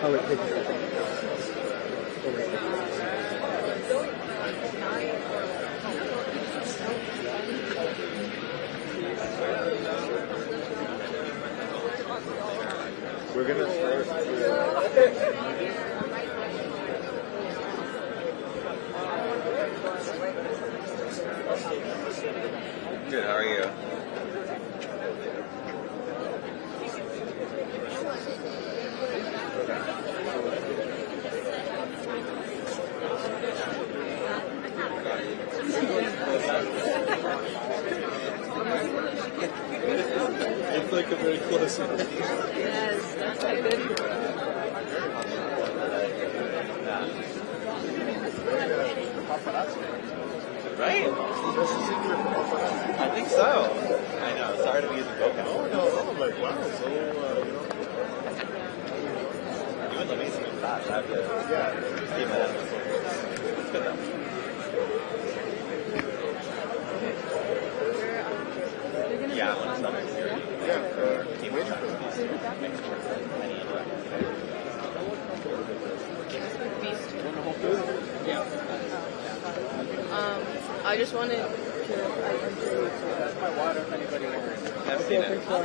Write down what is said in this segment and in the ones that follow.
how it takes it. We're gonna start. Good, how are you? It's like a very close one. Yes, that's quite good. Right? I think so. I know, sorry to be using Boca. Oh, no, I'm like, wow, so, You went amazingly fast. I have to yeah. keep that out. It's good though. Yeah, I want to stop. Yeah, Keep waiting for I just wanted to. That's my water if anybody wants. I've seen it. I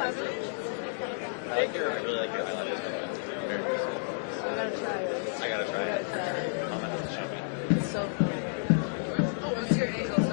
really like your highlighters. Very useful. I gotta try it. I gotta try it. I'm gonna have to show me. It's so fun. What's your angle?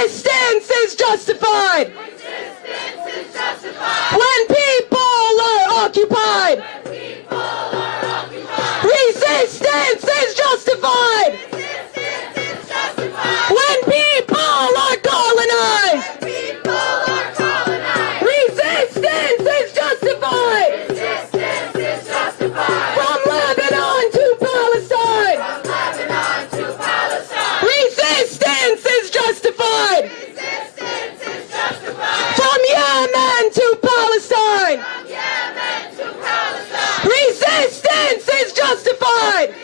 Resistance is justified. When people are occupied. Resistance is justified. When people are colonized. Resistance is justified. From Lebanon to Palestine. Resistance is justified. From Yemen to Palestine. Resistance is justified.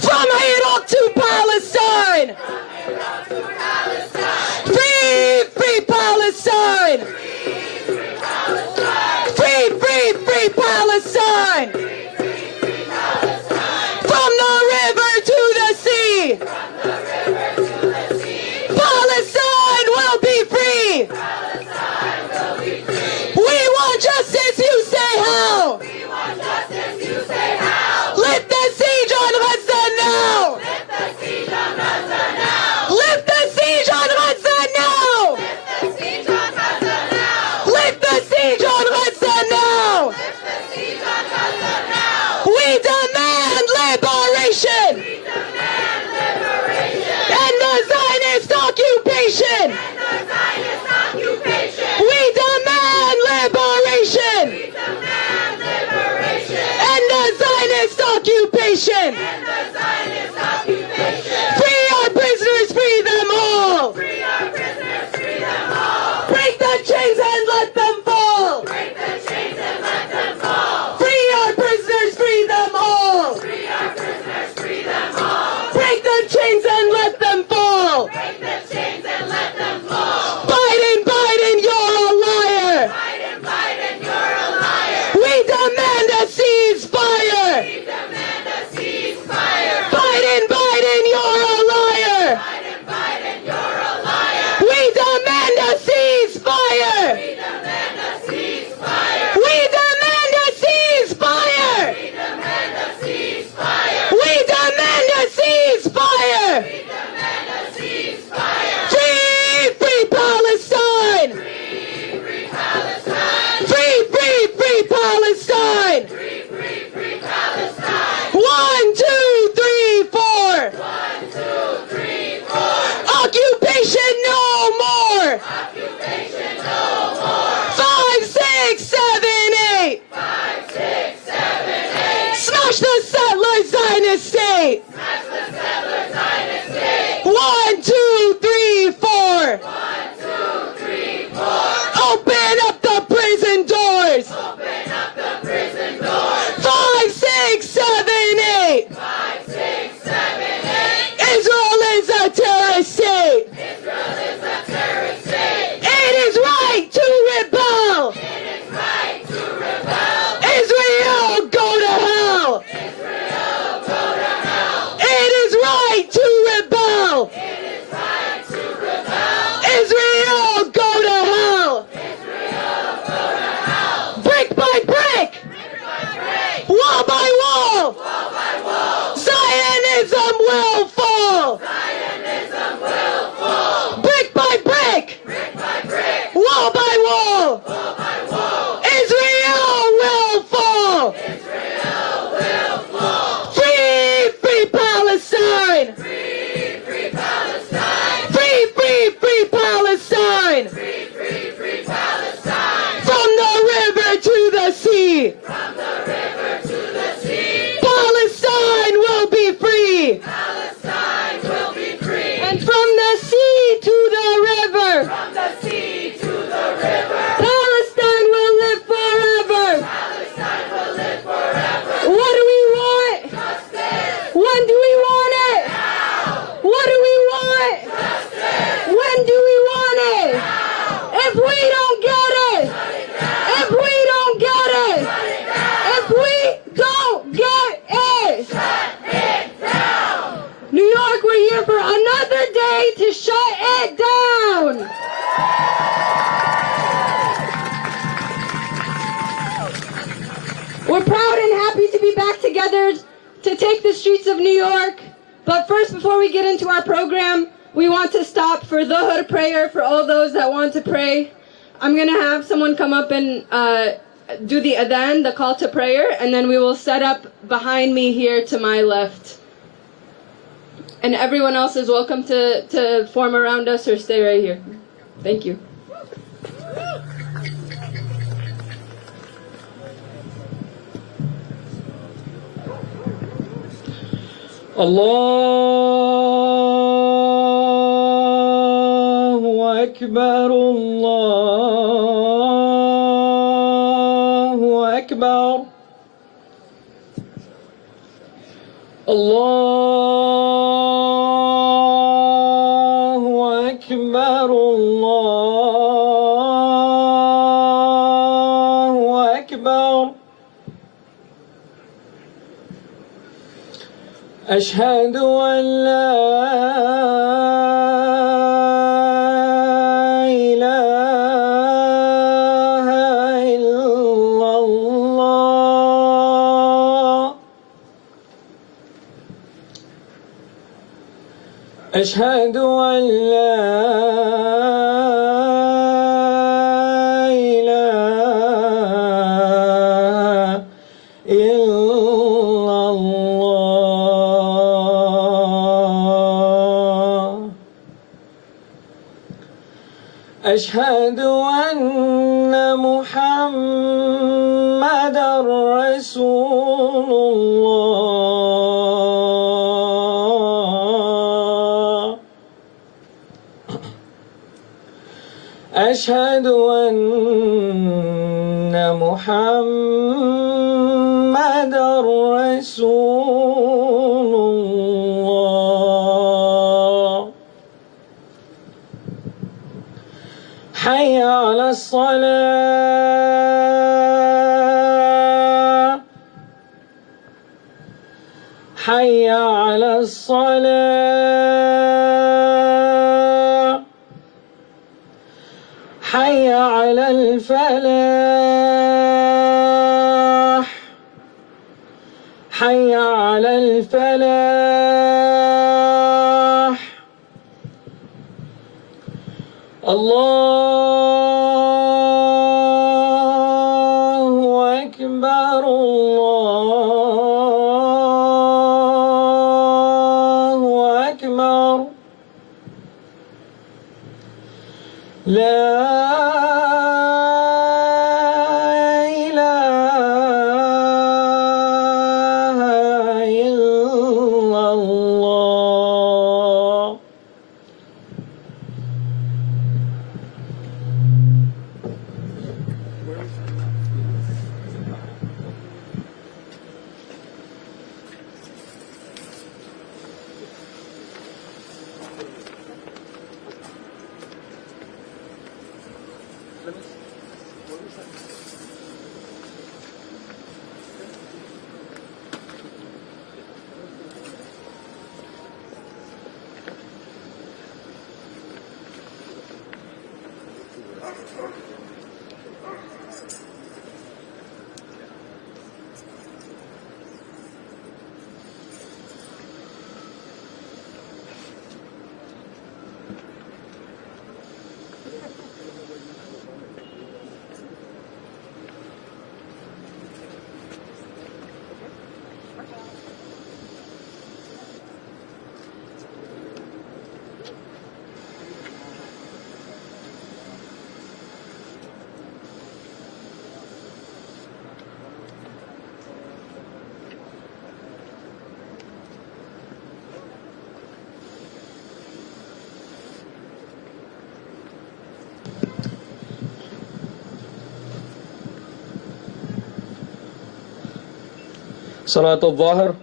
From Iraq to Palestine. Free, free Palestine. Free, free, free Palestine. From the river to the sea. Palestine will be free. We want justice, you say how? Lift the siege on Gaza now. Lift the siege on Gaza now. Lift the siege on Gaza now. We demand liberation. And the Zionist occupation. We demand liberation. And the Zionist occupation. Free our prisoners, free them all. Break the chains and let them fall. Free our prisoners, free them all. Break the chains and let them fall. Biden, Biden, you're a liar. We demand a ceasefire. Biden, Biden, you're a liar. We demand a ceasefire. We demand a ceasefire. We demand a ceasefire. Free, free Palestine. Free, free, free Palestine. 1, 2, 3, 4. Occupation no more. 5, 6, 7, 8. Smash the settler Zionist state. 1, 2, 3, 4. Open up the prison doors. 5, 6, 7, 8. Israel is a terrorist state. It is right to rebel. Israel, go to hell. It is right to rebel. Israel, go to hell. Brick by brick. Wall by wall. Zionism will fall. Brick by brick. Wall by wall. Israel will fall. Free, free Palestine. Free, free Palestine. From the river to the sea. Palestine will be free. And from the sea to the river. Palestine will live forever. What do we want? When do we want it? What do we want? When do we want it? If we don't get it. If we don't get it. If we don't get it. New York, we're here for another day to shut it down. We're proud and happy to be back together to take the streets of New York. But first, before we get into our program, we want to stop for the Dhuhr prayer for all those that want to pray. I'm going to have someone come up and do the adhan, the call to prayer, and then we will set up behind me here to my left. And everyone else is welcome to form around us or stay right here. Thank you. الله أكبر الله أكبر الله أكبر الله أكبر أشهد أن لا إله إلا الله أشهد أن لا إله إلا الله أشهد أن محمدًا رسول الله أشهد أن محمدًا رسول الله حي على الصلاة حي على الصلاة حي على الفلاح حي على الفلاح الله أكبر الله أكبر لا إله إلا الله صلاة الظهر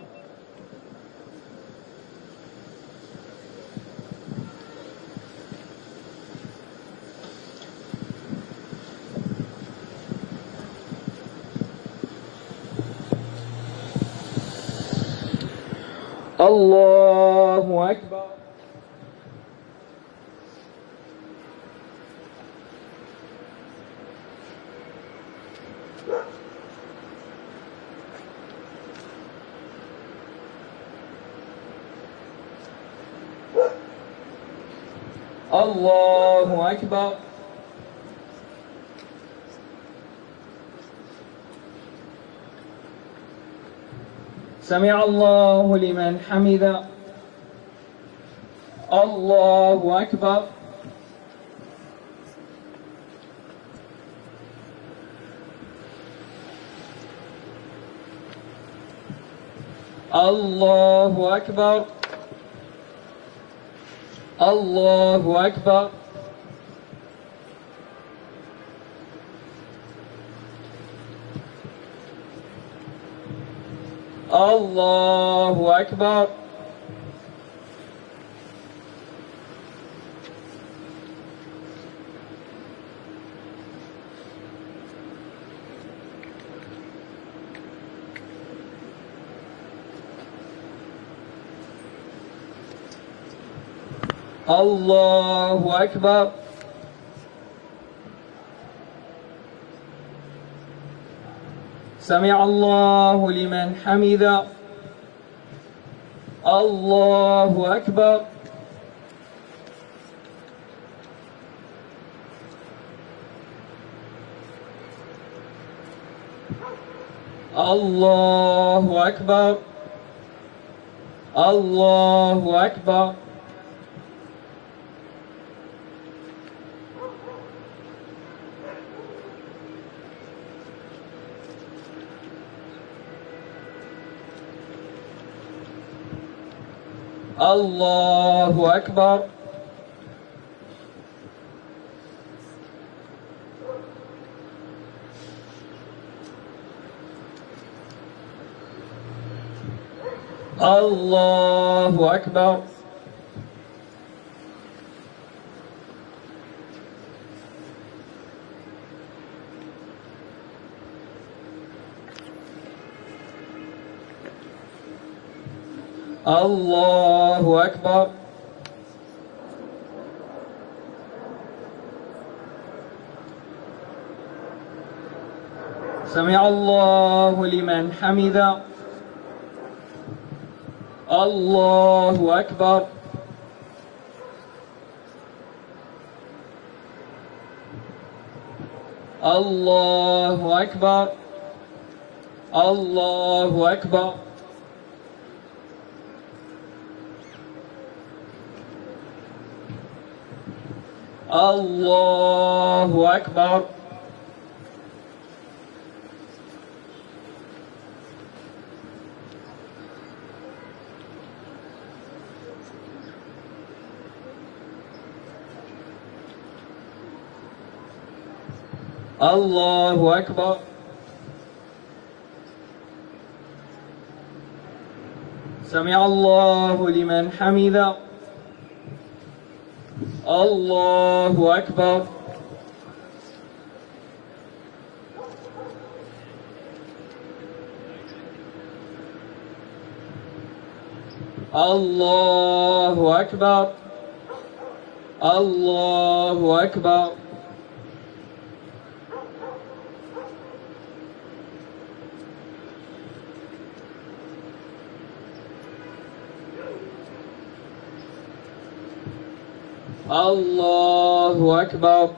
الله أكبر الله أكبر. سمع الله لمن حمده. الله أكبر. الله أكبر. الله أكبر. الله أكبر. الله أكبر. سمع الله لمن حمده. الله أكبر. الله أكبر. الله أكبر. الله أكبر. الله أكبر. الله أكبر. سمع الله لمن حمده. الله أكبر. الله أكبر. الله أكبر. الله أكبر. الله أكبر. سمع الله لمن حمده. الله أكبر. الله أكبر. الله أكبر. الله أكبر.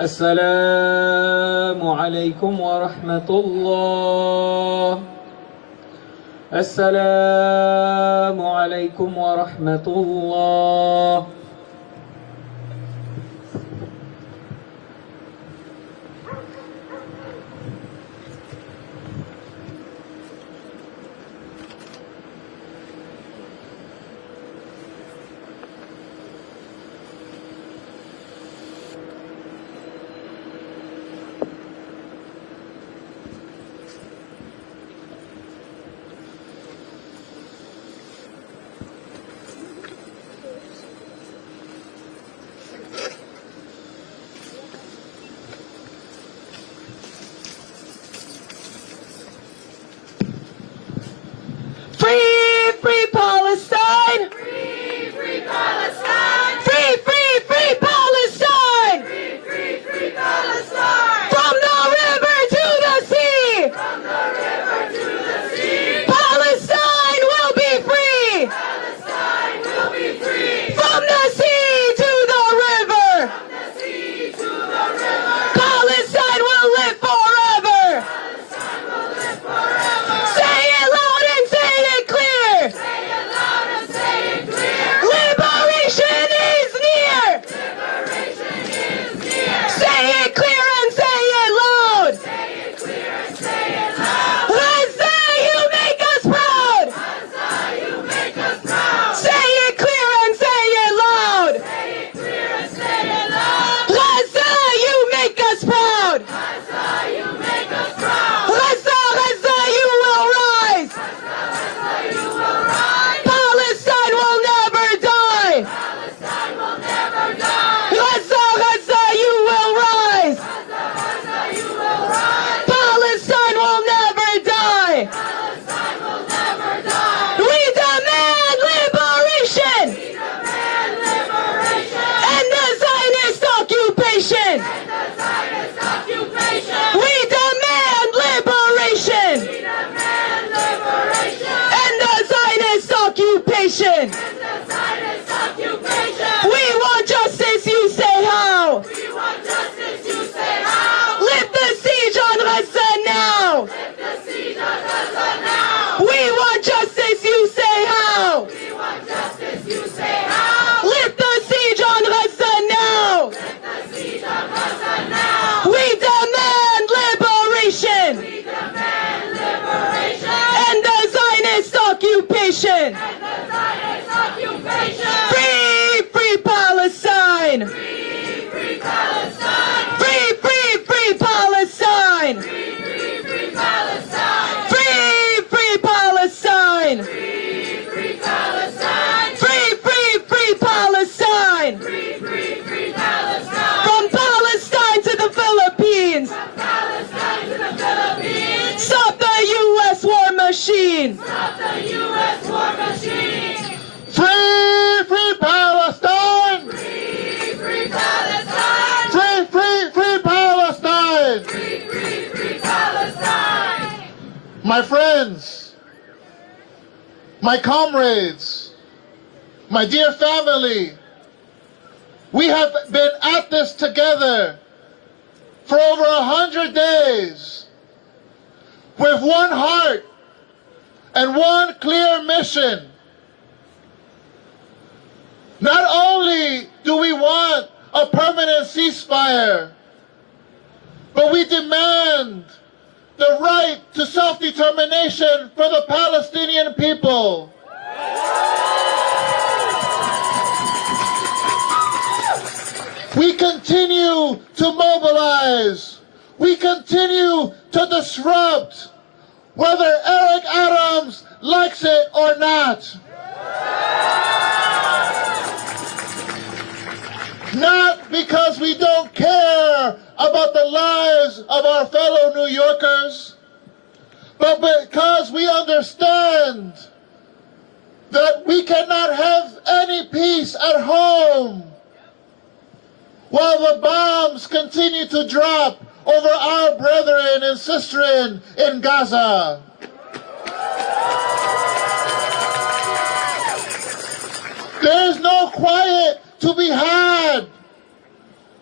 السلام عليكم ورحمة الله. السلام عليكم ورحمة الله. My friends, my comrades, my dear family, we have been at this together for over 100 days with one heart and one clear mission. Not only do we want a permanent ceasefire, but we demand the right to self-determination for the Palestinian people. We continue to mobilize. We continue to disrupt, whether Eric Adams likes it or not. Not because we don't care about the lives of our fellow New Yorkers, but because we understand that we cannot have any peace at home while the bombs continue to drop over our brethren and sistren in Gaza. There is no quiet to be had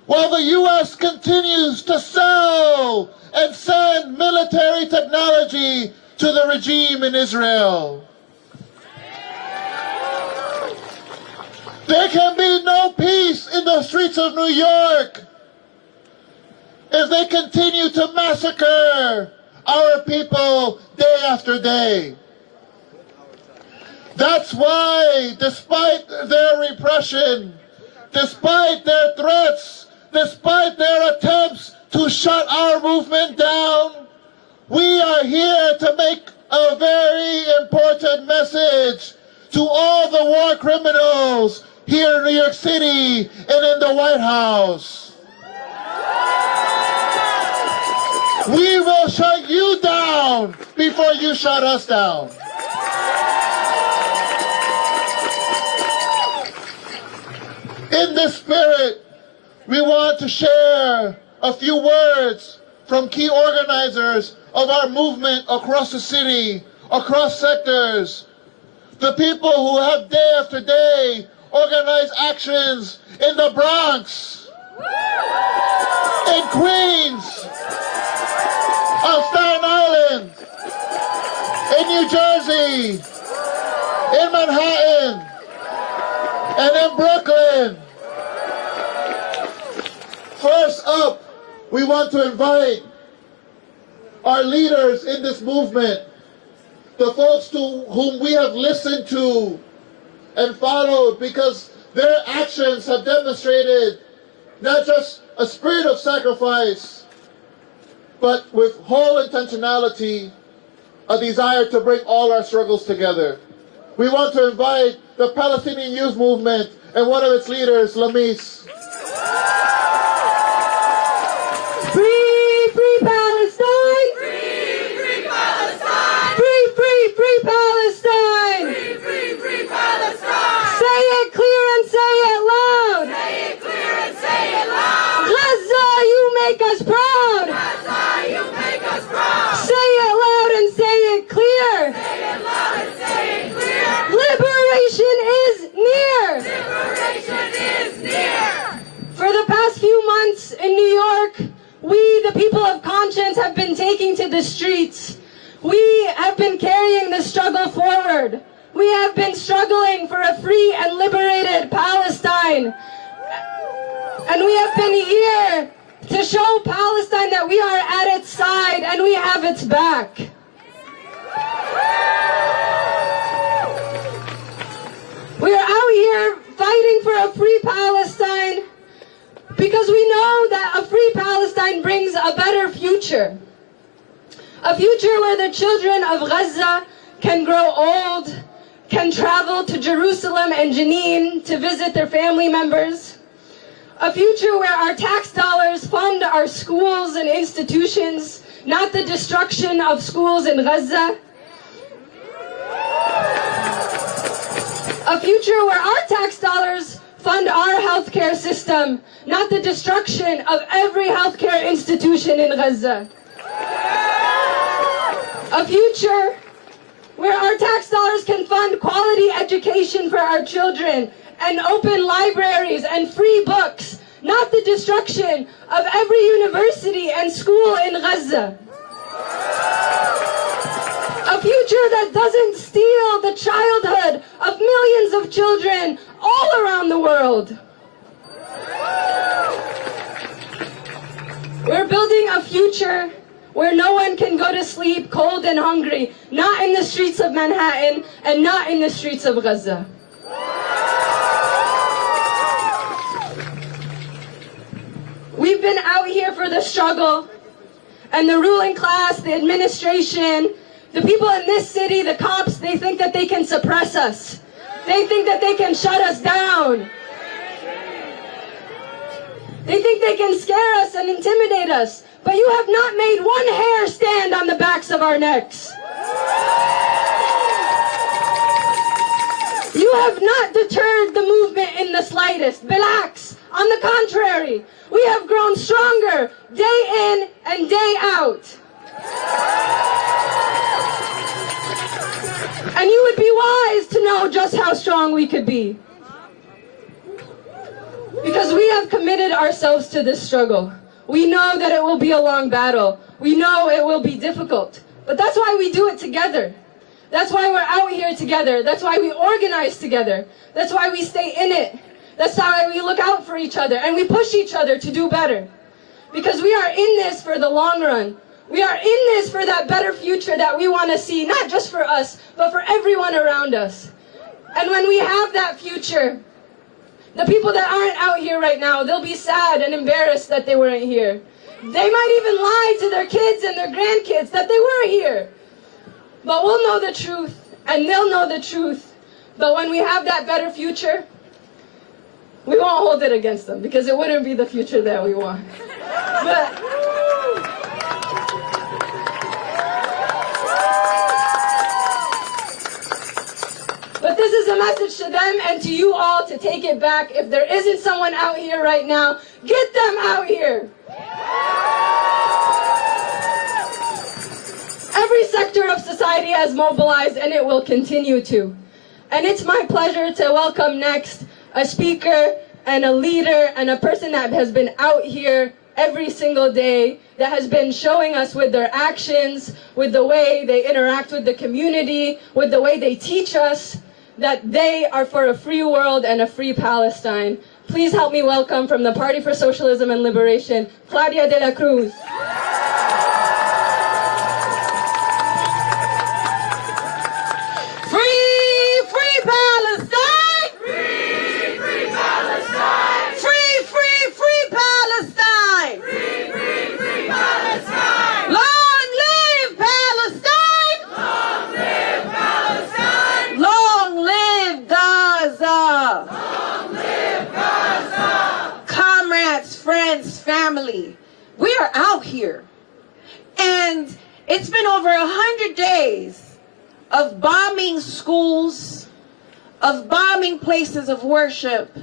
while the U.S. continues to sell and send military technology to the regime in Israel. There can be no peace in the streets of New York if they continue to massacre our people day after day. That's why, despite their repression, despite their threats, despite their attempts to shut our movement down, we are here to make a very important message to all the war criminals here in New York City and in the White House. We will shut you down before you shut us down. In this spirit, we want to share a few words from key organizers of our movement across the city, across sectors, the people who have day after day organized actions in the Bronx, in Queens, on Staten Island, in New Jersey, in Manhattan, and in Brooklyn. First up, we want to invite our leaders in this movement, the folks to whom we have listened to and followed because their actions have demonstrated not just a spirit of sacrifice, but with whole intentionality, a desire to bring all our struggles together. We want to invite the Palestinian Youth Movement and one of its leaders, Lamis. Free, free Palestine! Free, free Palestine! Free, free, free Palestine! Free, free, free Palestine! Say it clear and say it loud! Say it clear and say it loud! Gaza, you make us proud! Gaza, you make us proud! Say it loud and say it clear! Say it loud and say it clear! Liberation is near! Liberation is near! For the past few months in New York, we, the people of conscience, have been taking to the streets. We have been carrying the struggle forward. We have been struggling for a free and liberated Palestine. And we have been here to show Palestine that we are at its side and we have its back. We are out here fighting for a free Palestine because we know that a free Palestine brings a better future. A future where the children of Gaza can grow old, can travel to Jerusalem and Jenin to visit their family members. A future where our tax dollars fund our schools and institutions, not the destruction of schools in Gaza. A future where our tax dollars fund our healthcare system, not the destruction of every healthcare institution in Gaza. A future where our tax dollars can fund quality education for our children and open libraries and free books, not the destruction of every university and school in Gaza. A future that doesn't steal the childhood of millions of children all around the world. We're building a future where no one can go to sleep cold and hungry, not in the streets of Manhattan and not in the streets of Gaza. We've been out here for the struggle, and the ruling class, the administration, the people in this city, the cops, they think that they can suppress us. They think that they can shut us down. They think they can scare us and intimidate us. But you have not made one hair stand on the backs of our necks. You have not deterred the movement in the slightest. Relax. On the contrary, we have grown stronger day in and day out. And you would be wise to know just how strong we could be. Because we have committed ourselves to this struggle. We know that it will be a long battle. We know it will be difficult. But that's why we do it together. That's why we're out here together. That's why we organize together. That's why we stay in it. That's why we look out for each other and we push each other to do better. Because we are in this for the long run. We are in this for that better future that we want to see, not just for us, but for everyone around us. And when we have that future, the people that aren't out here right now, they'll be sad and embarrassed that they weren't here. They might even lie to their kids and their grandkids that they were here. But we'll know the truth, and they'll know the truth. But when we have that better future, we won't hold it against them, because it wouldn't be the future that we want. But this is a message to them and to you all to take it back. If there isn't someone out here right now, get them out here. Every sector of society has mobilized, and it will continue to. And it's my pleasure to welcome next a speaker and a leader and a person that has been out here every single day, that has been showing us with their actions, with the way they interact with the community, with the way they teach us, that they are for a free world and a free Palestine. Please help me welcome from the Party for Socialism and Liberation, Claudia de la Cruz. Free, free Palestine! Free, free Palestine! Free, free, free Palestine! Free, free, free Palestine! Long live Palestine! Long live Palestine! Long live Gaza! Long live Gaza! Comrades, friends, family, we are out here. And it's been over 100 days of bombing schools, of bombing places of worship,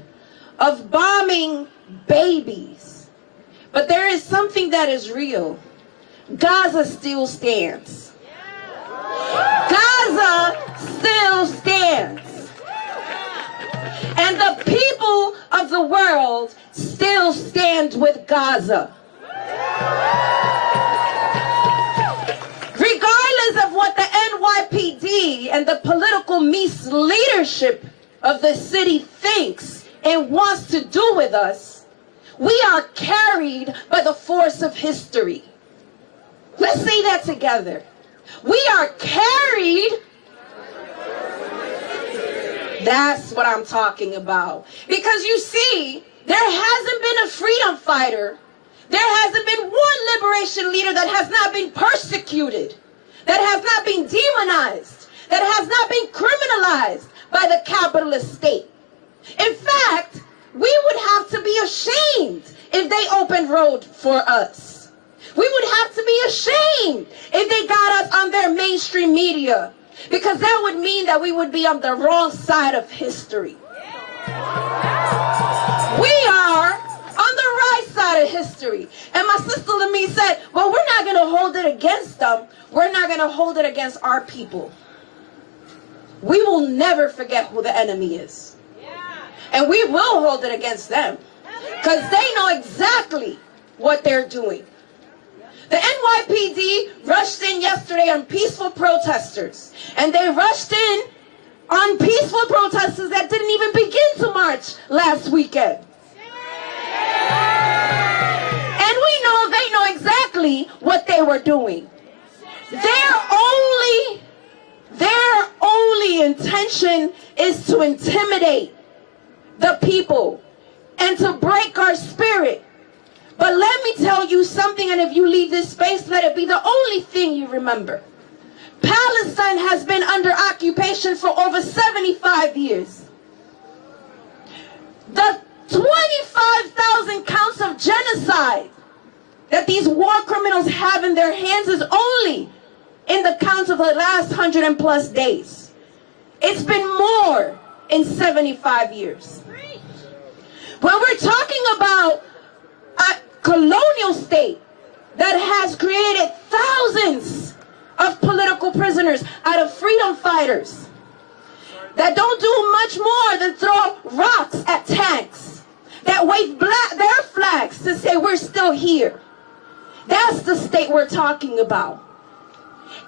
of bombing babies. But there is something that is real. Gaza still stands. Gaza still stands. And the people of the world still stand with Gaza. Regardless of what the NYPD and the political misleadership of the city thinks and wants to do with us, we are carried by the force of history. Let's say that together. We are carried. That's what I'm talking about. Because you see, there hasn't been a freedom fighter. There hasn't been one liberation leader that has not been persecuted, that has not been demonized, that has not been criminalized by the capitalist state. In fact, we would have to be ashamed if they opened road for us. We would have to be ashamed if they got us on their mainstream media, because that would mean that we would be on the wrong side of history. We are on the right side of history. And my sister Lamie said, well, we're not going to hold it against them. We're not going to hold it against our people. We will never forget who the enemy is. And we will hold it against them. Because they know exactly what they're doing. The NYPD rushed in yesterday on peaceful protesters. And they rushed in on peaceful protesters that didn't even begin to march last weekend. And we know they know exactly what they were doing. Their only intention is to intimidate the people and to break our spirit. But let me tell you something, and if you leave this space, let it be the only thing you remember. Palestine has been under occupation for over 75 years. The 25,000 counts of genocide that these war criminals have in their hands is only in the counts of the last 100+ days. It's been more in 75 years. When we're talking about a colonial state that has created thousands of political prisoners out of freedom fighters that don't do much more than throw rocks at tanks, that wave their flags to say we're still here. That's the state we're talking about.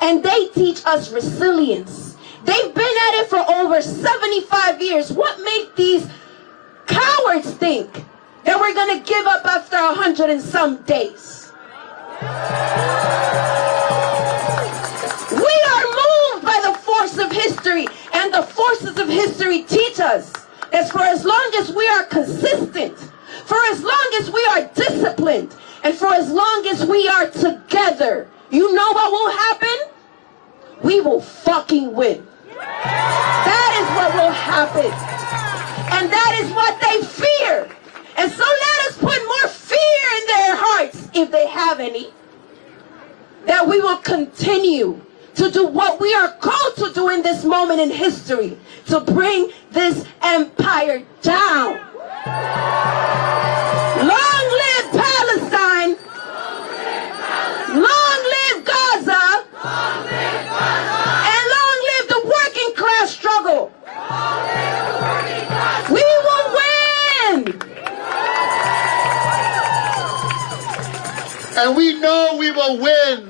And they teach us resilience. They've been at it for over 75 years. What makes these cowards think that we're going to give up after 100 and some days? We are moved by the force of history, and the forces of history teach us that for as long as we are consistent, for as long as we are disciplined, and for as long as we are together, you know what will happen? We will fucking win. That is what will happen. And that is what they fear. And so let us put more fear in their hearts, if they have any, that we will continue to do what we are called to do in this moment in history, to bring this empire down. Long live Palestine. Long live Gaza. And long live the working class struggle. We will win. And we know we will win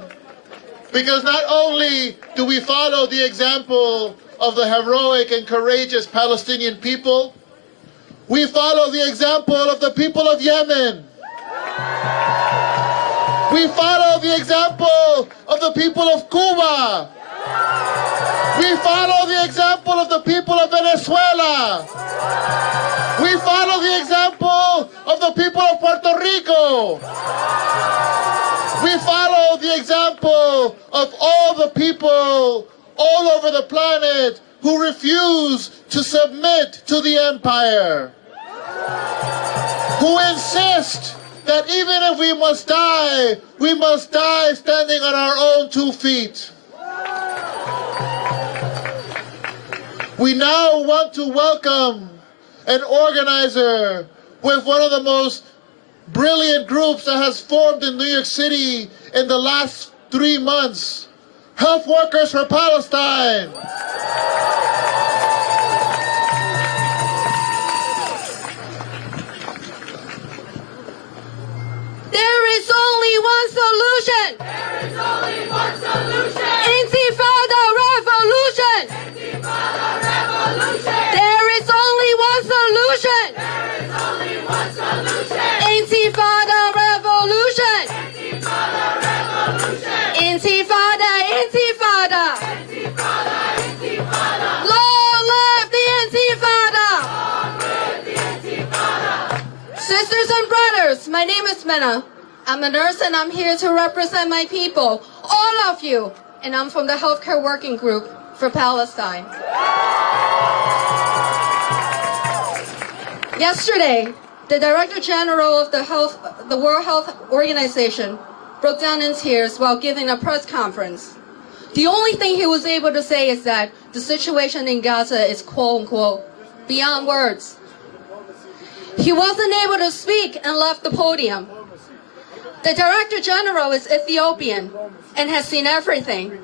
because not only do we follow the example of the heroic and courageous Palestinian people, we follow the example of the people of Yemen. We follow the example of the people of Cuba. We follow the example of the people of Venezuela. We follow the example of the people of Puerto Rico. We follow the example of all the people all over the planet who refuse to submit to the empire, who insist that even if we must die standing on our own 2 feet. We now want to welcome an organizer with one of the most brilliant groups that has formed in New York City in the last 3 months. Health Workers for Palestine. There is only one solution. There is only one solution. Intifada revolution. Intifada revolution. There is only one solution. There is only one solution. Intifada revolution. Intifada revolution. Intifada, intifada. Intifada, intifada. Long live the intifada. Long live the intifada. Sisters and brothers, my name is Mena. I'm a nurse and I'm here to represent my people, all of you. And I'm from the Healthcare Working Group for Palestine. Yesterday, the Director General of the World Health Organization broke down in tears while giving a press conference. The only thing he was able to say is that the situation in Gaza is quote-unquote beyond words. He wasn't able to speak and left the podium. The Director General is Ethiopian and has seen everything.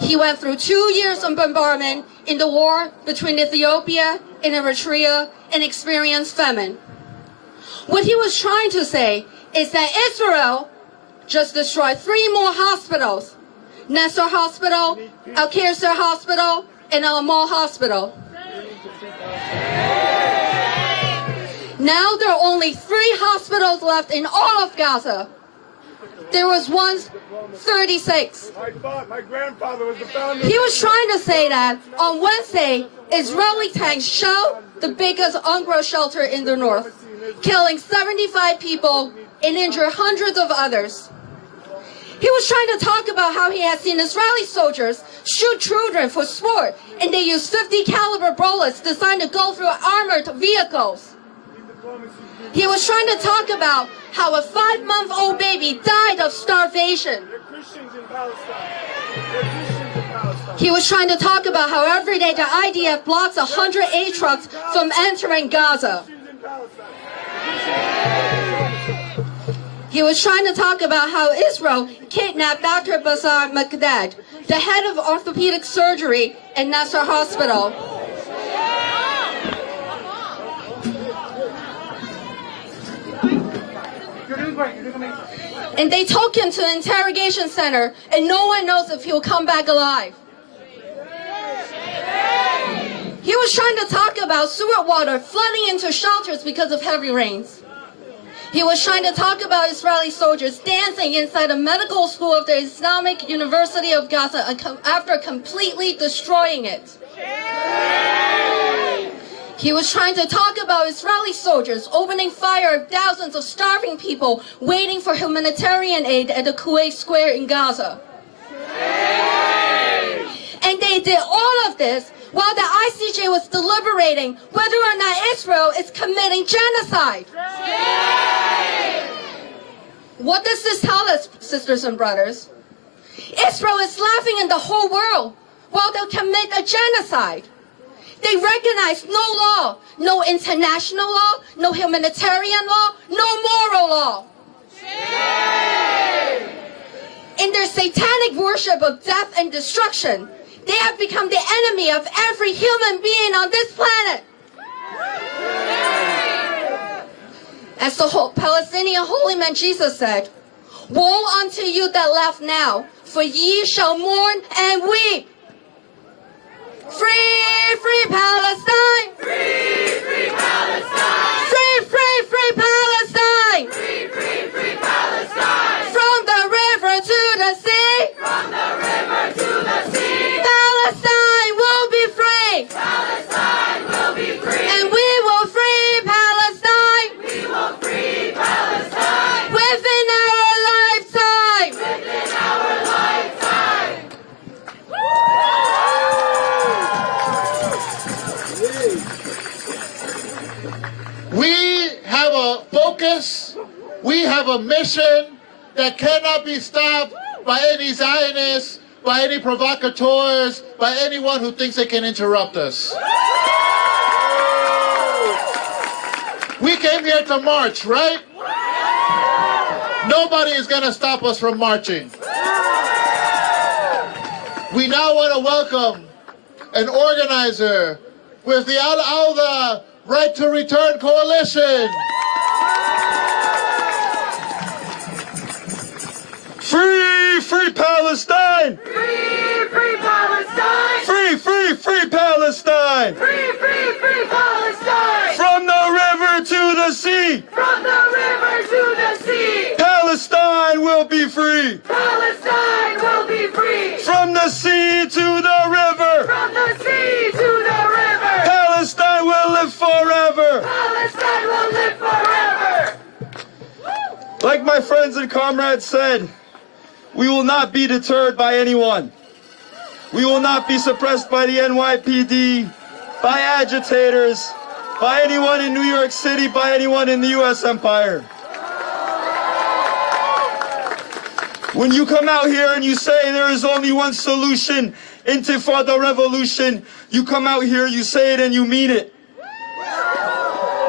He went through 2 years of bombardment in the war between Ethiopia and Eritrea and experienced famine. What he was trying to say is that Israel just destroyed 3 more hospitals: Nasser Hospital, Al-Qasr Hospital, and Al-Amal Hospital. Now there are only 3 hospitals left in all of Gaza. There was once 36. My grandfather was the founder. He was trying to say that on Wednesday, Israeli tanks shelled the biggest UNRWA shelter in the north, killing 75 people and injured hundreds of others. He was trying to talk about how he had seen Israeli soldiers shoot children for sport, and they used 50 caliber bullets designed to go through armored vehicles. He was trying to talk about how a 5-month-old baby died of starvation. They're Christians in Palestine. They're Christians in Palestine. He was trying to talk about how every day the IDF blocks 100 aid trucks from entering Gaza. Christians in Palestine. He was trying to talk about how Israel kidnapped Dr. Bassar Makdad, the head of orthopedic surgery at Nasser Hospital. And they took him to an interrogation center, and no one knows if he'll come back alive. He was trying to talk about sewer water flooding into shelters because of heavy rains. He was trying to talk about Israeli soldiers dancing inside a medical school of the Islamic University of Gaza after completely destroying it. He was trying to talk about Israeli soldiers opening fire at thousands of starving people waiting for humanitarian aid at the Kuwait Square in Gaza. And they did all of this while the ICJ was deliberating whether or not Israel is committing genocide. What does this tell us, sisters and brothers? Israel is laughing in the whole world while they commit a genocide. They recognize no law, no international law, no humanitarian law, no moral law. In their satanic worship of death and destruction, they have become the enemy of every human being on this planet. As the Palestinian holy man Jesus said, "Woe unto you that laugh now, for ye shall mourn and weep." Free, free Palestine! Free, free Palestine! Free, free, free Palestine! Free, free, free Palestine! From the river to the sea! From the river to the sea! Palestine will be free! Palestine will be free! And we will free Palestine! We will free Palestine! Within our lifetime! Within our lifetime! We have a focus, we have a mission that cannot be stopped by any Zionists, by any provocateurs, by anyone who thinks they can interrupt us. We came here to march, right? Nobody is going to stop us from marching. We now want to welcome an organizer with the Al-Awda Right to Return Coalition. Free, free Palestine! Free, free Palestine! Free, free, free Palestine! Free, free, free Palestine! From the river to the sea! From the river to the sea! Palestine will be free! Palestine will be free! From the sea to the river! From the sea to the river! Palestine will live forever! Palestine will live forever! Like my friends and comrades said, we will not be deterred by anyone. We will not be suppressed by the NYPD, by agitators, by anyone in New York City, by anyone in the U.S. empire. When you come out here and you say there is only one solution, Intifada revolution, you come out here, you say it and you mean it.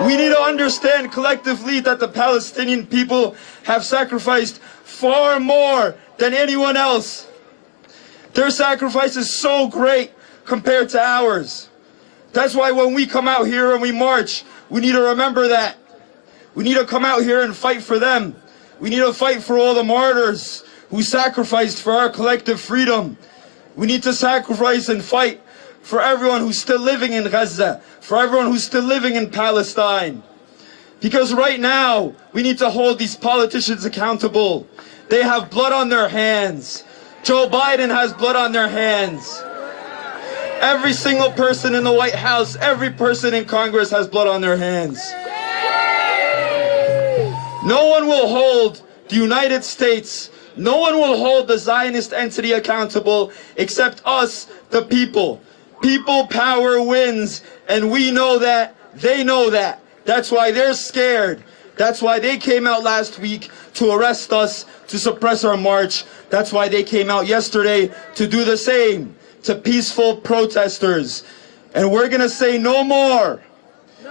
We need to understand collectively that the Palestinian people have sacrificed far more than anyone else. Their sacrifice is so great compared to ours. That's why when we come out here and we march, we need to remember that. We need to come out here and fight for them. We need to fight for all the martyrs who sacrificed for our collective freedom. We need to sacrifice and fight for everyone who's still living in Gaza, for everyone who's still living in Palestine. Because right now, we need to hold these politicians accountable. They have blood on their hands. Joe Biden has blood on their hands. Every single person in the White House, every person in Congress has blood on their hands. No one will hold the United States, no one will hold the Zionist entity accountable except us, the people. People power wins, and we know that, they know that. That's why they're scared. That's why they came out last week to arrest us, to suppress our march. That's why they came out yesterday to do the same to peaceful protesters. And we're gonna say no more.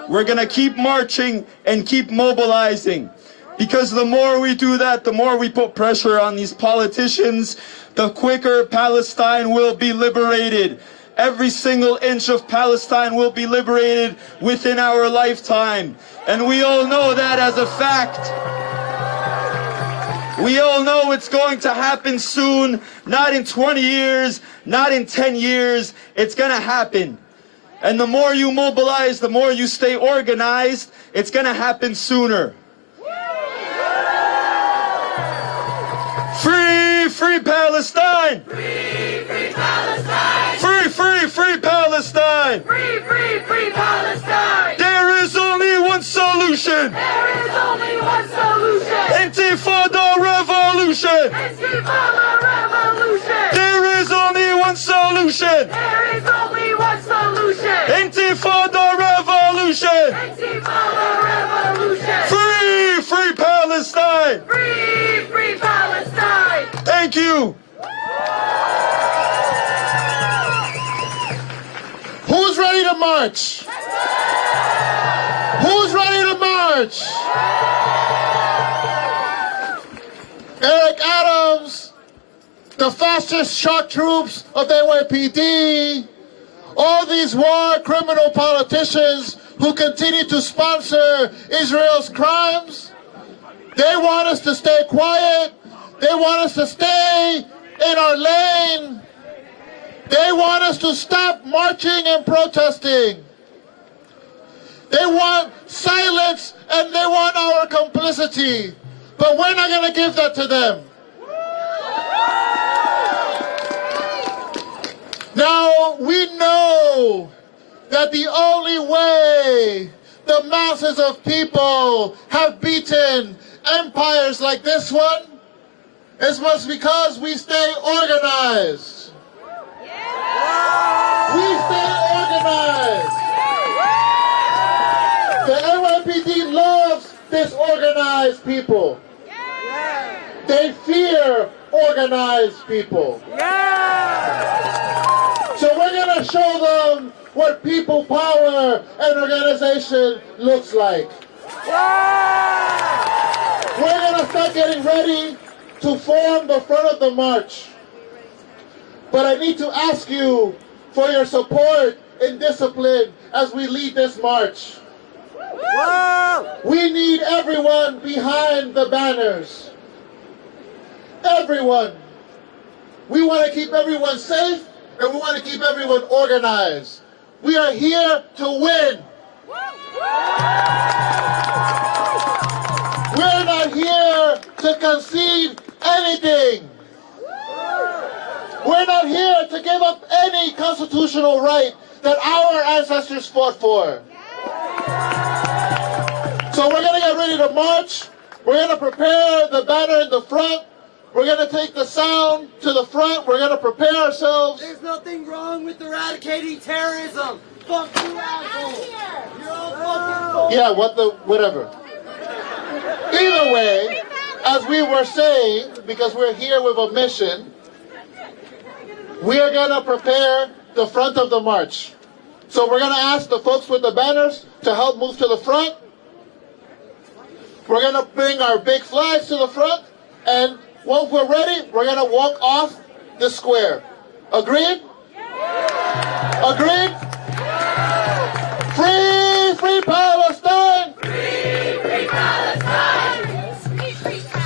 We're gonna keep marching and keep mobilizing. Because the more we do that, the more we put pressure on these politicians, the quicker Palestine will be liberated. Every single inch of Palestine will be liberated within our lifetime. And we all know that as a fact. We all know it's going to happen soon, not in 20 years, not in 10 years, it's gonna happen. And the more you mobilize, the more you stay organized, it's gonna happen sooner. Free, free Palestine! Free, free Palestine! Free, free, free Palestine! Free, free, free Palestine! There is only one solution! There is only one solution! Intifada revolution! Intifada revolution! There is only one solution! There is only one solution! Intifada revolution! Intifada revolution! Free, free Palestine! Free, free Palestine! Thank you! Who's ready to march? Who's ready to march? Eric Adams, the fascist shock troops of the NYPD, all these war criminal politicians who continue to sponsor Israel's crimes, they want us to stay quiet. They want us to stay in our lane. They want us to stop marching and protesting. They want silence and they want our complicity. But we're not going to give that to them. Now, we know that the only way the masses of people have beaten empires like this one is because we stay organized. We stay organized. The NYPD loves disorganized people. They fear organized people. So we're going to show them what people power and organization looks like. We're going to start getting ready to form the front of the march. But I need to ask you for your support and discipline as we lead this march. We need everyone behind the banners. Everyone. We want to keep everyone safe and we want to keep everyone organized. We are here to win. We're not here to concede anything. We're not here to give up any constitutional right that our ancestors fought for. So we're going to get ready to march. We're going to prepare the banner in the front. We're going to take the sound to the front. We're going to prepare ourselves. There's nothing wrong with eradicating terrorism. Fuck you, assholes. You're all fucking Yeah, whatever. Either way, as we were saying, because we're here with a mission, we are going to prepare the front of the march. So we're going to ask the folks with the banners to help move to the front. we're going to bring our big flags to the front, and once we're ready, we're going to walk off the square. Agreed? Agreed? Free, free Palestine! Free, free Palestine!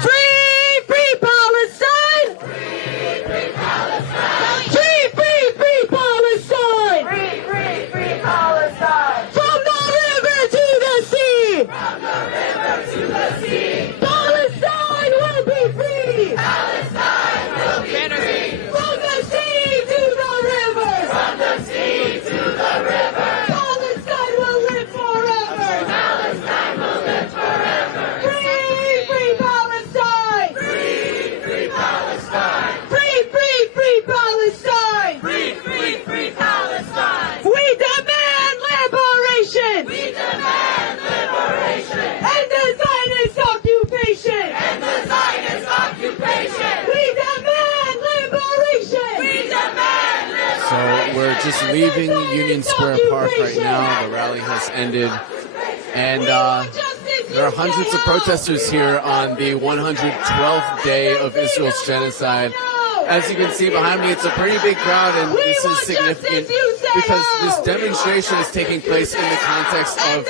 Free, free Palestine! Free, free Palestine! Free, free, free Palestine! Free, free, free Palestine! From the river to the sea! From the river to the sea! Palestine will be free! Palestine will be free! From the sea to the river! From the sea to the river! Palestine will live forever! Palestine will live forever! Free, free Palestine! Free, free Palestine! Free, free, free Palestine! Free, free, free Palestine! We demand liberation! We demand liberation! And the Zionist occupation! And the Zionist occupation! We demand liberation! We demand liberation! So we're just leaving Union Square Park right now. The rally has ended. And there are hundreds of protesters here on the 112th day of Israel's genocide. As you can see behind me, it's a pretty big crowd, and this is significant because this demonstration is taking place in the context of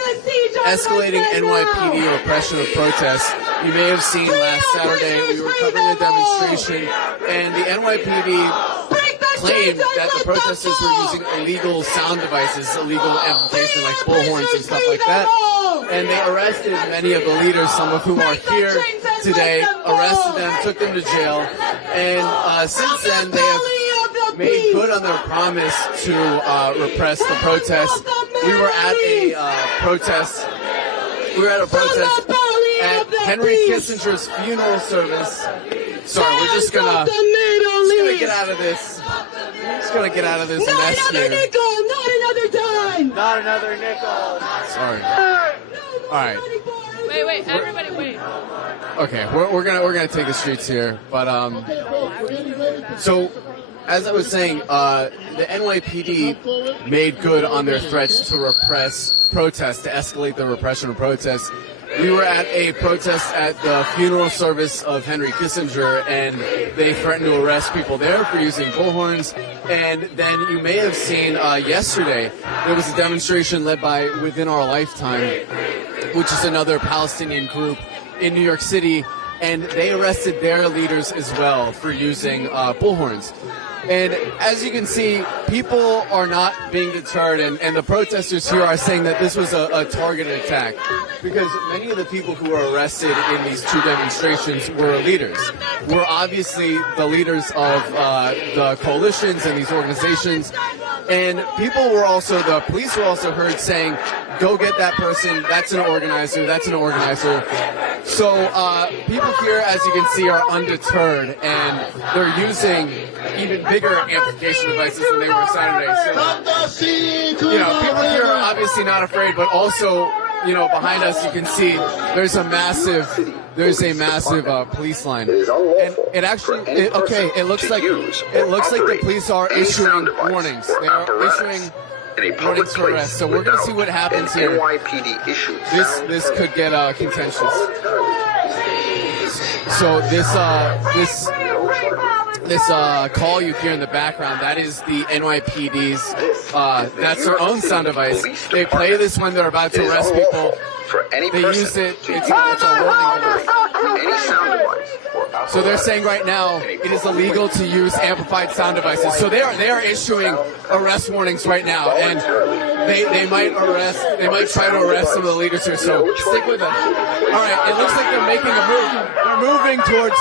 escalating NYPD repression of protests. You may have seen last Saturday we were covering a demonstration, and the NYPD claimed that the protesters were using illegal sound devices, illegal amplification like bullhorns and stuff like that. And they arrested many of the leaders, some of whom are here today, arrested them, took them to jail. And since then, they have made good on their promise to repress the protests. We were at a protest. We were at a protest at Henry Kissinger's funeral service. Sorry, we're just gonna get out of this. Just gonna get out of this mess here. Nickel, not another dime! Not another nickel. Sorry. All right. Wait, everybody wait. Okay, we're gonna take the streets here, but so as I was saying, the NYPD made good on their threats to repress protests, to escalate the repression of protests. We were at a protest at the funeral service of Henry Kissinger, and they threatened to arrest people there for using bullhorns. And then you may have seen yesterday, there was a demonstration led by Within Our Lifetime, which is another Palestinian group in New York City, and they arrested their leaders as well for using bullhorns. And as you can see, people are not being deterred, and the protesters here are saying that this was a targeted attack because many of the people who were arrested in these two demonstrations were leaders. Were obviously the leaders of the coalitions and these organizations. And people were also, the police were also heard saying, go get that person, that's an organizer, that's an organizer. So people here, as you can see, are undeterred, and they're using even bigger amplification devices than they were Saturday. So, you know, people here are obviously not afraid, but also, you know, behind us you can see there's a massive police line, and it actually, it looks like the police are issuing warnings. They are issuing warnings for arrest. So we're going to see what happens here. This could get contentious. So this call you hear in the background, that is the NYPD's, that's their own sound device. They play this when they're about to arrest people. They use it, it's a warning device. So they're saying right now it is illegal to use amplified sound devices. So they are issuing arrest warnings right now, and they might try to arrest some of the leaders here. So stick with them. All right, it looks like they're making a move. They're moving towards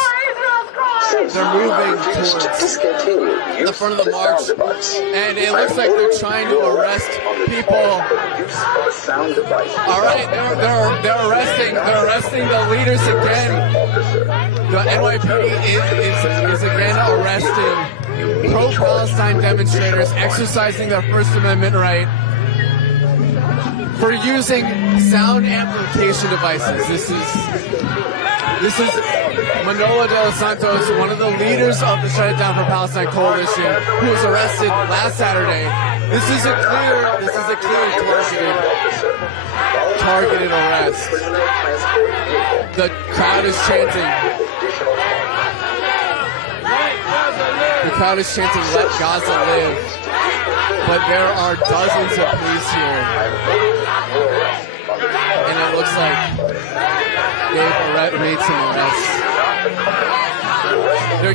the front of the march, and it looks like they're trying to arrest people. All right, they're arresting the leaders again. The NYPD is again arresting pro-Palestine demonstrators exercising their First Amendment right for using sound amplification devices. This is Manola de los Santos, one of the leaders of the Shut It Down for Palestine coalition, who was arrested last Saturday. This is a clear targeted arrest. The crowd is chanting. The crowd is chanting, "Let Gaza live." But there are dozens of police here. And it looks like they've made some arrests. They're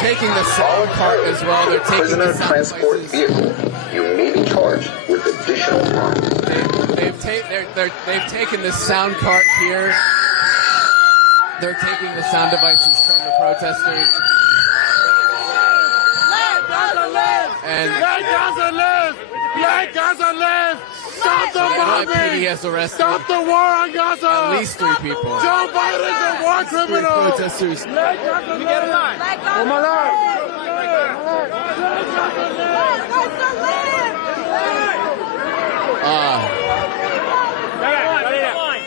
taking the sound cart as well. They're taking the sound transport vehicle. You may be charged with additional harm. They've taken the sound cart here. They're taking the sound devices from the protesters. Let Gaza live! And Let Gaza live! Let Gaza live! Stop the bombing! NYPD has arrested Stop the war on Gaza! at least 3 people. Joe Biden's a war 3 criminal! protesters. Let Gaza live! Let Gaza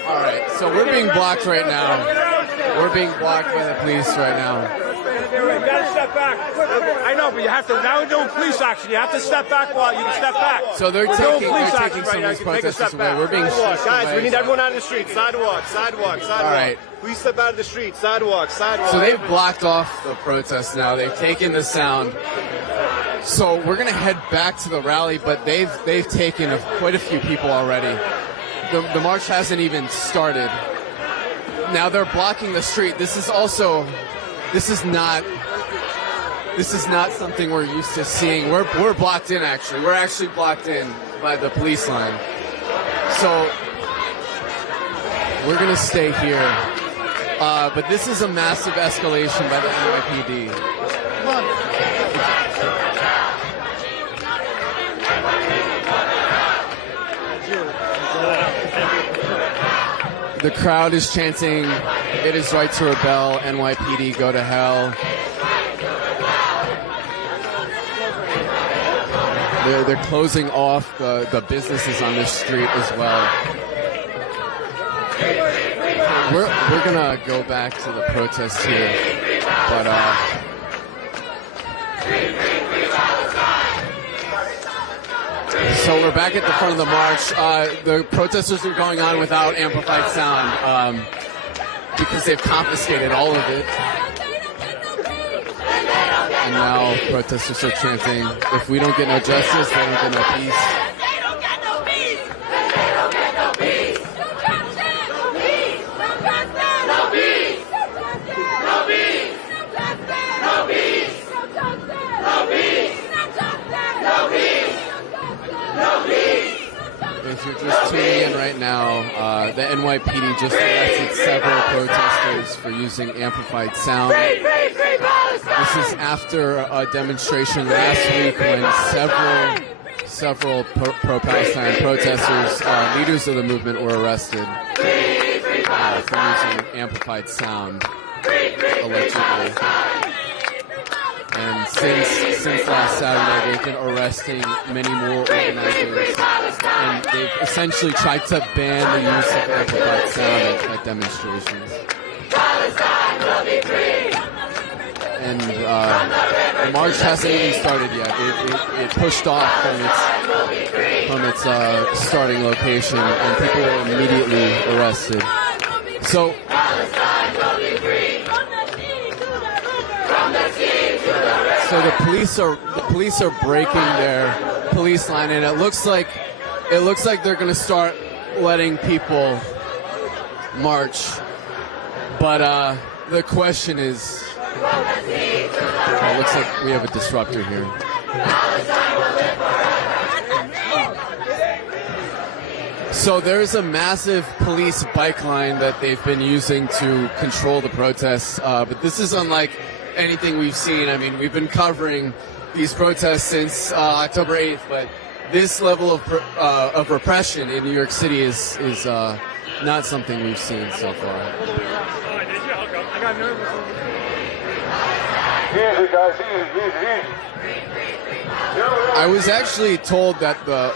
All right, so we're being blocked right now. We're being blocked by the police right now. You gotta step back. I know, but you have to. Now we're doing police action. You have to step back while you can step back. So they're We're taking doing police some action of right now. these You can take a protesters step away. back. We're being Sidewalk, shushed guys. away. We need everyone out of the street. Sidewalk. All right. Please step out of the street. Sidewalk. So they've blocked off the protest now. They've taken the sound. So we're gonna head back to the rally, but they've taken quite a few people already. The march hasn't even started. Now they're blocking the street. This is not something we're used to seeing. We're blocked in actually. We're actually blocked in by the police line. So we're gonna stay here. But this is a massive escalation by the NYPD. The crowd is chanting, "It is right to rebel, NYPD, go to hell." They're closing off the businesses on this street as well. We're gonna go back to the protest here, but so we're back at the front of the march. The protesters are going on without amplified sound because they've confiscated all of it. And now protesters are chanting, "If we don't get no justice, they don't get no peace." They don't get no peace! They don't get no peace! No peace! No peace! No peace! No peace! No peace! No peace! No peace! If you're just tuning in right now, the NYPD just arrested several protesters for using amplified sound. This is after a demonstration last week when several pro-Palestine protesters, leaders of the movement, were arrested for using amplified sound, allegedly. And since last Saturday, they've been arresting many more organizers, and they've essentially tried to ban the use of amplified sound at demonstrations. And the march hasn't even started yet. It pushed off from its starting location, and people were immediately arrested. So the police are breaking their police line, and it looks like they're going to start letting people march. But the question is, it looks like we have a disruptor here. So there's a massive police bike line that they've been using to control the protests, but this is unlike anything we've seen. I mean, we've been covering these protests since October 8th, but this level of repression in New York City is not something we've seen so far. I got nervous. Easy, guys, easy. I was actually told that the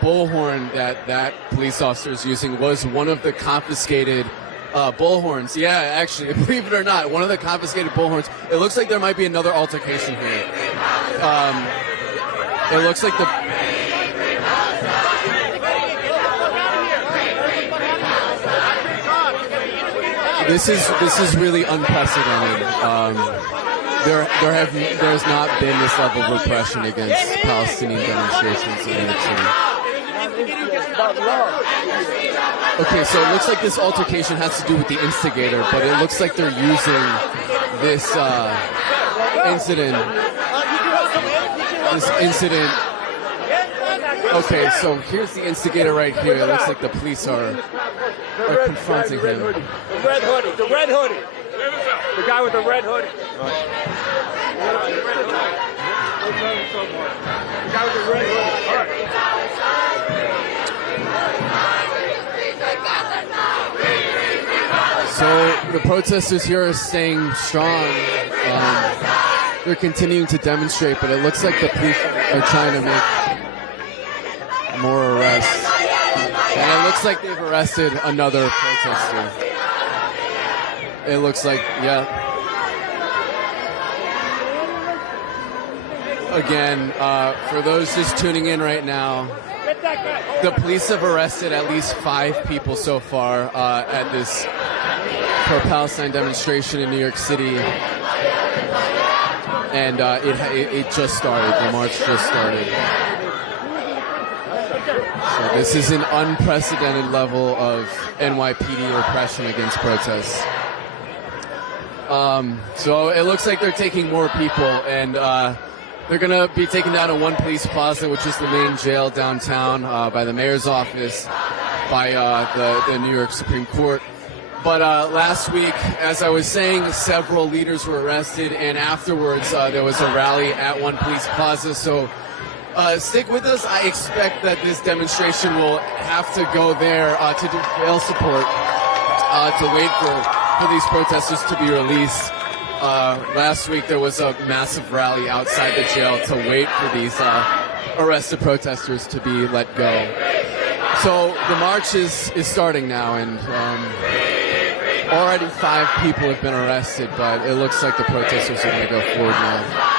bullhorn that police officer is using was one of the confiscated bullhorns. Yeah, actually, believe it or not, one of the confiscated bullhorns. It looks like there might be another altercation here. It looks like This is really unprecedented. There's not been this level of repression against Palestinian demonstrations in New York City. Okay, so it looks like this altercation has to do with the instigator, but it looks like they're using this incident. Okay, so here's the instigator right here. It looks like the police are confronting him. The red hoodie. The guy with the red hoodie. The guy with the red hoodie. All right. So the protesters here are staying strong. They're continuing to demonstrate, but it looks like the police are trying to make more arrests. And it looks like they've arrested another protester. It looks like, yeah. Again, for those just tuning in right now, the police have arrested at least 5 people so far at this pro-Palestine demonstration in New York City. And it just started. The march just started. So this is an unprecedented level of NYPD repression against protests. So it looks like they're taking more people, and they're going to be taken down to One Police Plaza, which is the main jail downtown, by the mayor's office, by the New York Supreme Court. But last week, as I was saying, several leaders were arrested, and afterwards there was a rally at One Police Plaza. So stick with us. I expect that this demonstration will have to go there to do jail support, to wait for these protesters to be released. Last week there was a massive rally outside the jail to wait for these arrested protesters to be let go. So the march is starting now, and already 5 people have been arrested, but it looks like the protesters are going to go forward now.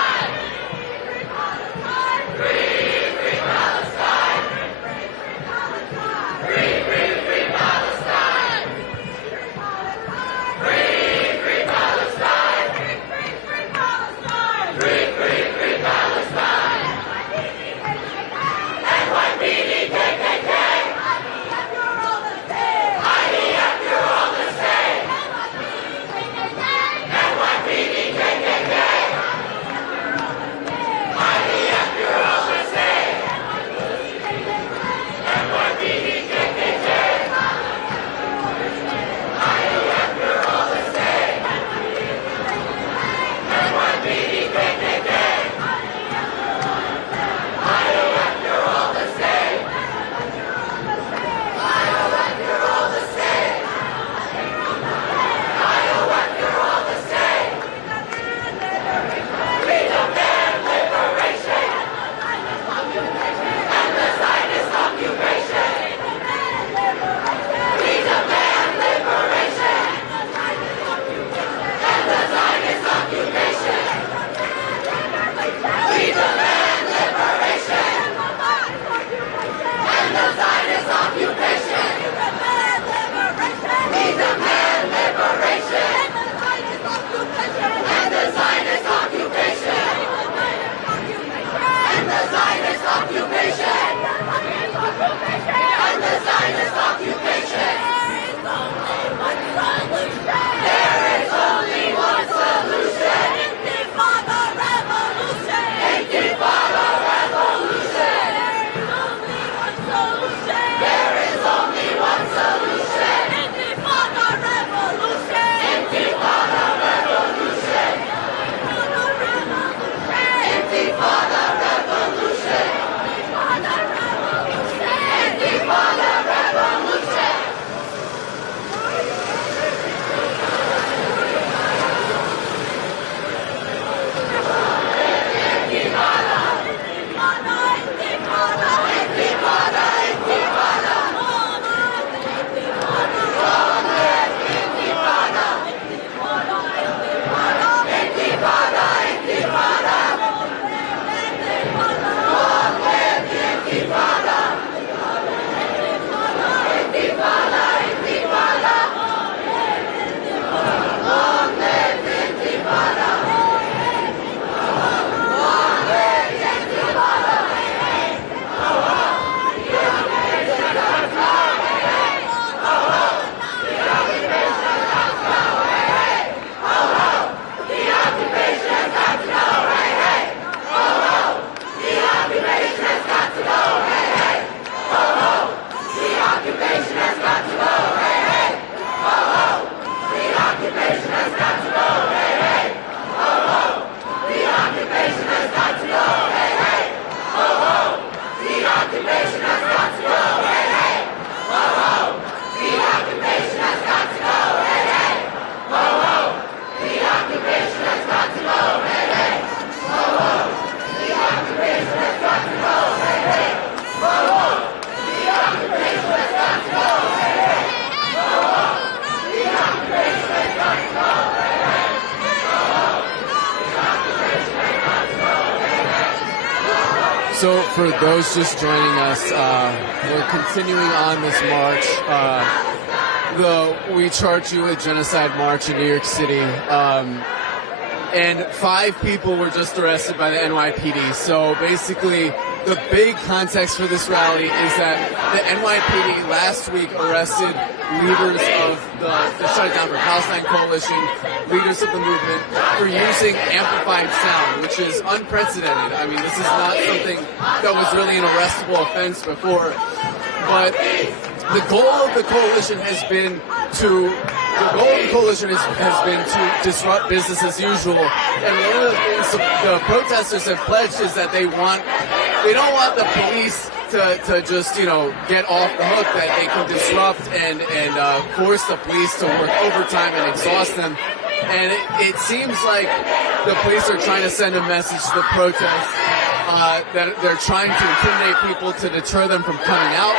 So for those just joining us, we're continuing on this march. The We Charge You with Genocide March in New York City. And 5 people were just arrested by the NYPD. So basically, the big context for this rally is that the NYPD last week arrested leaders of the Shut It Down for Palestine coalition, leaders of the movement, for using amplified sound, which is unprecedented. I mean, this is not something that was really an arrestable offense before. But the goal of the coalition has been to disrupt business as usual. And one of the things the protesters have pledged is that they don't want the police to just, get off the hook, that they can disrupt and force the police to work overtime and exhaust them. And it seems like the police are trying to send a message to the protests that they're trying to intimidate people to deter them from coming out.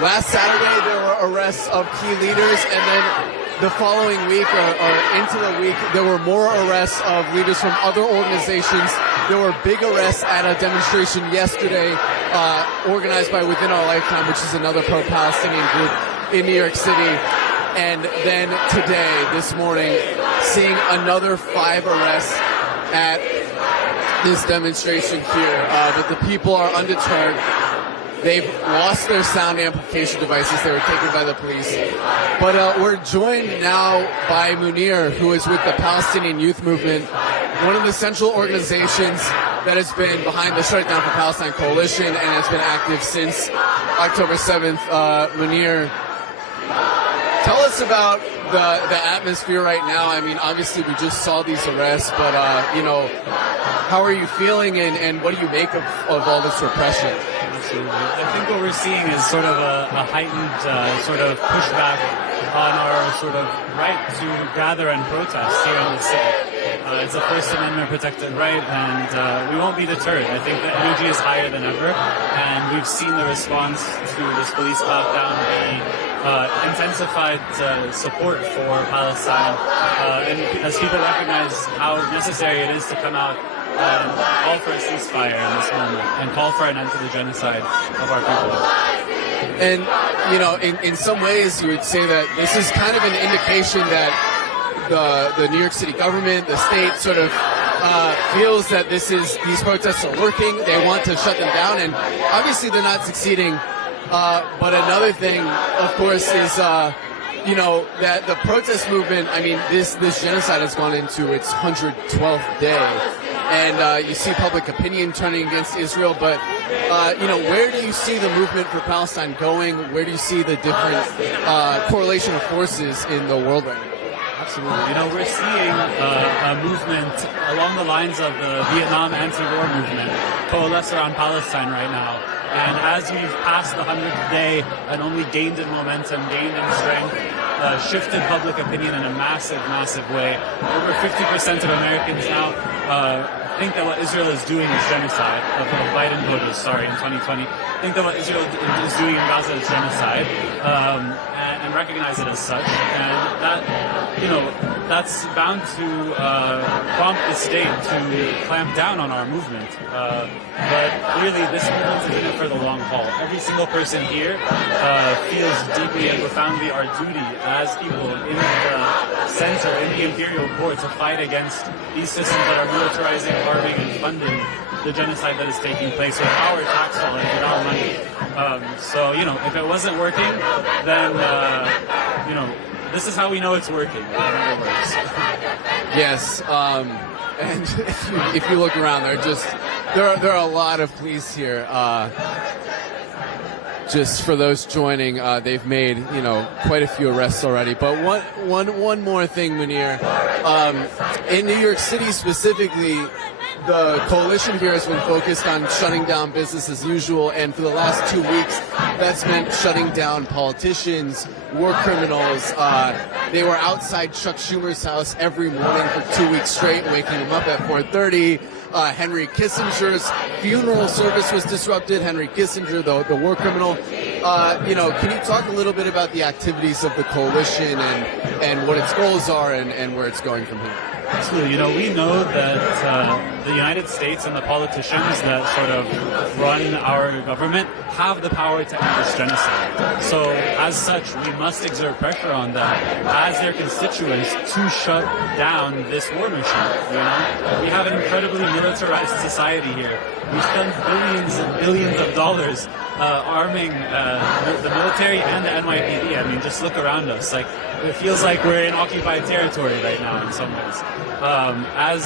Last Saturday, there were arrests of key leaders, and then the following week, or into the week, there were more arrests of leaders from other organizations. There were big arrests at a demonstration yesterday organized by Within Our Lifetime, which is another pro-Palestinian group in New York City. And then today, this morning, seeing another 5 arrests at this demonstration here. But the people are undeterred. They've lost their sound amplification devices. They were taken by the police. But we're joined now by Munir, who is with the Palestinian Youth Movement, one of the central organizations that has been behind the Shut It Down for Palestine coalition and has been active since October 7th. Munir, tell us about the atmosphere right now. I mean, obviously we just saw these arrests, but, how are you feeling and what do you make of all this repression? I think what we're seeing is sort of a heightened sort of pushback on our sort of right to gather and protest here in the city. It's a First Amendment protected right, and we won't be deterred. I think the energy is higher than ever, and we've seen the response to this police crackdown be intensified support for Palestine, and as people recognize how necessary it is to come out and call for a ceasefire in this moment and call for an end to the genocide of our people. And, in some ways you would say that this is kind of an indication that the New York City government, the state sort of feels that these protests are working. They want to shut them down, and obviously they're not succeeding. But another thing, of course, is that the protest movement, I mean, this genocide has gone into its 112th day. And you see public opinion turning against Israel, but where do you see the movement for Palestine going? Where do you see the different correlation of forces in the world right now? Absolutely. We're seeing a movement along the lines of the Vietnam anti-war movement coalesce around Palestine right now. And as we've passed the 100th day and only gained in momentum, gained in strength, shifted public opinion in a massive, massive way. Over 50% of Americans now think that what Israel is doing is genocide, of Biden voters, in 2020, think that what Israel is doing in Gaza is genocide, and recognize it as such. And that, that's bound to prompt the state to clamp down on our movement. But clearly this movement is in it for the long haul. Every single person here feels deeply and profoundly our duty as people in the center, in the imperial court, to fight against these systems that are militarizing, arming, and funding the genocide that is taking place with our tax dollars, with our money. So, if it wasn't working, then, this is how we know it's working. Yes, and if you look around, there are a lot of police here. Just for those joining, they've made quite a few arrests already. But one more thing, Munir, in New York City specifically, the coalition here has been focused on shutting down business as usual, and for the last 2 weeks, that's meant shutting down politicians, war criminals. They were outside Chuck Schumer's house every morning for 2 weeks straight, waking him up at 4:30. Henry Kissinger's funeral service was disrupted. Henry Kissinger, the war criminal. Can you talk a little bit about the activities of the coalition and what its goals are and where it's going from here? Absolutely. We know that the United States and the politicians that sort of run our government have the power to end this genocide. So, as such, we must exert pressure on them as their constituents to shut down this war machine. We have an incredibly militarized society here. We spend billions and billions of dollars arming the military and the NYPD. I mean, just look around us. It feels like we're in occupied territory right now in some ways. As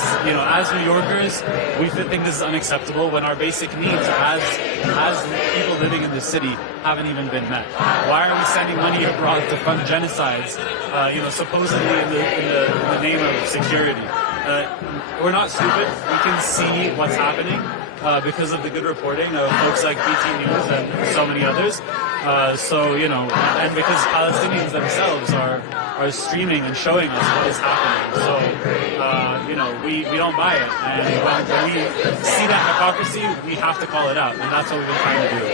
New Yorkers, we think this is unacceptable when our basic needs as people living in the city haven't even been met. Why are we sending money abroad to fund genocides, supposedly in the name of security? We're not stupid. We can see what's happening because of the good reporting of folks like BT News and so many others. And because Palestinians themselves are streaming and showing us what is happening. So, we don't buy it. And when we see that hypocrisy, we have to call it out. And that's what we've been trying to do.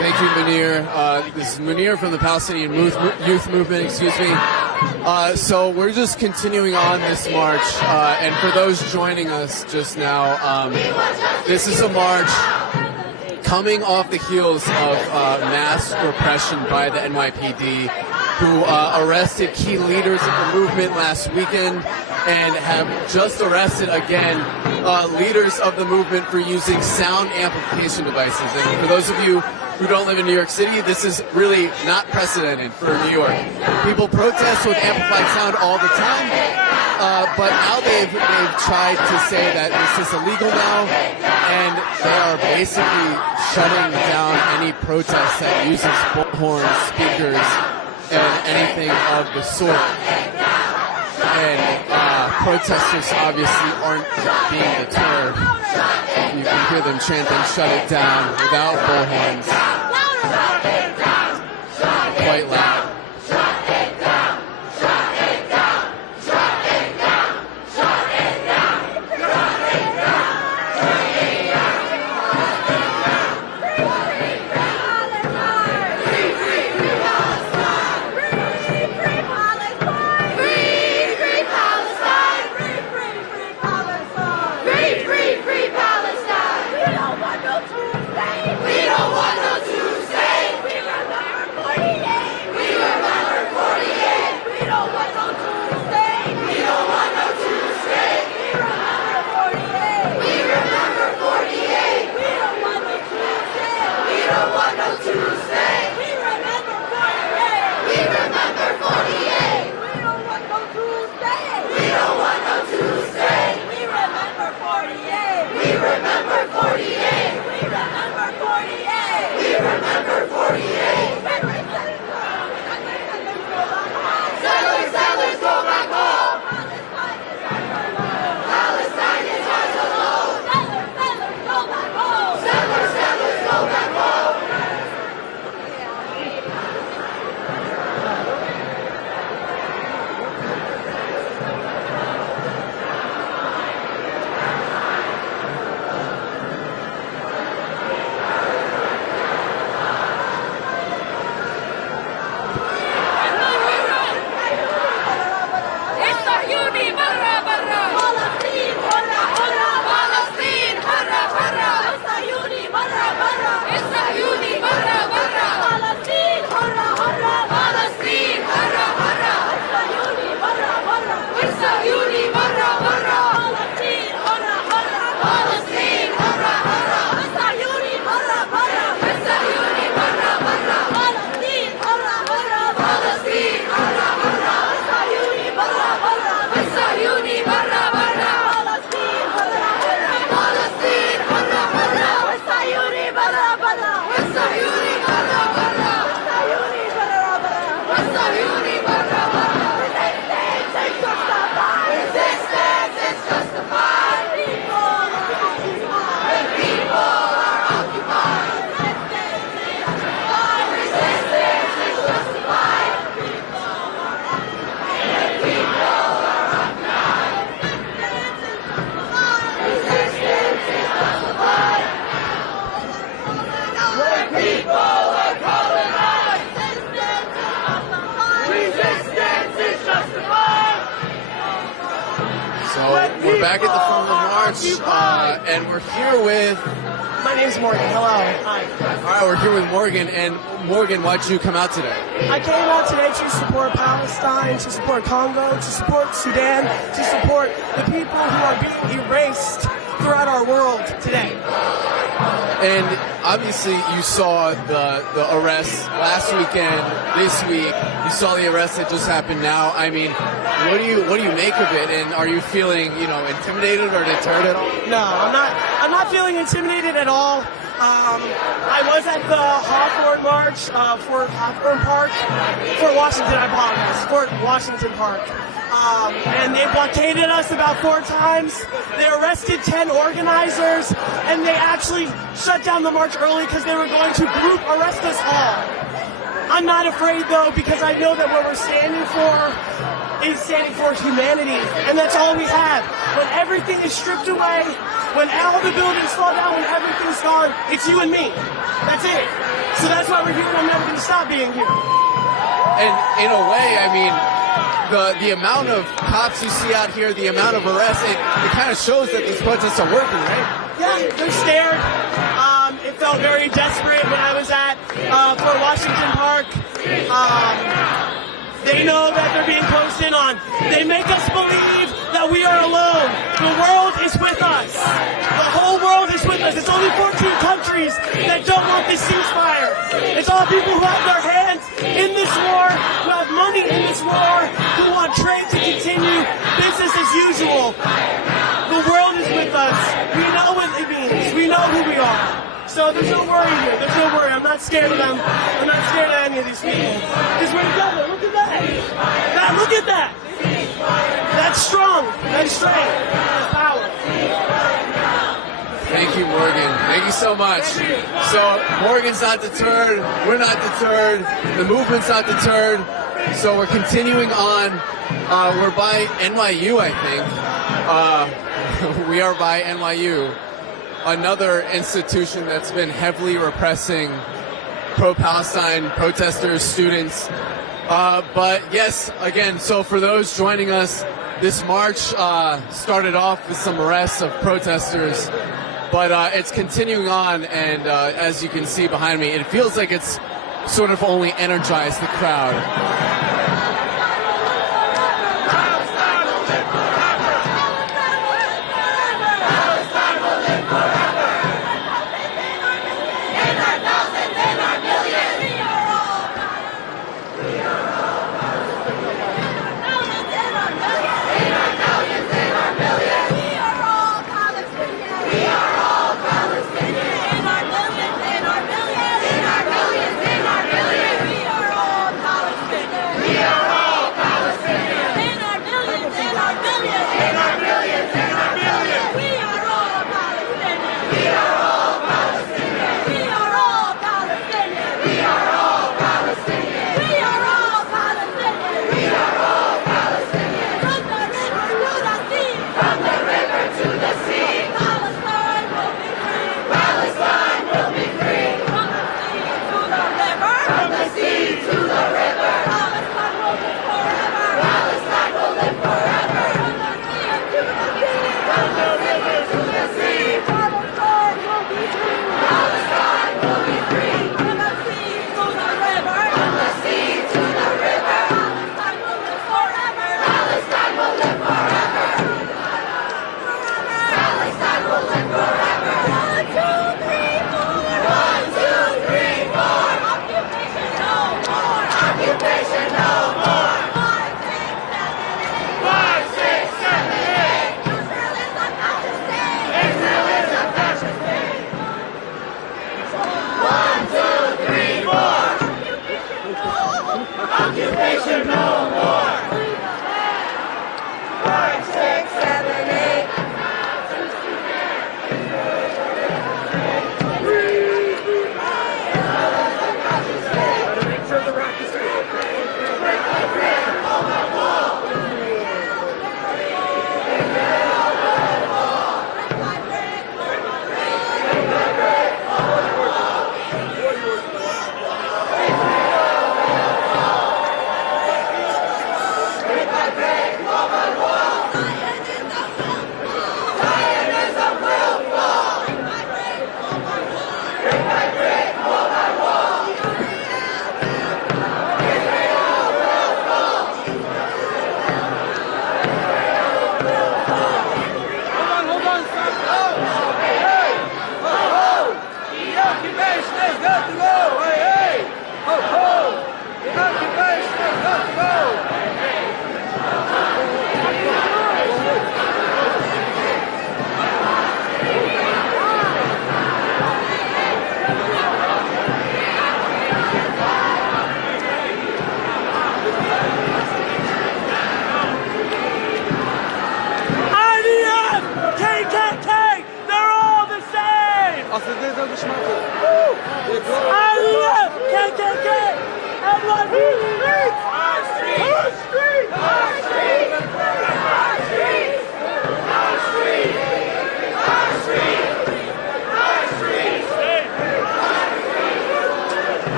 Thank you, Munir. This is Munir from the Palestinian Youth Movement, So we're just continuing on this march. And for those joining us just now, this is a march coming off the heels of mass repression by the NYPD, who arrested key leaders of the movement last weekend and have just arrested again leaders of the movement for using sound amplification devices. And for those of you who don't live in New York City, this is really not precedented for New York. People protest with amplified sound all the time, but now they've tried to say that this is illegal now, and they are basically shutting down any protest that uses bullhorns, speakers, and anything of the sort. And protesters obviously aren't being deterred. You can hear them chanting, "Shut it down," without bullhorns. Quite loud. We don't want no Tuesday. We We're back at the front of the march, and we're here with... My name's Morgan. Hello. Hi. All right, we're here with Morgan. And Morgan, why'd you come out today? I came out today to support Palestine, to support Congo, to support Sudan, to support the people who are being erased throughout our world today. And obviously you saw the arrests last weekend, this week. You saw the arrest that just happened now. I mean, what do you make of it? And are you feeling, intimidated or deterred at all? No, I'm not feeling intimidated at all. I was at the Hawthorne March, Fort Hawthorne Park, Fort Washington, I apologize, Fort Washington Park. And they blockaded us about 4 times. They arrested 10 organizers, and they actually shut down the march early because they were going to group arrest us all. I'm not afraid, though, because I know that what we're standing for is standing for humanity, and that's all we have. When everything is stripped away, when all the buildings fall down, when everything's gone, it's you and me. That's it. So that's why we're here, and I'm never going to stop being here. And in a way, I mean, the amount of cops you see out here, the amount of arrests, it kind of shows that these protests are working, right? Yeah, they're scared. It felt very desperate when I was at Fort Washington Park. They know that they're being closed in on. They make us believe that we are alone. The world is with us. The whole world is with us. It's only 14 countries that don't want this ceasefire. It's all people who have their hands in this war, who have money in this war, who want trade to continue, business as usual. The world is with us. We know what it means. We know who we are. So there's no worry here. There's no worry. I'm not scared of them. I'm not scared of any of these people. Because we're together. Look at that. Look at that. That's strong. That's strength. That's power. Thank you, Morgan. Thank you so much. So Morgan's not deterred. We're not deterred. The movement's not deterred. So we're continuing on. We're by NYU, I think. We are by NYU. Another institution that's been heavily repressing pro-Palestine protesters, students. But yes, again, so for those joining us, this march started off with some arrests of protesters, but it's continuing on, and as you can see behind me, it feels like it's sort of only energized the crowd.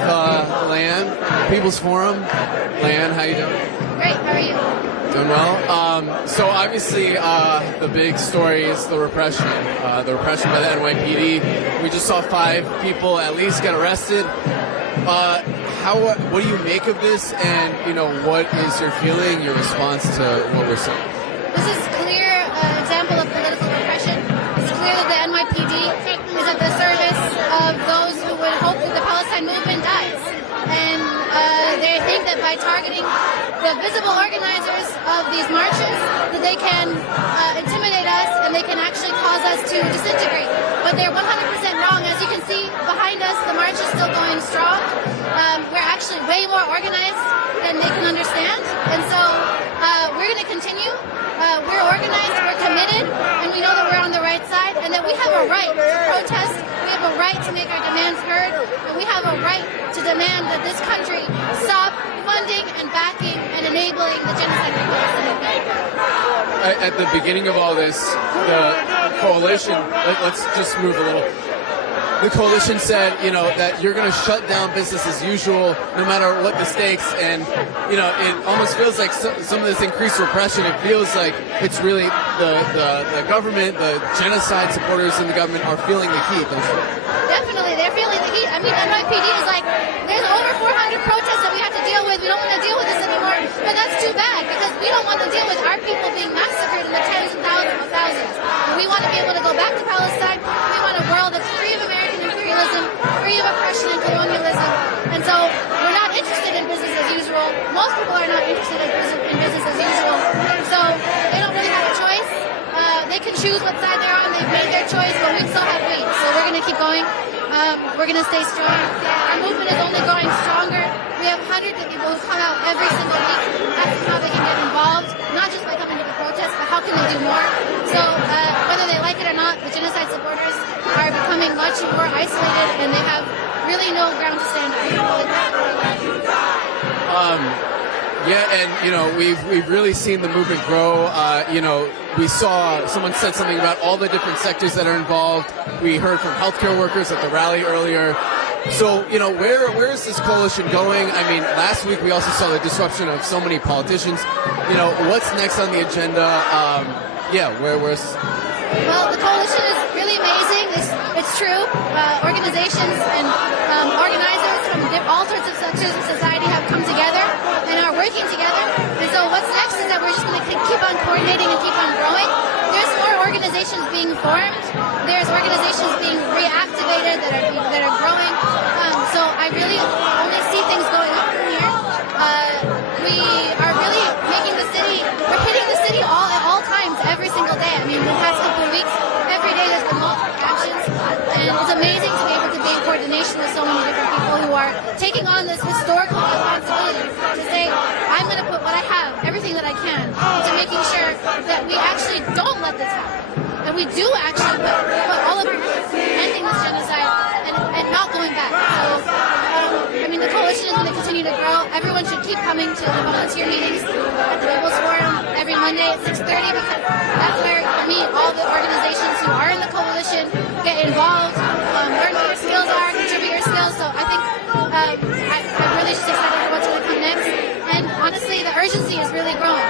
with Lan, People's Forum. Lan, how you doing? Great, how are you? Doing well. So obviously the big story is the repression by the NYPD. We just saw 5 people at least get arrested. What do you make of this, and what is your feeling, your response to what we're seeing? This is clear example of political repression. It's clear that the NYPD is at the service of those who would hope that the Palestine movement dies. And they think that by targeting the visible organizers of these marches, that they can intimidate us and they can actually cause us to disintegrate. But they're 100% wrong. As you can see behind us, the march is still going strong. We're actually way more organized than they can understand. And so we're going to continue. We're organized, we're committed, and we know that we're on the right side, and that we have a right to protest, we have a right to make our demands heard, and we have a right to demand that this country stop funding and backing and enabling the genocide of Palestine. At the beginning of all this, the coalition, let's just move a little. The coalition said, that you're going to shut down business as usual, no matter what the stakes. And, it almost feels like some of this increased repression, it feels like it's really the government, the genocide supporters in the government are feeling the heat, don't you? Definitely, they're feeling the heat. I mean, NYPD is like, there's over 400 protests that we have to deal with. We don't want to deal with this anymore. But that's too bad, because we don't want to deal with our people being massacred in the tens and thousands. We want to be able to go back to Palestine. We want a world that's free of American imperialism, free of oppression and colonialism. And so we're not interested in business as usual. Most people are not interested in business as usual. So they don't really have a choice. They can choose what side they're on. They've made their choice, but we still have wings. So we're going to keep going. We're going to stay strong. Our movement is only growing stronger. We have hundreds of people who come out every single week asking how they can get involved, not just by coming to the protest, but how can they do more. So whether they like it or not, the genocide supporters are becoming much more isolated, and they have really no ground to stand on. Yeah, and we've really seen the movement grow. We saw someone said something about all the different sectors that are involved. We heard from healthcare workers at the rally earlier. So, where is this coalition going? I mean, last week we also saw the disruption of so many politicians. What's next on the agenda? Where's this? Well, the coalition is really amazing. It's true. Organizations and organizers from all sorts of sectors of society have come together and are working together. And so what's next is that we're just going to keep on coordinating and keep on growing. There's more organizations being formed. There's organizations being reactivated that are growing. So I really only see things going up from here. We are really making the city, we're hitting the city at all times, every single day. I mean, the past couple of weeks, every day there's been multiple actions. And it's amazing to be able to be in coordination with so many different people who are taking on this historical responsibility to say, I'm going to put what I have, everything that I can, to making sure that we actually don't let this happen. And we do actually put all of our efforts ending this genocide and not going back. So, the coalition is going to continue to grow. Everyone should keep coming to the volunteer meetings at the People's Forum every Monday at 6:30, because that's where all the organizations who are in the coalition get involved, learn what your skills are, contribute your skills. So I think I'm really just excited for what's going to come next. And honestly, the urgency is really growing.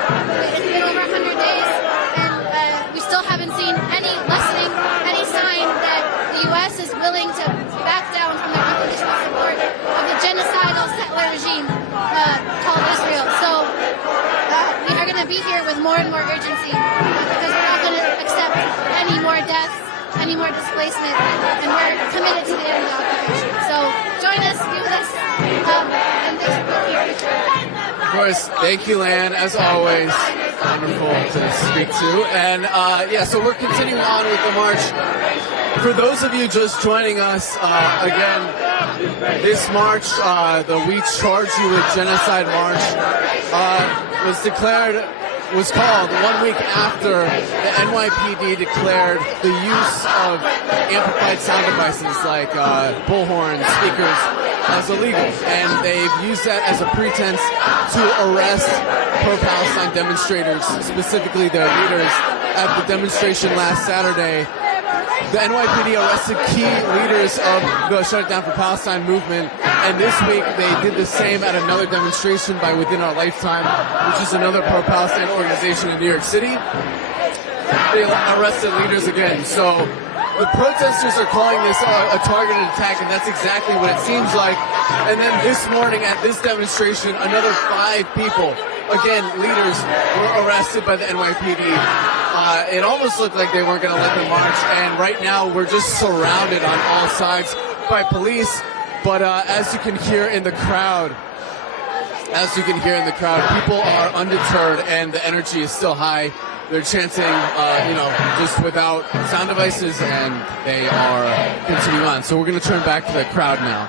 It's been over 100 days, and we still haven't seen any lessening, any sign that the U.S. is willing to back down from their unconditional support of the genocidal settler regime called Israel. So we are going to be here with more and more urgency, because we're not going to accept any more deaths, any more displacement, and we're committed to the end of the occupation. So join us, be with us, and thanks for being here. Of course, thank you, Lan, as always. Wonderful to speak to. And so we're continuing on with the march. For those of you just joining us, again, this march, the We Charge You with Genocide March, was called 1 week after the NYPD declared the use of amplified sound devices like bullhorns, speakers, as illegal. And they've used that as a pretense to arrest pro-Palestine demonstrators, specifically their leaders. At the demonstration last Saturday, the NYPD arrested key leaders of the Shut It Down for Palestine movement And this week they did the same at another demonstration by Within Our Lifetime, which is another pro-Palestine organization in New York City. They arrested leaders again. So the protesters are calling this a targeted attack, and that's exactly what it seems like. And then this morning at this demonstration, another 5 people, again, leaders, were arrested by the NYPD. It almost looked like they weren't going to let them march, and right now we're just surrounded on all sides by police. But as you can hear in the crowd, people are undeterred, and the energy is still high. They're chanting, just without sound devices, and they are continuing on. So we're going to turn back to the crowd now.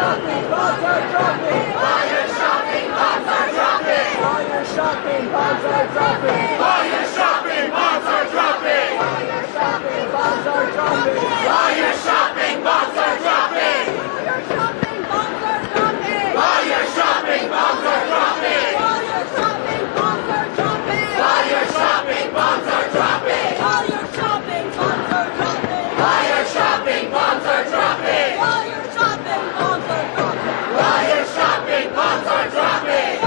shopping bombs are dropping. While you're shopping, bombs are dropping. While you're shopping, bombs are dropping. While you're shopping, bombs are dropping. While you're shopping, bombs are dropping. While you're shopping, bombs are dropping. While you're shopping, bombs are dropping. While you're shopping, bombs are dropping. While you're shopping, bombs are dropping. While you're shopping, bombs are dropping. While you're shopping, bombs are dropping. While you're shopping, bombs are dropping. While you're shopping, bombs are dropping.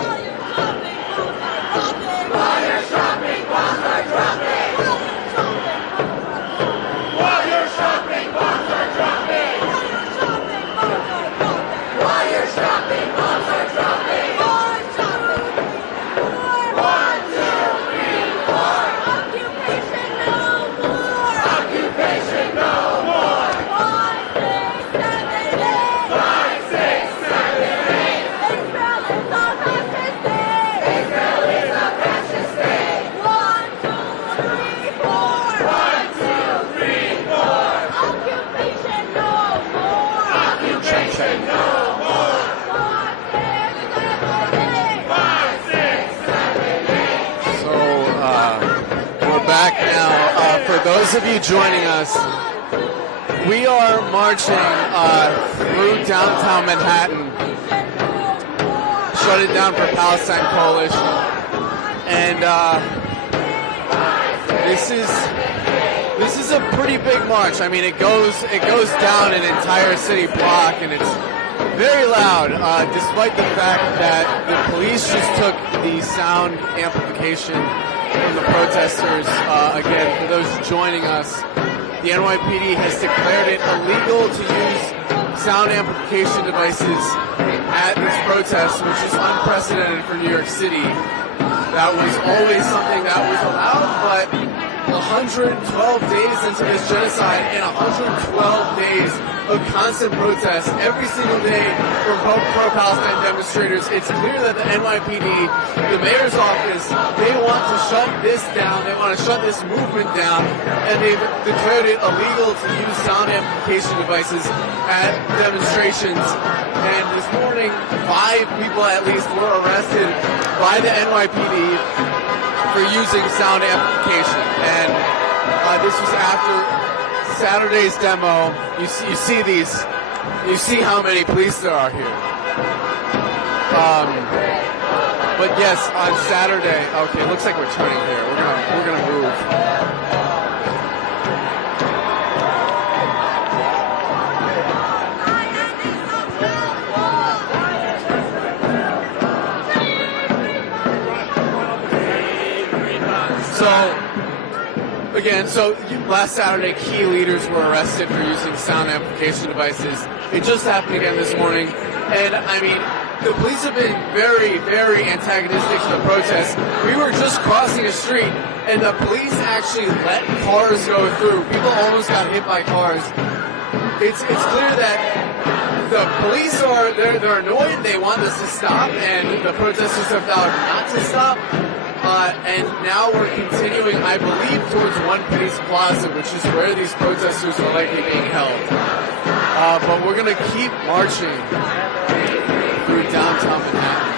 While you're shopping, bombs are dropping. While you're shopping, bombs are dropping. While you're shopping, bombs are dropping. 1, 2, 3, 4. Occupation no more. Occupation no more. 5, 6, 7, 8. 5, 6, 7, 8. Israel is a fascist state. Israel is a fascist state. 1, 2, 3, 4. 1, 2, 3, 4. Occupation no more. Occupation no more. 5, 6, 7, 8. 5, 6, 7, 8. So we're back now. For those of you joining us, we are marching through downtown Manhattan, shut it down for Palestine Coalition, and this is a pretty big march. I mean, it goes down an entire city block, and it's very loud, despite the fact that the police just took the sound amplification from the protesters. Again, for those joining us, the NYPD has declared it illegal to use sound amplification devices at this protest, which is unprecedented for New York City. That was always something that was allowed, but 112 days into this genocide and 112 days of constant protests every single day from pro-Palestine demonstrators, it's clear that the NYPD, the mayor's office, they want to shut this down, they want to shut this movement down, and they've declared it illegal to use sound amplification devices at demonstrations. And this morning, 5 people at least were arrested by the NYPD for using sound amplification. And this was after Saturday's demo. You see how many police there are here. But yes, on Saturday, okay, looks like we're turning here. We're gonna move. So last Saturday, key leaders were arrested for using sound amplification devices. It just happened again this morning. And I mean, the police have been very, very antagonistic to the protests. We were just crossing a street, and the police actually let cars go through. People almost got hit by cars. It's clear that the police they're annoyed. They want this to stop, and the protesters have vowed not to stop. And now we're continuing, I believe, towards One Place Plaza, which is where these protesters are likely being held. But we're going to keep marching through downtown Manhattan.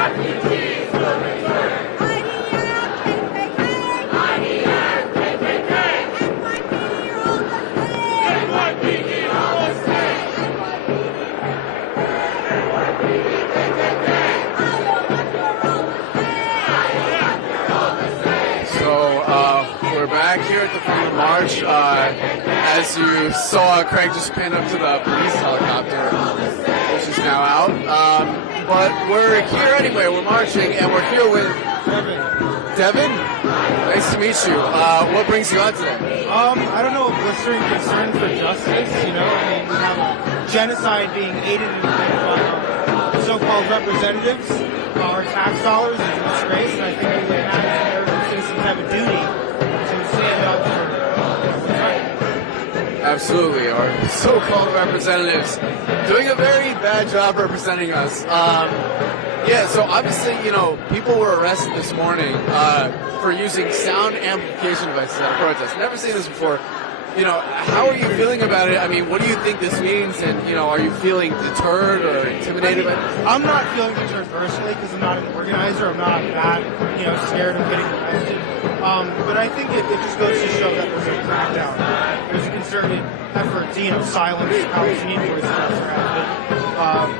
We're back here at the front of the march. As you saw, Craig just pinned up to the police helicopter, which is now out. But we're here anyway. We're marching, and we're here with Devin. Nice to meet you. What brings you out today? I don't know, a blistering concern for justice. You know, I mean, we have genocide being aided and abetted by so-called representatives. Our tax dollars is a disgrace, and I think we as American citizens have a duty to stand up for what's right. Absolutely. Our so-called representatives doing a very bad job representing us. Yeah, so obviously, you know, people were arrested this morning for using sound amplification devices at a protest. Never seen this before. You know, how are you feeling about it? I mean, what do you think this means? And, you know, are you feeling deterred or intimidated by this? I'm not feeling deterred personally because I'm not an organizer. I'm not that, you know, scared of getting arrested. But I think it just goes to show that there's a crackdown. There's a concerted effort to, you know, silence Palestinian voices that have been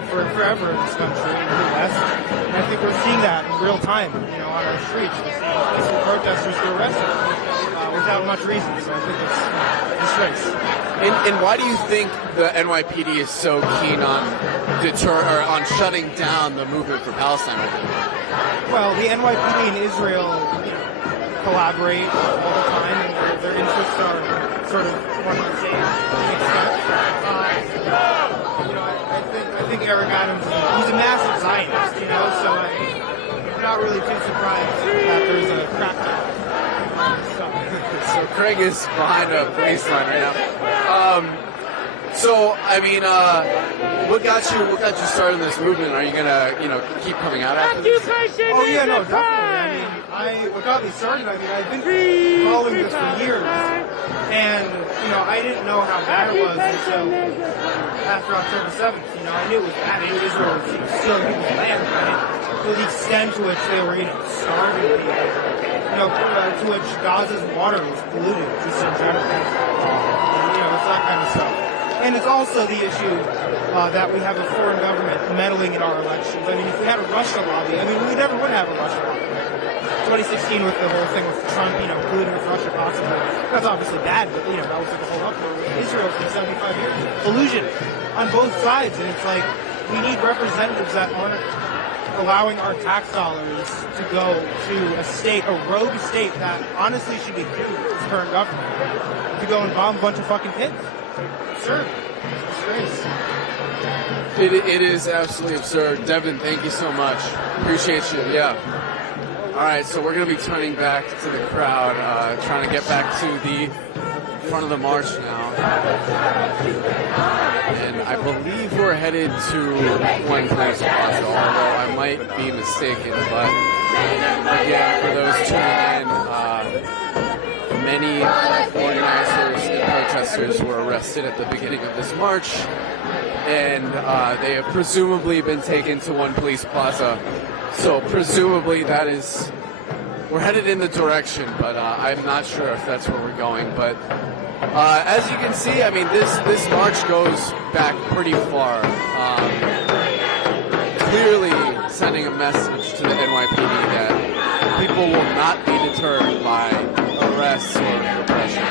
for forever in this country, in the West. And I think we're seeing that in real time, you know, on our streets. We're seeing peaceful protesters get arrested without much reason. So I think it's a disgrace. And why do you think the NYPD is so keen on on shutting down the movement for Palestine right now? Well, the NYPD and Israel, you know, collaborate all the time, and their interests are sort of one and the same to an extent. You know, I think Eric Adams, he's a massive Zionist, you know, so I'm not really too surprised that there's a crackdown. So Craig is behind a police line right now. So I mean, what got you started in this movement? Are you gonna, you know, keep coming out after this? Oh yeah, no, definitely. I mean, what got me started? I mean, I've been following this for years, and you know, I didn't know how bad it was until after October 7th. You know, I knew it was bad. I knew Israel was stealing people's land, right? To the extent to which they were, you know, starving people. You know, to which Gaza's water was polluted, just in general. You know, it's that kind of stuff. And it's also the issue that we have a foreign government meddling in our elections. I mean, if we had a Russia lobby, I mean, we never would have a Russia lobby. 2016 with the whole thing with Trump, you know, colluding with Russia possibly. That's obviously bad, but, you know, that was like a whole uproar with Israel for 75 years. Collusion on both sides. And it's like, we need representatives that aren't allowing our tax dollars to go to a state, a rogue state that honestly should be due to this current government, to go and bomb a bunch of fucking kids. Absurd. Disgrace. It is absolutely absurd. Devin, thank you so much. Appreciate you. Yeah. All right, so we're going to be turning back to the crowd, trying to get back to the front of the march now. And I believe we're headed to one place plaza, although I might be mistaken. But again, for those tuning in, many organizers and protesters were arrested at the beginning of this march, and they have presumably been taken to one police plaza. So presumably that is, we're headed in the direction, but I'm not sure if that's where we're going. But as you can see, I mean, this march goes back pretty far, clearly sending a message to the NYPD that people will not be deterred by arrests or repression.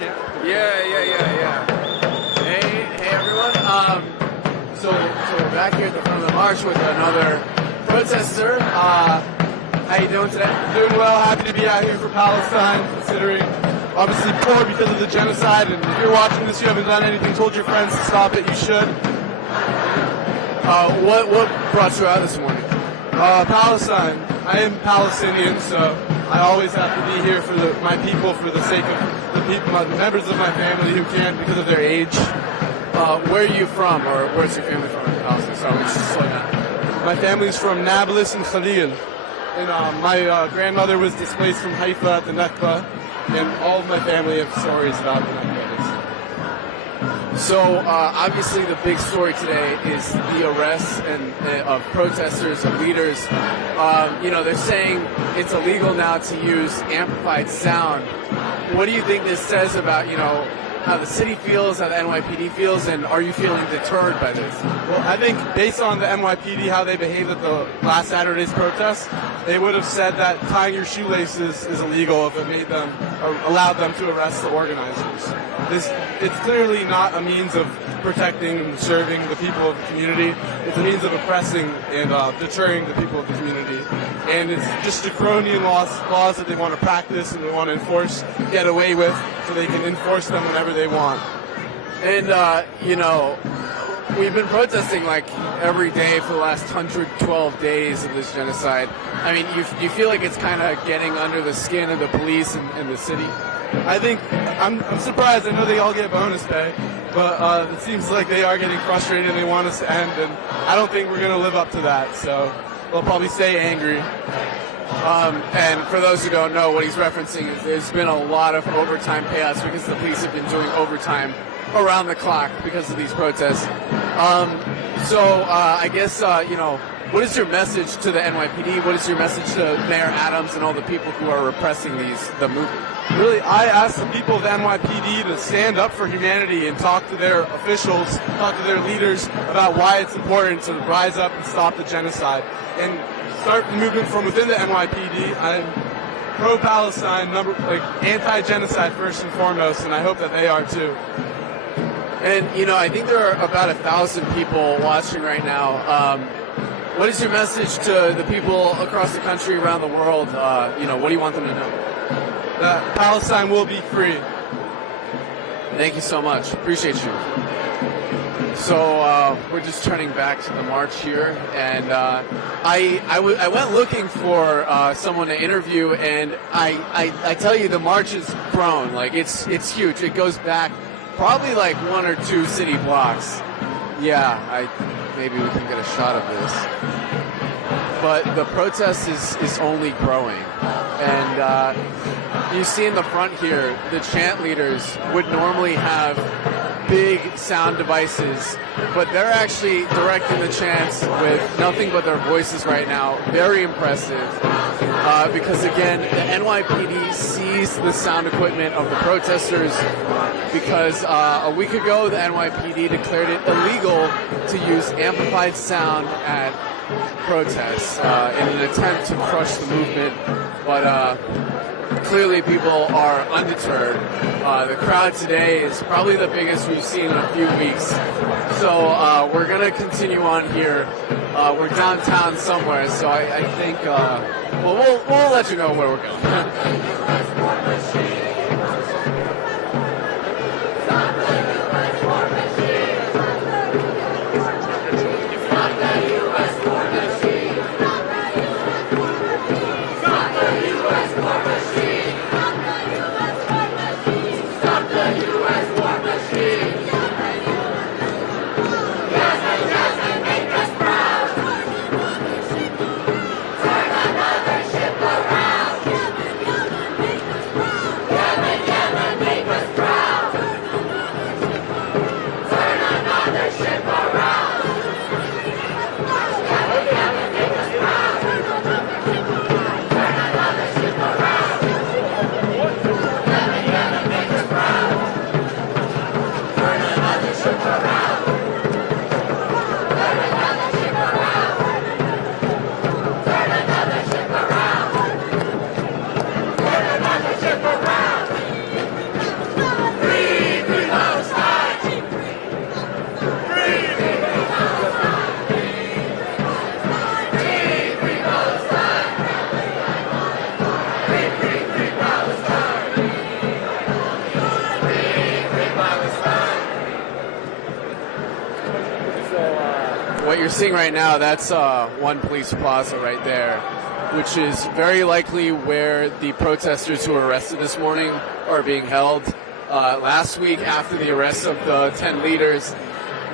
Yeah. Hey everyone. So we're back here at the front of the march with another protester. How you doing today? Doing well, happy to be out here for Palestine, considering obviously poor because of the genocide, and if you're watching this, you haven't done anything, told your friends to stop it, you should. What brought you out this morning? Palestine. I am Palestinian, so I always have to be here for my people, for the sake of the people, members of my family who can't because of their age. Where are you from, or where's your family from in Palestine? Sorry, we just slow down. My family's from Nablus and Khalil. And my grandmother was displaced from Haifa at the Nakba, and all of my family have stories about the Nakba. So obviously the big story today is the arrests of protesters, of leaders. They're saying it's illegal now to use amplified sound. What do you think this says about, how the city feels, how the NYPD feels, and are you feeling deterred by this? Well, I think based on the NYPD, how they behaved at the last Saturday's protest, they would have said that tying your shoelaces is illegal if it made them, or allowed them to arrest the organizers. It's clearly not a means of protecting and serving the people of the community. It's a means of oppressing and deterring the people of the community. And it's just draconian laws that they want to practice and they want to enforce, get away with, so they can enforce them whenever they want. And, we've been protesting like every day for the last 112 days of this genocide. I mean, you feel like it's kind of getting under the skin of the police and the city? I think, I'm surprised. I know they all get bonus pay, but it seems like they are getting frustrated and they want us to end, and I don't think we're going to live up to that, so they'll probably stay angry. And for those who don't know, what he's referencing is there's been a lot of overtime payouts because the police have been doing overtime around the clock because of these protests. I guess, what is your message to the NYPD? What is your message to Mayor Adams and all the people who are repressing the movement? Really, I ask the people of the NYPD to stand up for humanity and talk to their officials, talk to their leaders about why it's important to rise up and stop the genocide. And start the movement from within the NYPD. I'm pro-Palestine, anti-genocide first and foremost, and I hope that they are too. And, I think there are about 1,000 people watching right now. What is your message to the people across the country, around the world? What do you want them to know? That Palestine will be free. Thank you so much. Appreciate you. So we're just turning back to the march here, and I went looking for someone to interview, and I tell you, the march has grown. Like it's huge. It goes back probably like 1 or 2 city blocks. Yeah, maybe we can get a shot of this. But the protest is only growing, and you see in the front here, the chant leaders would normally have big sound devices, but they're actually directing the chants with nothing but their voices right now. Very impressive, because again, the NYPD seized the sound equipment of the protesters because a week ago the NYPD declared it illegal to use amplified sound at protests in an attempt to crush the movement, but clearly people are undeterred. The crowd today is probably the biggest we've seen in a few weeks. So we're going to continue on here. We're downtown somewhere, so I think we'll let you know where we're going. you're seeing right now, that's One Police Plaza right there, which is very likely where the protesters who were arrested this morning are being held. Last week, after the arrest of the 10 leaders,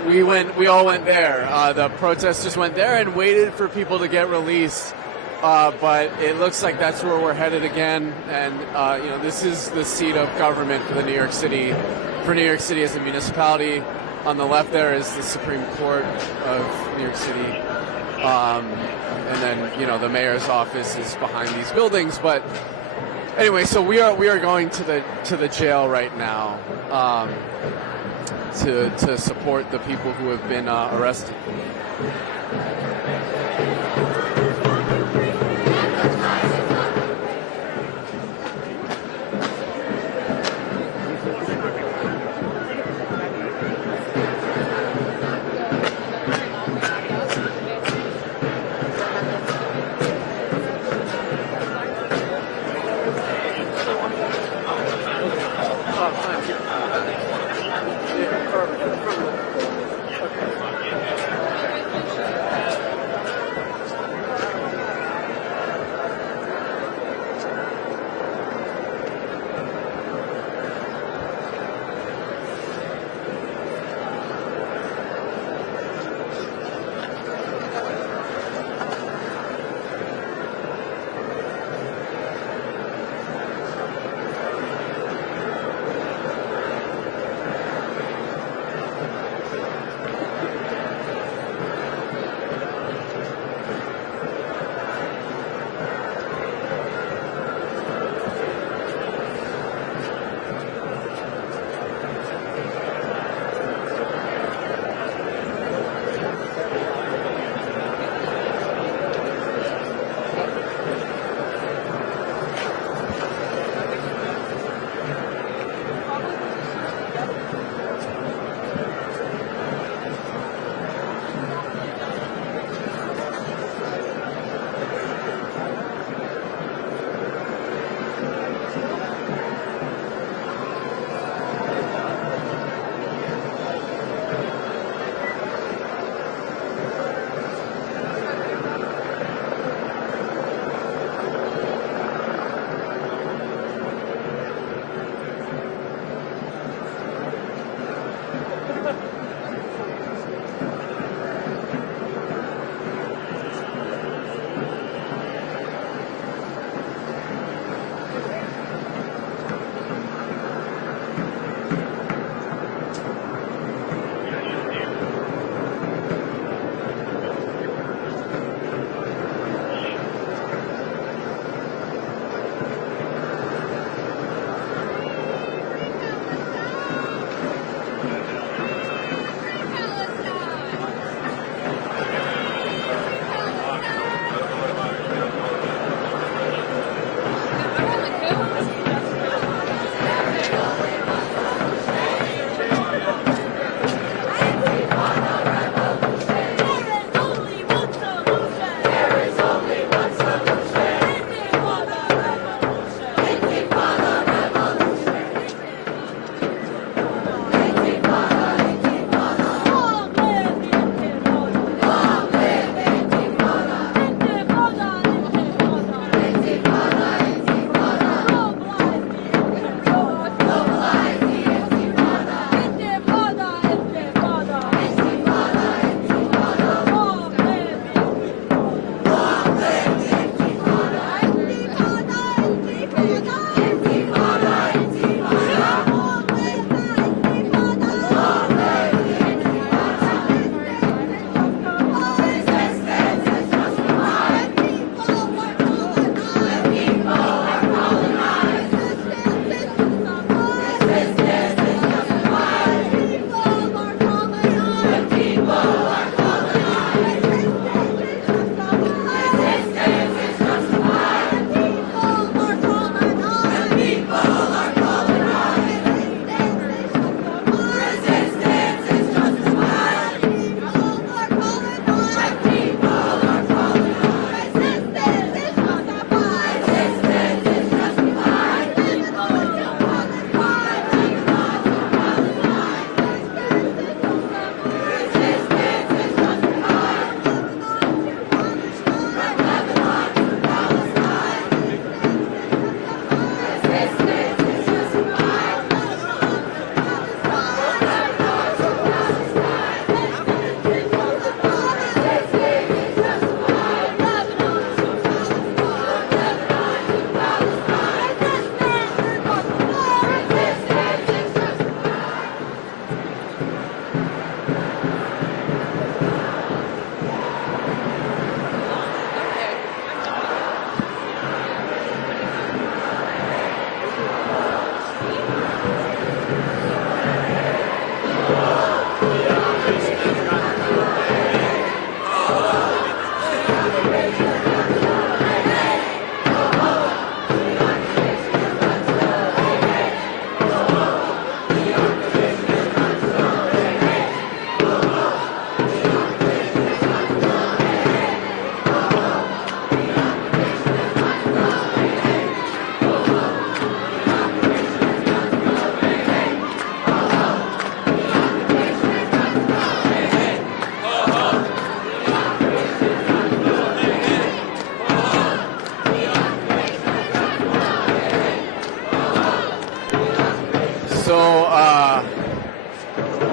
we all went there. The protesters went there and waited for people to get released. But it looks like that's where we're headed again. And this is the seat of government for New York City as a municipality. On the left there is the Supreme Court of New York City. And then, the mayor's office is behind these buildings. But anyway, so we are going to the jail right now to support the people who have been arrested.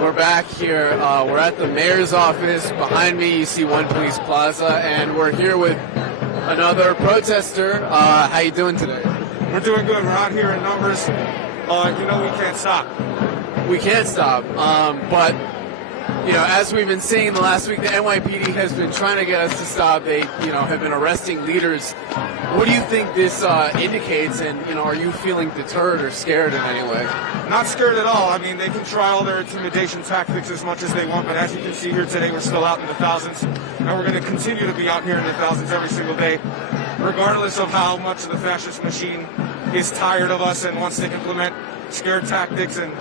We're back here. We're at the mayor's office. Behind me, you see One Police Plaza, and we're here with another protester. How you doing today? We're doing good. We're out here in numbers. You know, we can't stop. We can't stop. But, you know, as we've been saying the last week, the NYPD has been trying to get us to stop. They, you know, have been arresting leaders. What do you think this indicates? And, you know, are you feeling deterred or scared in any way? Not scared at all. I mean, they can try all their intimidation tactics as much as they want, but as you can see here today, we're still out in the thousands, and we're going to continue to be out here in the thousands every single day, regardless of how much the fascist machine is tired of us and wants to implement scare tactics and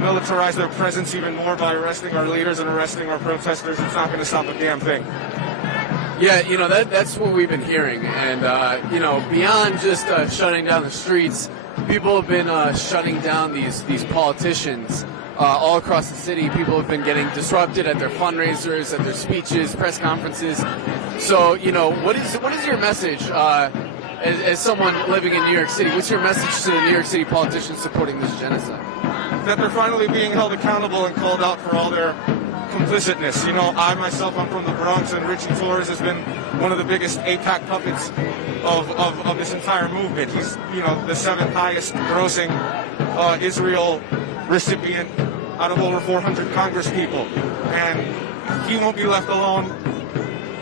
militarize their presence even more by arresting our leaders and arresting our protesters. It's not going to stop a damn thing. Yeah, you know, that's what we've been hearing. And, you know, beyond just shutting down the streets, people have been shutting down these politicians all across the city. People have been getting disrupted at their fundraisers, at their speeches, press conferences. So, you know, what is your message as someone living in New York City? What's your message to the New York City politicians supporting this genocide? That they're finally being held accountable and called out for all their complicitness. You know, I myself, I'm from the Bronx, and Richie Torres has been one of the biggest AIPAC puppets of this entire movement. He's, you know, the 7th highest grossing Israel recipient out of over 400 Congress people. And he won't be left alone.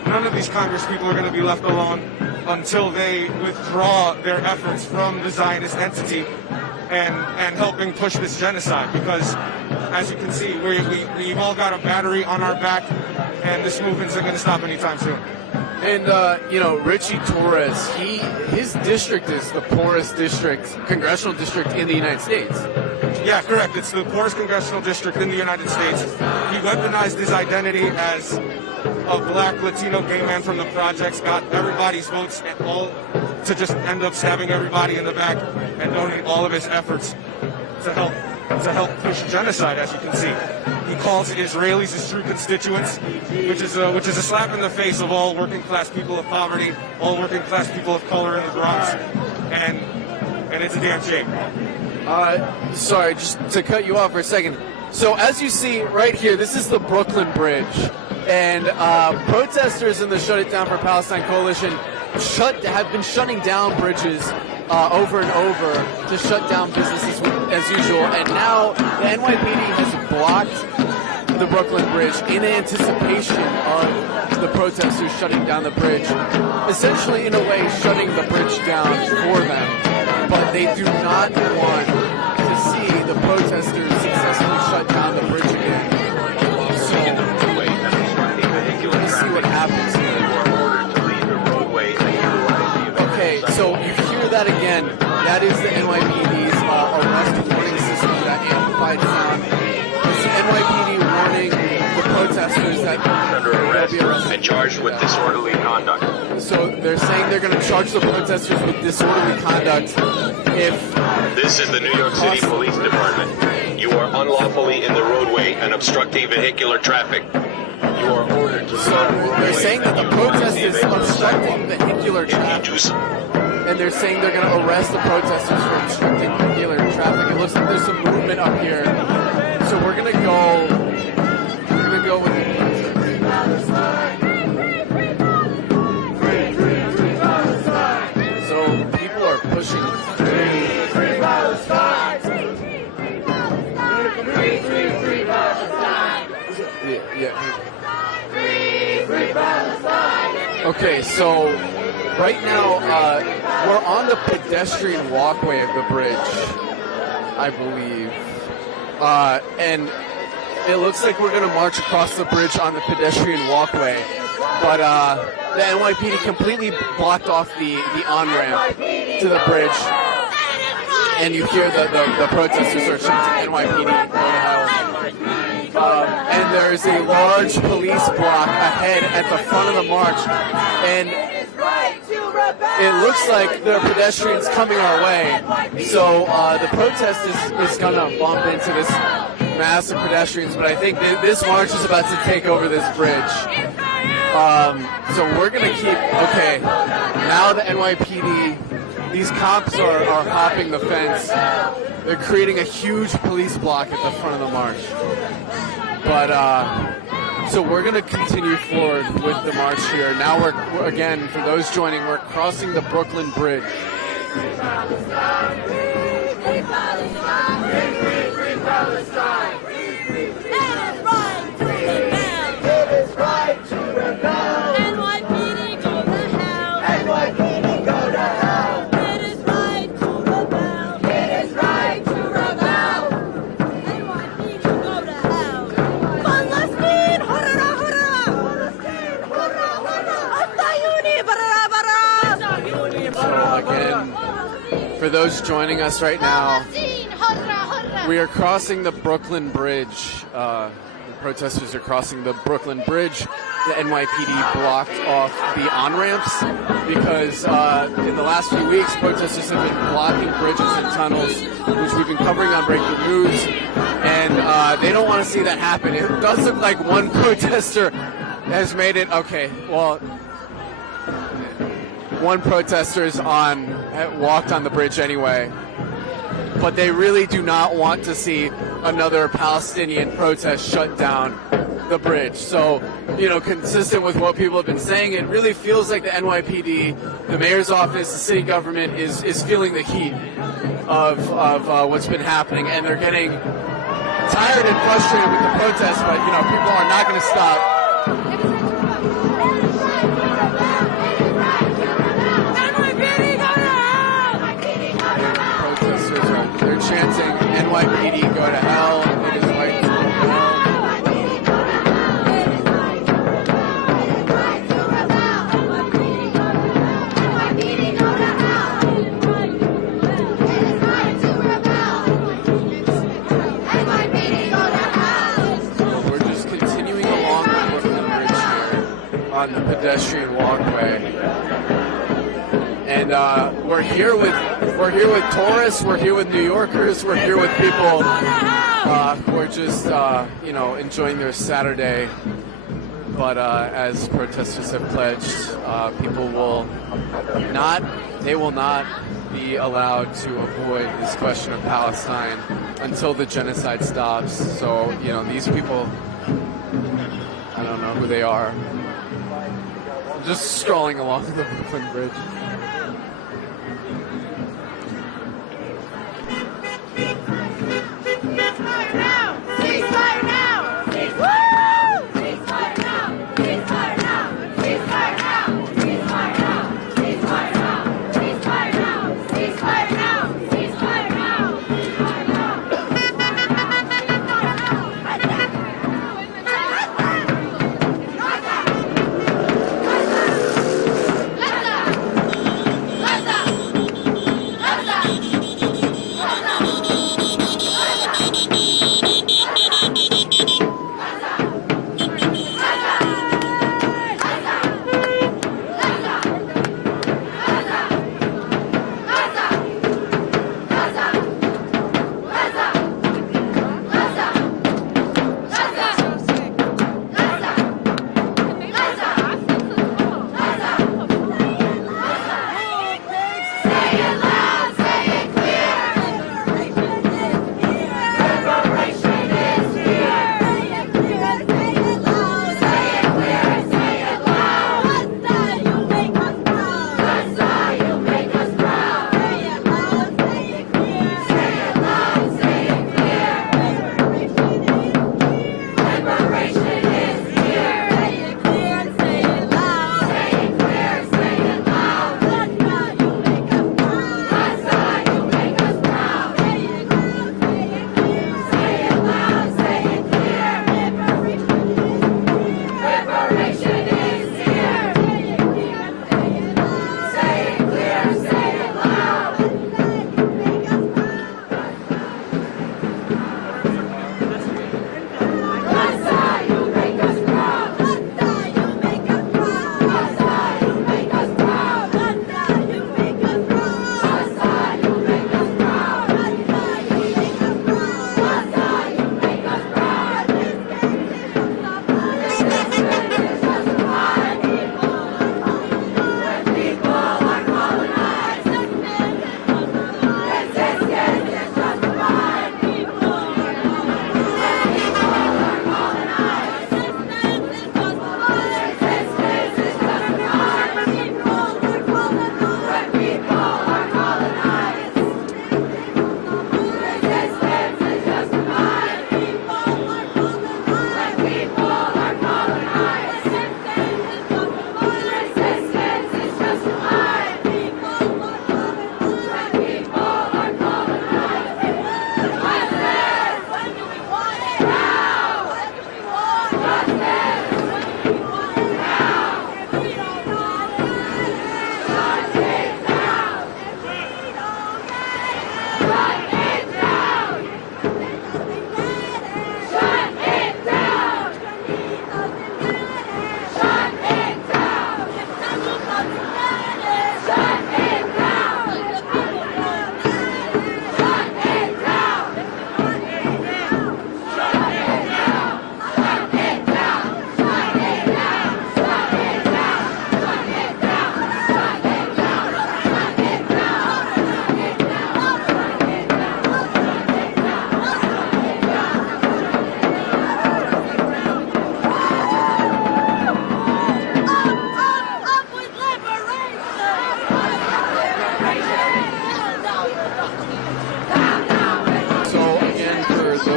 None of these Congress people are going to be left alone until they withdraw their efforts from the Zionist entity and helping push this genocide, because as you can see, we've all got a battery on our back, and this movement isn't going to stop anytime soon. And, you know, Richie Torres, his district is the poorest congressional district in the United States. Yeah, correct. It's the poorest congressional district in the United States. He weaponized his identity as a black Latino gay man from the projects, got everybody's votes and all to just end up stabbing everybody in the back and donate all of his efforts to help push genocide, as you can see. He calls Israelis his true constituents, which is a slap in the face of all working class people of poverty, all working class people of color in the Bronx, and it's a damn shame. Sorry, just to cut you off for a second. So as you see right here, this is the Brooklyn Bridge, and protesters in the Shut It Down for Palestine coalition have been shutting down bridges over and over to shut down businesses as usual, and now the NYPD has blocked the Brooklyn Bridge in anticipation of the protesters shutting down the bridge, essentially in a way shutting the bridge down for them, but they do not want to see the protesters successfully shut down the bridge again. So let's see what happens here. Okay, so you hear that again. That is the NYPD's arrest warning system, that amplified sound. It's the NYPD warning the protesters that they'll be arrested and charged with disorderly conduct. So they're saying they're going to charge the protesters with disorderly conduct if... This is the New York City Police Department. You are unlawfully in the roadway and obstructing vehicular traffic. You are ordered to... So they're saying that the protest is obstructing vehicular traffic. And they're saying they're going to arrest the protesters for obstructing vehicular traffic. It looks like there's some movement up here. So we're going to go with the So people are pushing. Free Palestine! Free Palestine! Okay, so right now we're on the pedestrian walkway of the bridge, I believe, and it looks like we're going to march across the bridge on the pedestrian walkway, but the NYPD completely blocked off the on-ramp to the bridge, and you hear the protesters are chanting NYPD. And there's a large police block ahead at the front of the march, and it looks like there are pedestrians coming our way. So the protest is going to bump into this mass of pedestrians, but I think this march is about to take over this bridge. So we're going to keep, okay, now the NYPD these cops are hopping the fence. They're creating a huge police block at the front of the march. But so we're going to continue forward with the march here. Now we're again, for those joining, we're crossing the Brooklyn Bridge. NYPD go to hell. NYPD go to hell. It is right to rebel. It is right to rebel. NYPD go to hell. Palestine, hurrah, hurrah. Palestine, hurrah, hurrah. Al-Sayuni, barra, barra. Al-Sayuni, barra, Again, for those joining us right now, we are crossing the Brooklyn Bridge. The protesters are crossing the Brooklyn Bridge. The NYPD blocked off the on-ramps because in the last few weeks, protesters have been blocking bridges and tunnels, which we've been covering on Breakthrough News, and they don't want to see that happen. It does look like one protester has made it. Okay, well, one protester's walked on the bridge anyway, but they really do not want to see another Palestinian protest shut down the bridge. So, consistent with what people have been saying, it really feels like the NYPD, the mayor's office, the city government is feeling the heat of what's been happening, and they're getting tired and frustrated with the protests, but people are not going to stop. They're chanting, NYPD go to hell, it is right to rebel. We're just continuing along the Brooklyn Bridge here on the pedestrian walkway. And we're here with tourists, we're here with New Yorkers, we're here with people who are just enjoying their Saturday. But as protesters have pledged, people will not be allowed to avoid this question of Palestine until the genocide stops. So these people, I don't know who they are. I'm just strolling along the Brooklyn Bridge.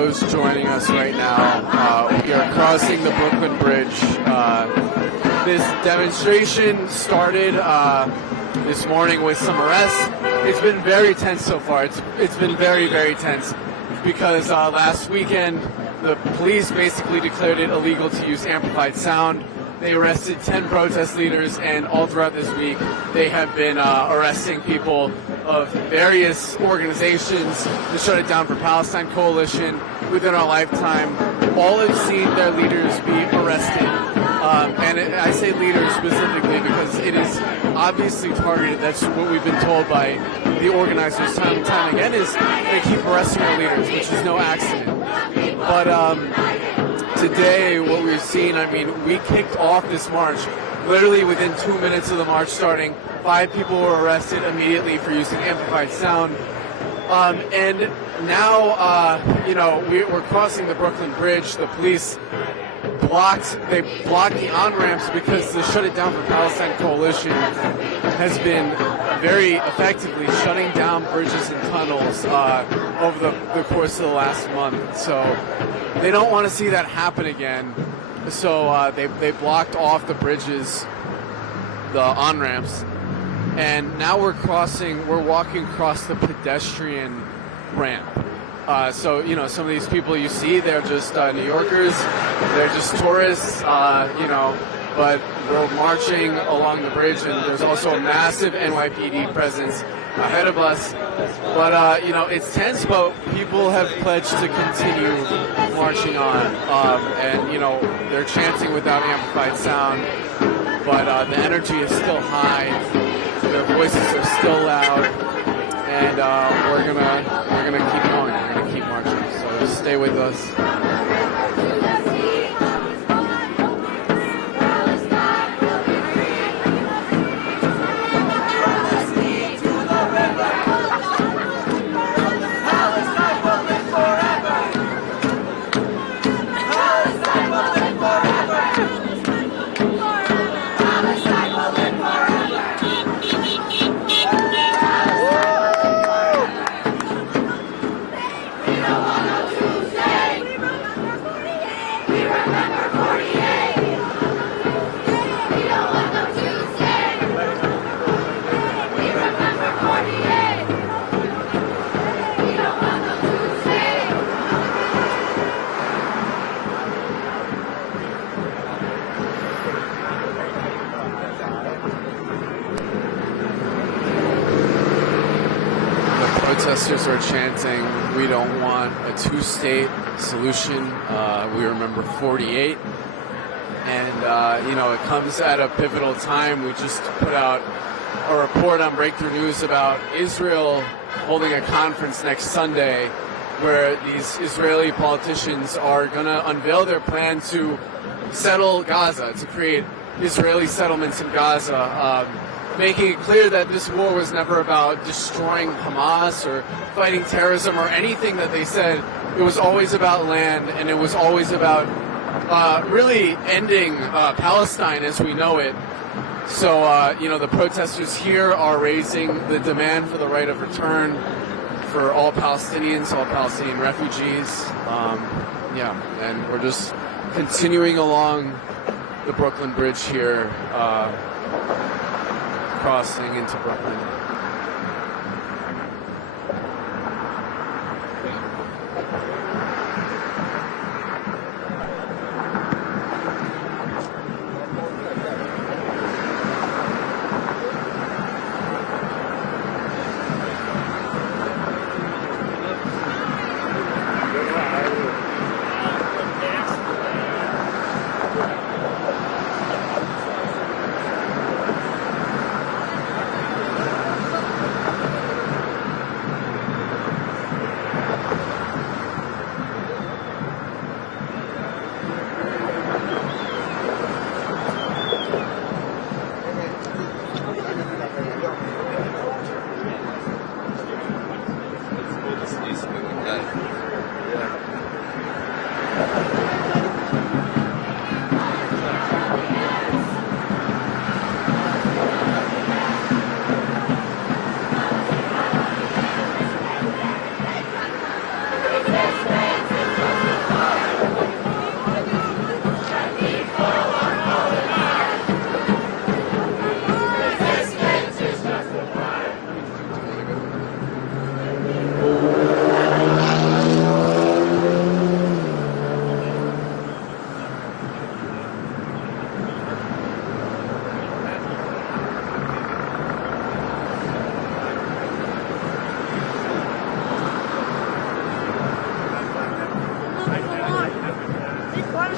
those joining us right now. We are crossing the Brooklyn Bridge. This demonstration started this morning with some arrests. It's been very tense so far. It's been very, very tense because last weekend the police basically declared it illegal to use amplified sound. They arrested 10 protest leaders, and all throughout this week they have been arresting people of various organizations. The Shut It Down for Palestine Coalition, Within Our Lifetime, all have seen their leaders be arrested. I say leaders specifically because it is obviously targeted. That's what we've been told by the organizers time and time again, is they keep arresting our leaders, which is no accident. But today, what we've seen, I mean, we kicked off this march literally within 2 minutes of the march starting. 5 people were arrested immediately for using amplified sound. And now, we're crossing the Brooklyn Bridge. The police blocked the on-ramps because the Shut It Down for Palestine Coalition has been very effectively shutting down bridges and tunnels over the course of the last month. So they don't want to see that happen again. So they blocked off the bridges, the on-ramps, and now we're walking across the pedestrian ramp. So, some of these people you see, they're just New Yorkers, they're just tourists, but we're marching along the bridge, and there's also a massive NYPD presence ahead of us. But, it's tense, but people have pledged to continue marching on, and, they're chanting without amplified sound, but the energy is still high, their voices are still loud, and we're gonna keep going. We're gonna keep marching. So stay with us. Protesters are chanting, "We don't want a two-state solution." We remember 48. And, it comes at a pivotal time. We just put out a report on Breakthrough News about Israel holding a conference next Sunday where these Israeli politicians are going to unveil their plan to settle Gaza, to create Israeli settlements in Gaza, making it clear that this war was never about destroying Hamas or fighting terrorism or anything that they said. It was always about land, and it was always about really ending Palestine as we know it. So, the protesters here are raising the demand for the right of return for all Palestinians, all Palestinian refugees. And we're just continuing along the Brooklyn Bridge here, crossing into Brooklyn.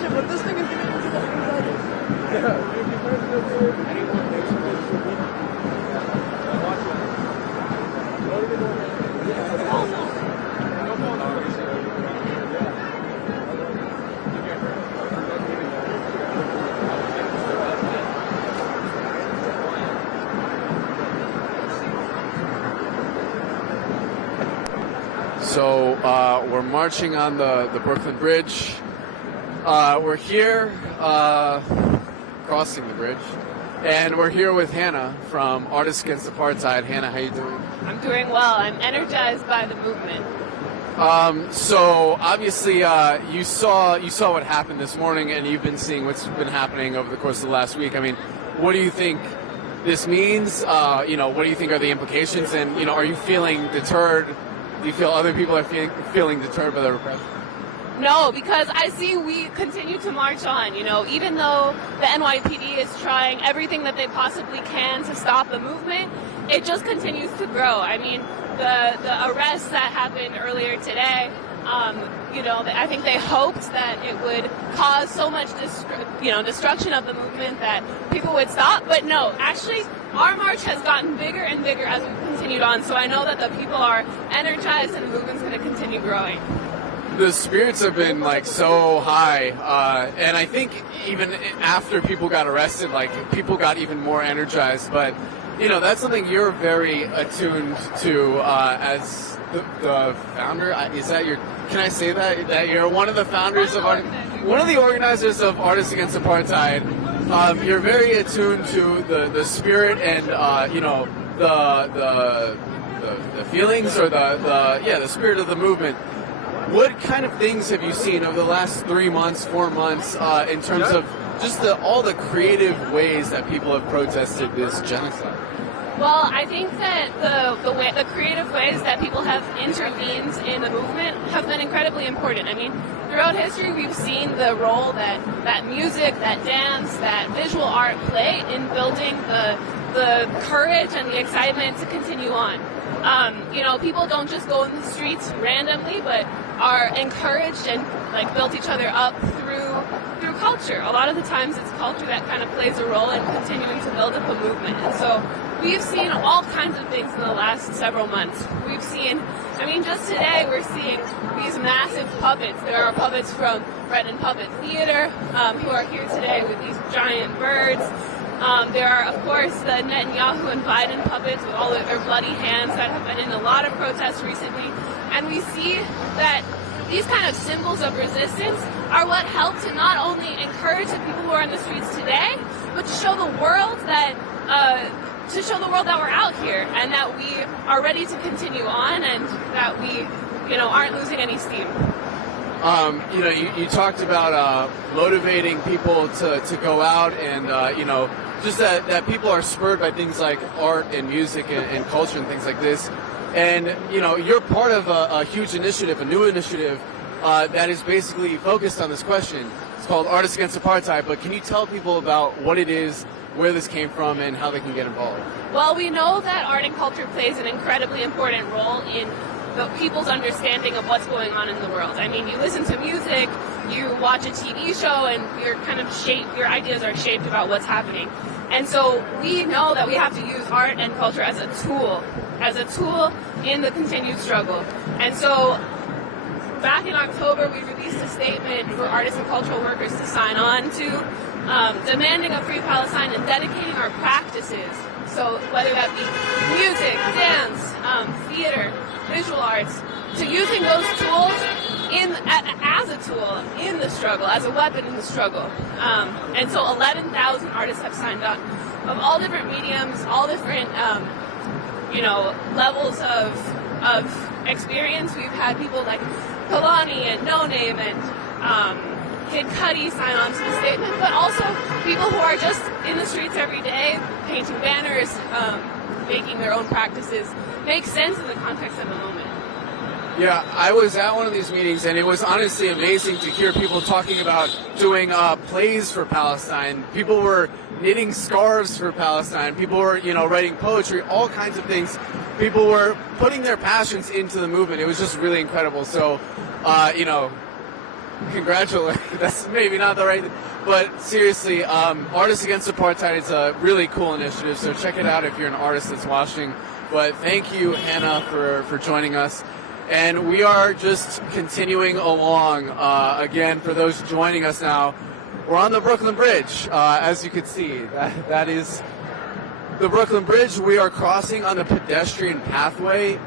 shit, but this thing is gonna into the So we're marching on the Brooklyn Bridge. We're here crossing the bridge, and we're here with Hannah from Artists Against Apartheid. Hannah, how you doing? I'm doing well. I'm energized by the movement. So obviously you saw what happened this morning, and you've been seeing what's been happening over the course of the last week. I mean, what do you think this means? What do you think are the implications? And are you feeling deterred? Do you feel other people are feeling deterred by the repression? No, because I see we continue to march on. Even though the NYPD is trying everything that they possibly can to stop the movement, it just continues to grow. I mean, the arrests that happened earlier today, I think they hoped that it would cause so much destruction of the movement that people would stop. But no, actually, our march has gotten bigger and bigger as we've continued on. So I know that the people are energized and the movement's going to continue growing. The spirits have been so high, and I think even after people got arrested, people got even more energized. But that's something you're very attuned to as the founder. Is that your? Can I say that you're one of the founders of one of the organizers of Artists Against Apartheid? You're very attuned to the spirit and the feelings or the spirit of the movement. What kind of things have you seen over the last 3 months, 4 months, in terms of just all the creative ways that people have protested this genocide? Well, I think that the creative ways that people have intervened in the movement have been incredibly important. I mean, throughout history, we've seen the role that music, that dance, that visual art play in building the courage and the excitement to continue on. People don't just go in the streets randomly, but are encouraged and built each other up through culture. A lot of the times it's culture that kind of plays a role in continuing to build up a movement. And so we've seen all kinds of things in the last several months. We've seen, just today we're seeing these massive puppets. There are puppets from Red and Puppet Theater who are here today with these giant birds. There are, of course, the Netanyahu and Biden puppets with all of their bloody hands that have been in a lot of protests recently. And we see that these kind of symbols of resistance are what help to not only encourage the people who are in the streets today, but to show the world that we're out here and that we are ready to continue on and that we, aren't losing any steam. You talked about motivating people to go out and, just that people are spurred by things like art and music and culture and things like this. And, you're part of a huge initiative, a new initiative that is basically focused on this question. It's called Artists Against Apartheid, but can you tell people about what it is, where this came from, and how they can get involved? Well, we know that art and culture plays an incredibly important role in the people's understanding of what's going on in the world. I mean, you listen to music, you watch a TV show, and your ideas are shaped about what's happening. And so we know that we have to use art and culture as a tool in the continued struggle. And so back in October, we released a statement for artists and cultural workers to sign on to, demanding a free Palestine and dedicating our practices. So whether that be music, dance, theater, visual arts, to using those tools as a tool in the struggle, as a weapon in the struggle. And so 11,000 artists have signed on of all different mediums, all different levels of experience. We've had people like Kalani and No Name and Kid Cudi sign on to the statement, but also people who are just in the streets every day, painting banners, making their own practices make sense in the context of the moment. Yeah, I was at one of these meetings, and it was honestly amazing to hear people talking about doing plays for Palestine. People were knitting scarves for Palestine. People were, writing poetry, all kinds of things. People were putting their passions into the movement. It was just really incredible. So, congratulate. That's maybe not the right, but seriously, Artists Against Apartheid is a really cool initiative. So check it out if you're an artist that's watching. But thank you, Hannah, for joining us. And we are just continuing along. Again, for those joining us now, we're on the Brooklyn Bridge. As you can see, that is the Brooklyn Bridge. We are crossing on the pedestrian pathway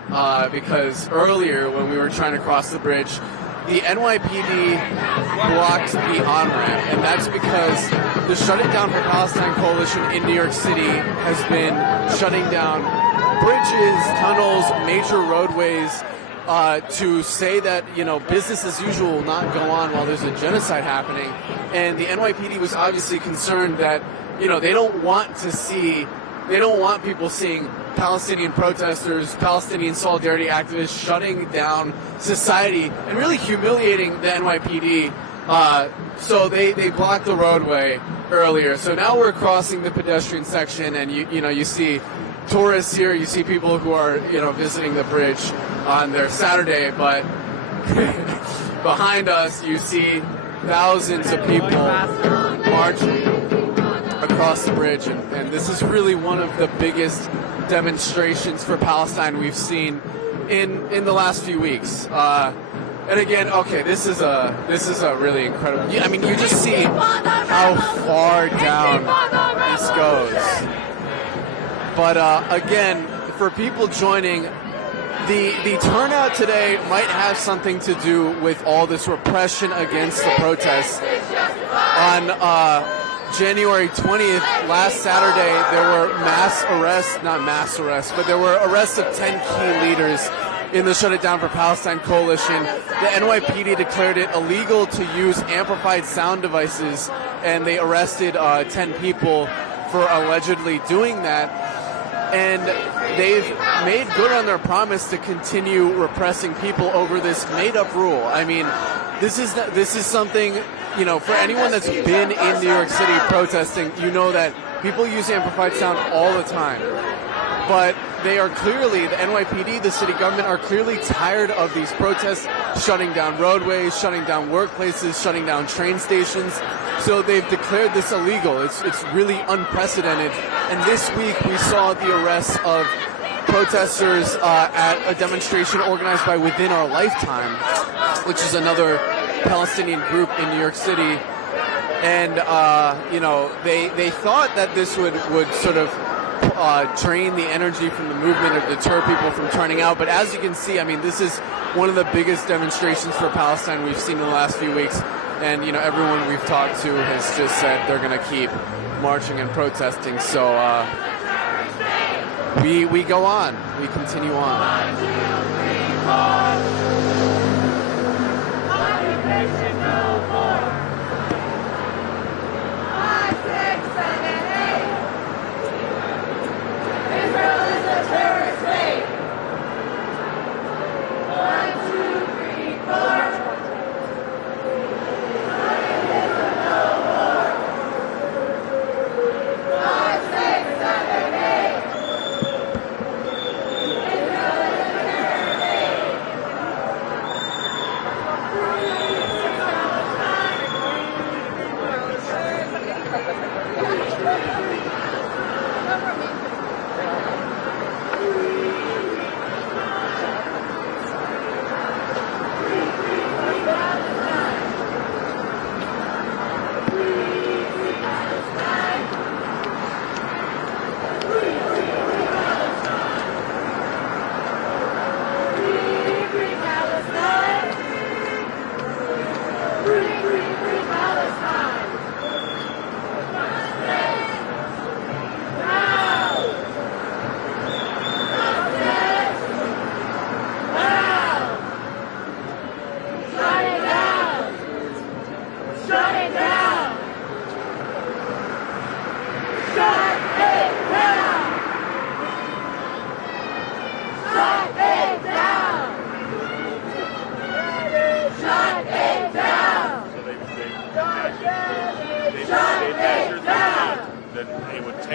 because earlier when we were trying to cross the bridge, the NYPD blocked the on-ramp, and that's because the Shut It Down for Palestine coalition in New York City has been shutting down bridges, tunnels, major roadways to say that, you know, business as usual will not go on while there's a genocide happening. And the NYPD was obviously concerned that, you know, they don't want people seeing Palestinian protesters, Palestinian solidarity activists shutting down society and really humiliating the NYPD. So they blocked the roadway earlier. So now we're crossing the pedestrian section, and you see tourists here, you see people who are, you know, visiting the bridge on their Saturday, but behind us you see thousands of people marching across the bridge, and this is really one of the biggest demonstrations for Palestine we've seen in the last few weeks. And again, okay, this is a really incredible. I mean, you just see how far down this goes. But again, for people joining, the turnout today might have something to do with all this repression against the protests. On January 20th, last Saturday, there were there were arrests of 10 key leaders in the Shut It Down for Palestine coalition. The NYPD declared it illegal to use amplified sound devices, and they arrested 10 people for allegedly doing that. And they've made good on their promise to continue repressing people over this made-up rule. I mean, this is something, you know, for anyone that's been in New York City protesting, you know that people use amplified sound all the time. But they are clearly, the NYPD, the city government, are clearly tired of these protests, shutting down roadways, shutting down workplaces, shutting down train stations. So they've declared this illegal. It's really unprecedented. And this week we saw the arrest of protesters at a demonstration organized by Within Our Lifetime, which is another Palestinian group in New York City. And, you know, they thought that this would sort of drain the energy from the movement or deter people from turning out. But as you can see, I mean, this is one of the biggest demonstrations for Palestine we've seen in the last few weeks. And, you know, everyone we've talked to has just said they're going to keep marching and protesting. So we go on. We continue on.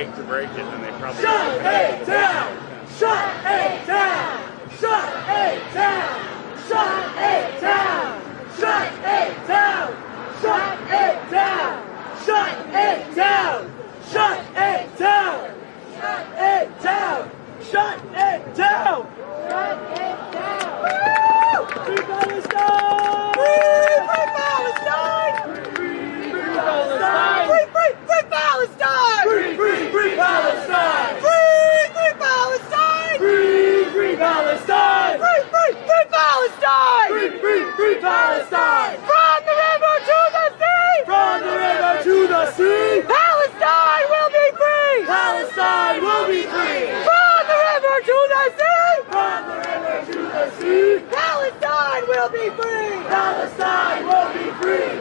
To break it, and they probably shut it down! Shut it down! Shut it down! Shut it down! Shut it down! democracy. Palestine will be free. Palestine will be free.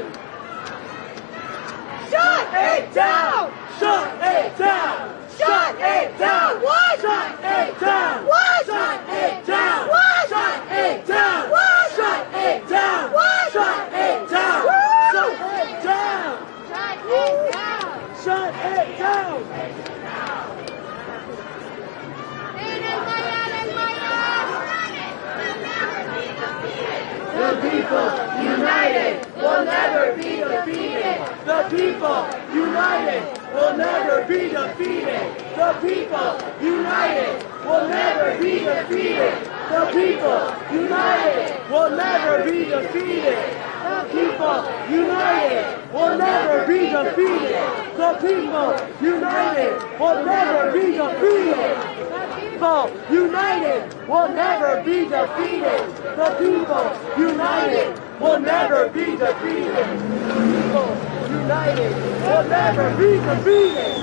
Shut it down. Shut it down. Shut it down. What? Shut it down. What? Shut it down. What? Shut it down. What? Shut it down. What? Shut it down. Shut it down. Shut it down. Shut it down. The people united will never be defeated. The people united will never be defeated. The people united will never be defeated. The people united will never be defeated. The people united will never be defeated. The people united will never be defeated. People united will never be defeated. The people united will never be defeated. People united will never be defeated.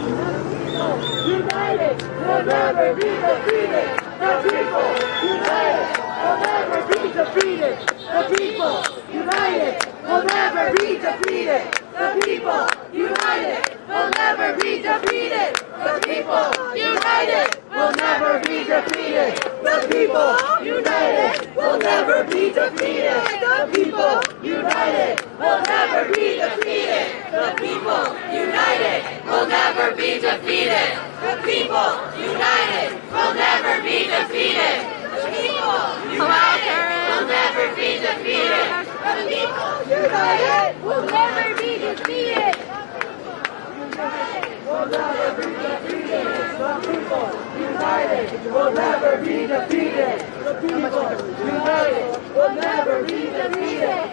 People united will never be defeated. The people united will never be defeated. The people united will never be defeated. The people united will never be defeated. The people united will never be defeated. The people united will never be defeated. The people united will never be defeated. The people united will never be defeated. The people united will never be defeated. The people united will never be defeated. The people united will never be defeated. Will never be defeated. The people united will never be defeated. The people united will never be defeated.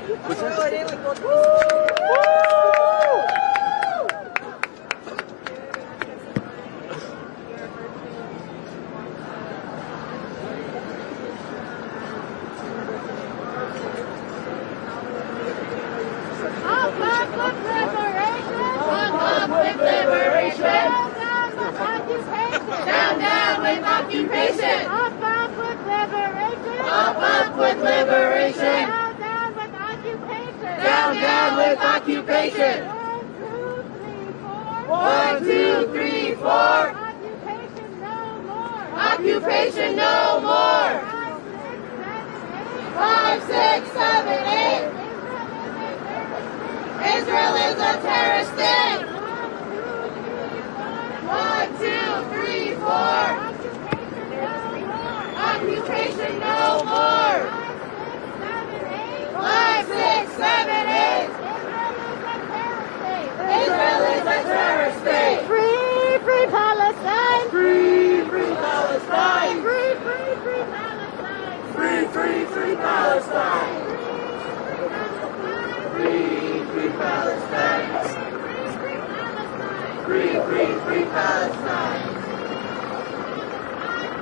Down, down with occupation. Up, up with liberation. Up, up with liberation. Down, down with occupation. Down, down with occupation. 1, 2, 3, 4. Occupation no more. 5, 6, 7, 8. Israel is a terrorist state. 1, 2, 3, 4. Occupation no more. 5, 6, 7, 8. Israel is a terrorist state. Free, free Palestine. Free, free Palestine. Free, free, free Palestine. Free, free, free Palestine. Free, free Palestine. Free, free, free Palestine.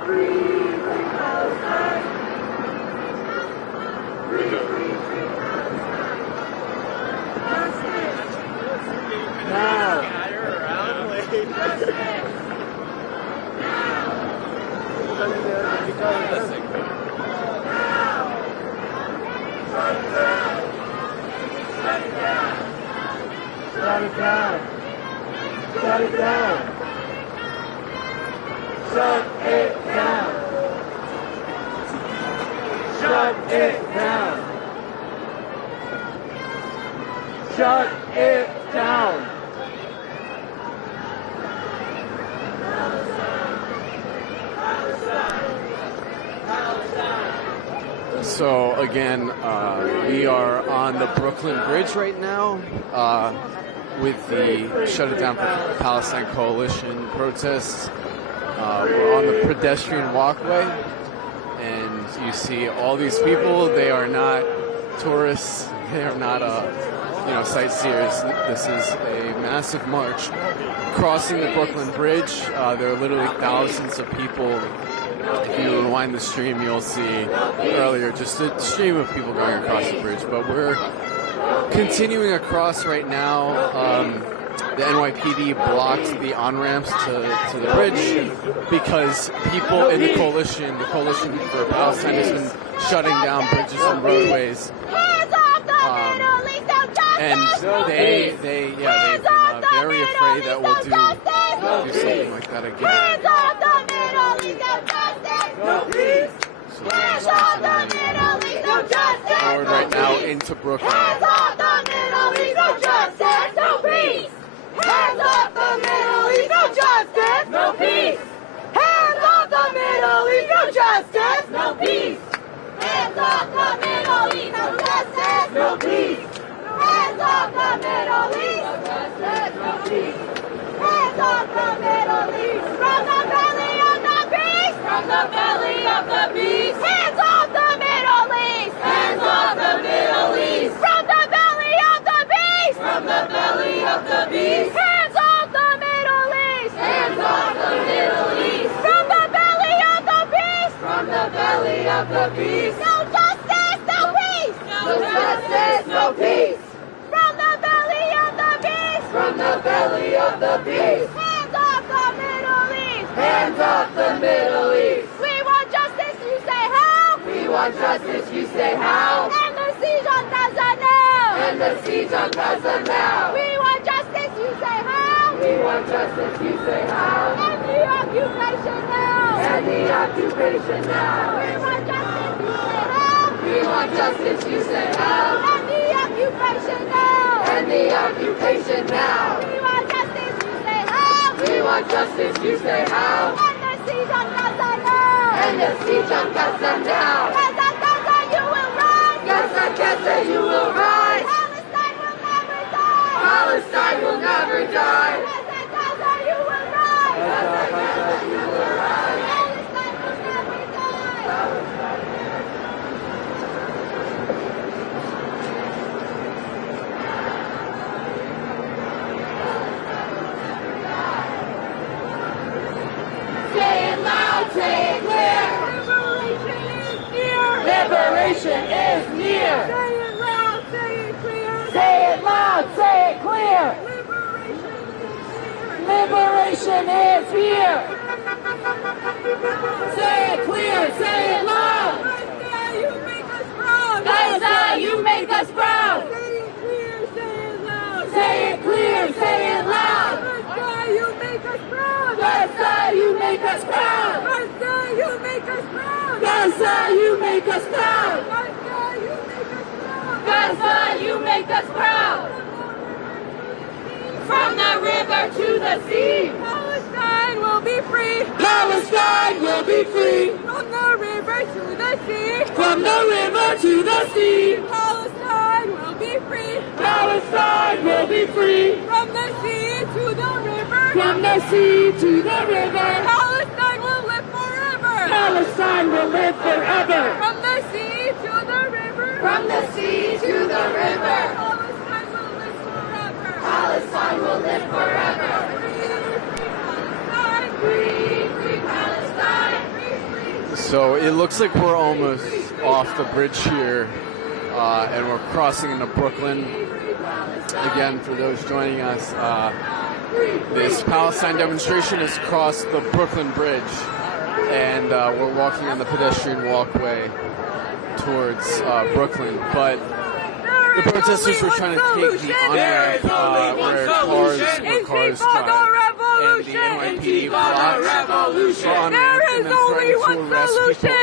Free, free Palestine. Free, free, free Palestine. Now. Shut it down. Shut it down. Shut it down. Shut it down. Shut it down. So again, we are on the Brooklyn Bridge right now with the Shut It Down for Palestine Coalition protests. We're on the pedestrian walkway, and you see all these people. They are not tourists. They are not sightseers. This is a massive march crossing the Brooklyn Bridge. There are literally thousands of people. If you rewind the stream, you'll see earlier just a stream of people going across the bridge. But we're continuing across right now. the NYPD blocked the on-ramps to the bridge because people in the Coalition for Palestine, has been shutting down bridges and roadways. And they've been very afraid that we'll do something like that again. Hands off the Middle East, no justice, no peace. Hands off the Middle East, no justice, forward right now into Brooklyn. Hands off the Middle East, no justice, no peace. Hands off the Middle East, no justice, no peace. Hands off the Middle East, no justice, no peace. Hands off the Middle East, no justice, no peace. Hands off the Middle East, no justice, no peace. Hands off the Middle East, from the belly of the beast, from the belly of the beast. Hands off the Middle East, hands off the Middle East, from the belly of the beast, from the belly of the beast. Hands off the Middle East, hands off the Middle East, from the belly of the beast, from the belly of the beast. No justice, no peace, no justice, no peace. From the belly of the beast, from the belly of the beast. Hands off the Middle East, hands off the Middle East. We want justice, you say how? We want justice, you say how? And the siege on Gaza now. And the siege on Gaza now. We want justice, you say how? We want justice, you say how? And the occupation now. And the occupation now. We want justice, you say how? We want justice, you say how? And the occupation now. And the occupation now. We want justice, you say how? We want justice, you say how? And the siege on Gaza now. And the siege on Gaza now. Gaza, Gaza, you will rise. Gaza, Gaza, you will rise. Palestine will never die. Palestine will never die. Gaza, Gaza, you will rise. Gaza, Gaza, you will rise. Palestine will never die. Say it loud, say it clear. Liberation is near. Liberation is near. Say it loud, say it clear. Say it loud, say it clear. Liberation is here. Say it clear, say it loud. Gaza, you make us proud. Say it clear, say it loud. Gaza, you make us proud. Gaza, you make us proud. Gaza, you make us proud. Gaza, you make us proud. Gaza, you make us proud. From the river to the sea, Palestine will be free. Palestine will be free. From the river to the sea. From the river to the sea. Palestine will be free. Palestine will be free. From the sea to the river. From the sea to the river. Palestine will live forever. Palestine will live forever. From the sea to the river. From the sea to the river. Palestine will live forever. Free, free Palestine. So it looks like we're almost off the bridge here, and we're crossing into Brooklyn. Again, for those joining us, this Palestine demonstration has crossed the Brooklyn Bridge, and we're walking on the pedestrian walkway towards Brooklyn. But the protesters were trying to take the on-ramp where cars drive, and the NYPD blocked the on-ramp and then threatened to arrest people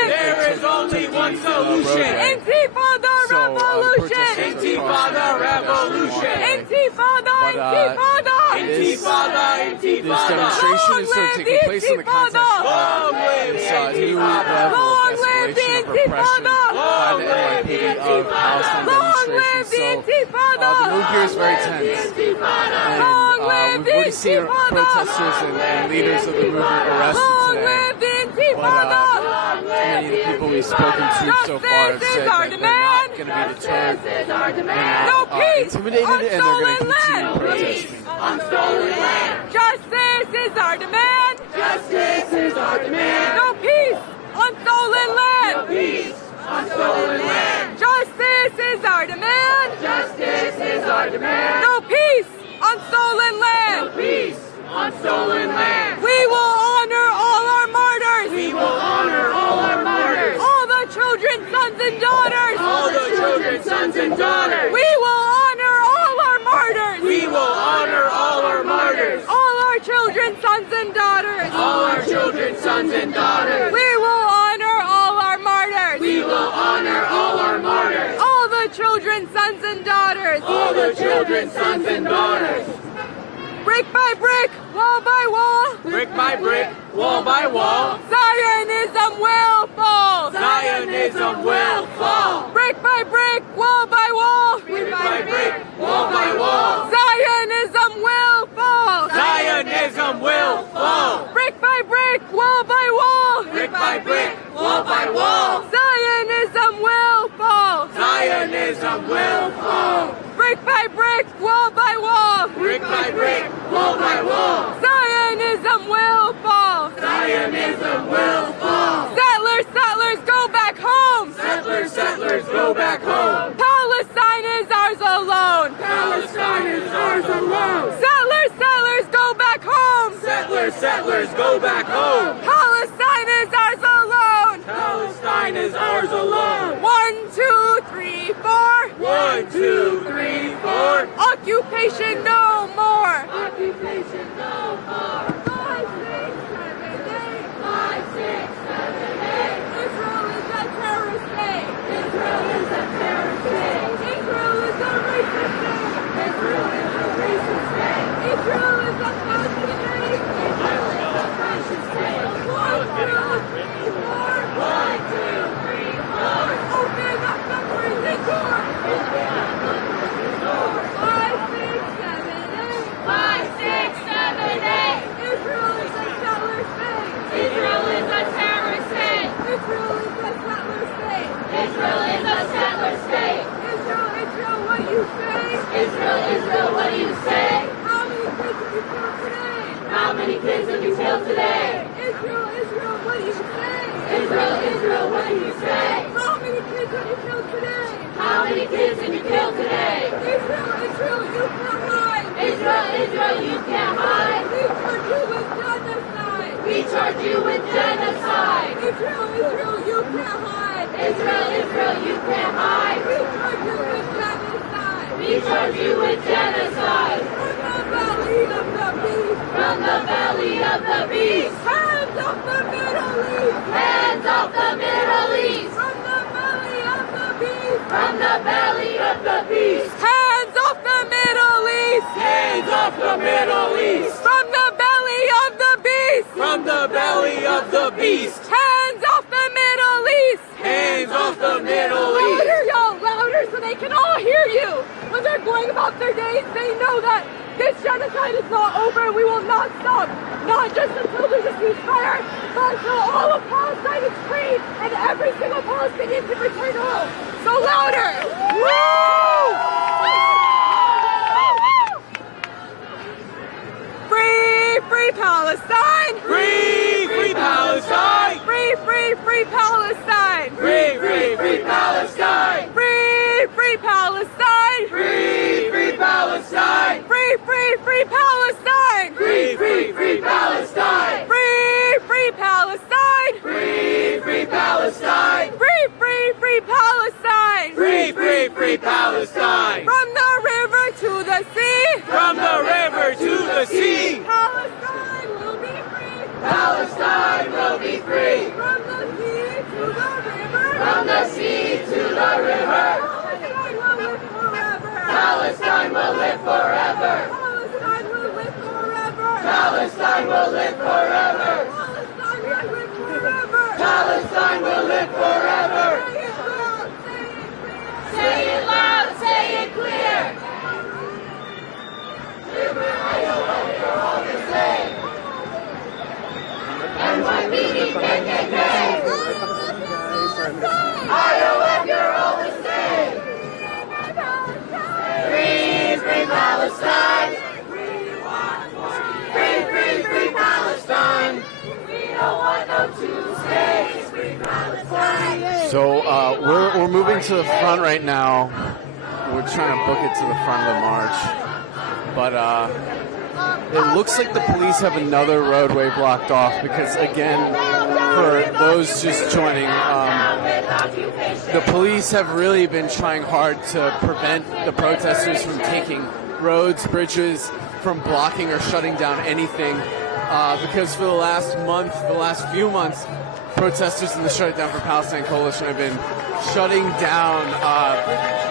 if they took the roadway. Intifada revolution! Intifada revolution! Intifada! Intifada! Intifada! This demonstration is sort of taking place in the context of this new level of escalation of repression by the NYPD of Palestine demonstrations. So the mood here is very tense, and we've already seen protesters and leaders of the movement arrested today. But many of the people we've spoken to so far have said that they're not going to be deterred, they're not intimidated, and they're going to continue protesting. On stolen land. Justice is our demand. Justice is our demand. No peace on stolen land. No peace on stolen land. Justice is our demand. Justice is our demand. No peace on stolen land. stolen land. We will honor all our martyrs. We will honor all our martyrs. All the children, sons and daughters. All the children, sons and daughters. We will honor all our martyrs. We will honor all our martyrs. All our children, sons and daughters. All our children, sons and daughters. We will honor all our martyrs. We will honor all our martyrs. All the children, sons and daughters. All the children, sons and daughters. Brick by brick, wall by wall. Brick by brick, wall by wall. Zionism will fall. Zionism will fall. Brick by brick, wall by wall. Brick by brick, wall by wall. Zionism will fall. Zionism will fall. Brick by brick, wall by wall. Brick by brick, wall by wall. Zionism will fall. Zionism will fall. Brick by brick, wall by wall. Brick by brick, wall by wall. Zionism will fall. Zionism will fall. Settlers, settlers, go back home. Settlers, settlers, go back home. Palestine is ours alone. Palestine is ours alone. Settlers, settlers, go back home. Settlers, settlers, go back home. Palestine is ours alone. Palestine is ours alone. 1, 2, 3, 4. 1, 2, 3, 4. Occupation no more. Occupation no more. 5, 6, 7, 8. 5, 6, 7, 8. Israel is a terrorist state. Israel is a terrorist state. Israel is a racist state. Israel is a racist state. Israel is a fascist state. Israel is a fascist state. 1, 2, 3, 4. 1, 2, 3, 4. Open up the prison door. Open up the prison door. 5, 6, 7, 8. 5, 6, 7, 8. Israel is a settler state. Israel is a terrorist state. Israel is a settler state. Israel is a settler state. Israel, Israel, what do you say? Israel, Israel, what do you say? How many kids have you killed today? How many kids have you killed today? Israel, Israel, what do you say? Israel, Israel, what do you say? How many kids have you killed today? How many kids have you killed today? Israel, Israel, you can't hide. Israel, Israel, you can't hide. We charge you with genocide. We charge you with genocide. Israel, Israel, you can't hide. Israel, Israel, you can't hide. We charge you with genocide. We charge you with genocide. From the belly of the beast. From the belly of the beast. Hands off the Middle East. Hands off the Middle East. From the belly of the beast. From the belly of the beast. Hands off the Middle East. Hands off the Middle East. From the belly of the beast. From the belly of the beast. Hands off the Middle East. Hands off the Middle East. Louder, y'all, louder, so they can all hear you. When they're going about their days, they know that this genocide is not over and we will not stop. Not just until there's a ceasefire, but until all of Palestine is free and every single Palestinian can return home. So louder! Woo! Free, free Palestine! Free, free Palestine! Free, free, free Palestine! Free, free, free Palestine! Free, free Palestine! Free, free Palestine! Free, free, free Palestine! Free, free, free Palestine! Free, free Palestine! Free, free Palestine! Free, free, free Palestine! Free, free, free Palestine! From the river to the sea! From the river to the sea! Palestine will be free! Palestine will be free! From the sea to the river! From the sea to the river! Palestine will live forever! Palestine will live forever! Palestine will live forever! Palestine will live forever! Palestine will live forever! Say it loud, say it clear! NYPD, KKK! IOF, you're all the same! Free, free Palestine! Free, free, free Palestine! We don't want no two states! Free Palestine! So we're moving to the front right now. We're trying to book it to the front of the march, but It looks like the police have another roadway blocked off because, again, for those just joining, the police have really been trying hard to prevent the protesters from taking roads, bridges, from blocking or shutting down anything. Because for the last few months, protesters in the Shut It Down for Palestine Coalition have been shutting down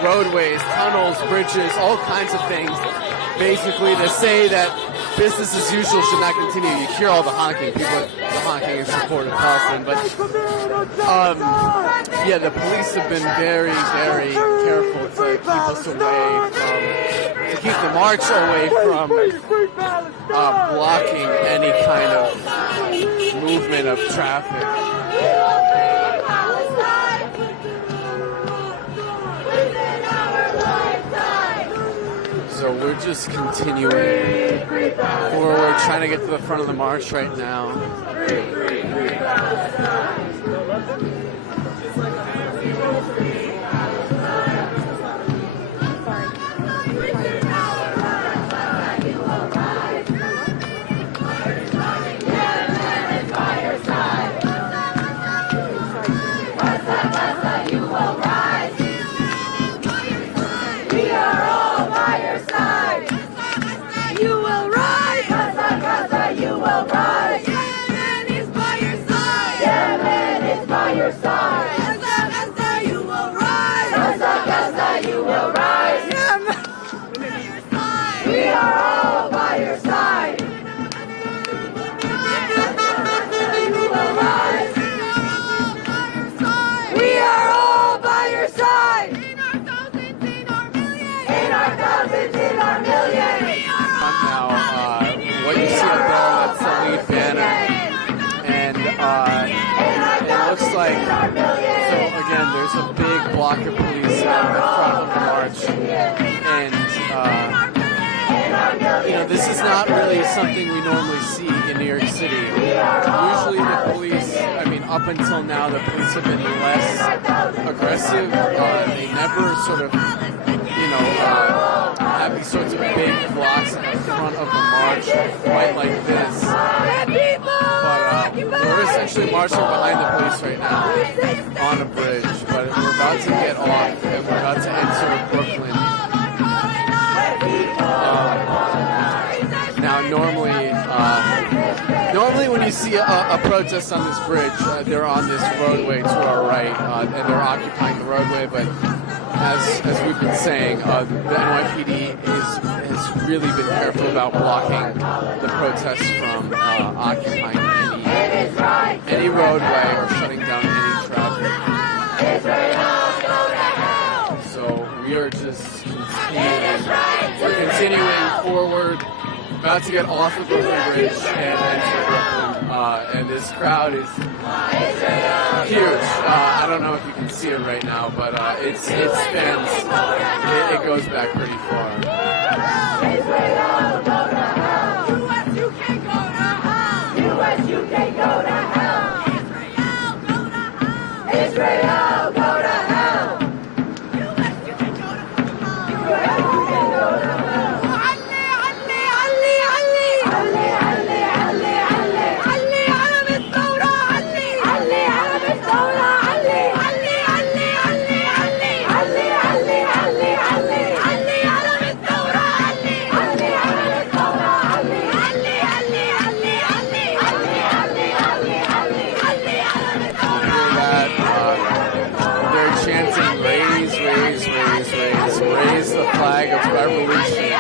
roadways, tunnels, bridges, all kinds of things, basically to say that business as usual should not continue. You hear all the honking, people the honking in support of Palestine, but yeah, the police have been very, very careful to keep us away from, to keep the march away from blocking any kind of movement of traffic. So we're just continuing forward, trying to get to the front of the march right now. Like, so again, there's a big block of police in the front of the march, and you know, this is not really something we normally see in New York City. Usually the police, I mean, up until now, the police have been less aggressive. They never sort of, you know, have these sorts of big blocks in the front of the march, quite like this. We're essentially marching behind the police right now on a bridge, but we're about to get off and we're about to enter Brooklyn. Now, normally when you see a protest on this bridge, they're on this roadway to our right, and they're occupying the roadway, but as we've been saying, the NYPD has really been careful about blocking the protests from occupying any roadway or shutting down any traffic. So we are just continuing forward, about to get off of Brooklyn Bridge and enter Brooklyn. And this crowd is huge. I don't know if you can see it right now, but it spans, it goes back pretty far. Israel, go to hell. Raise the flag of revolution.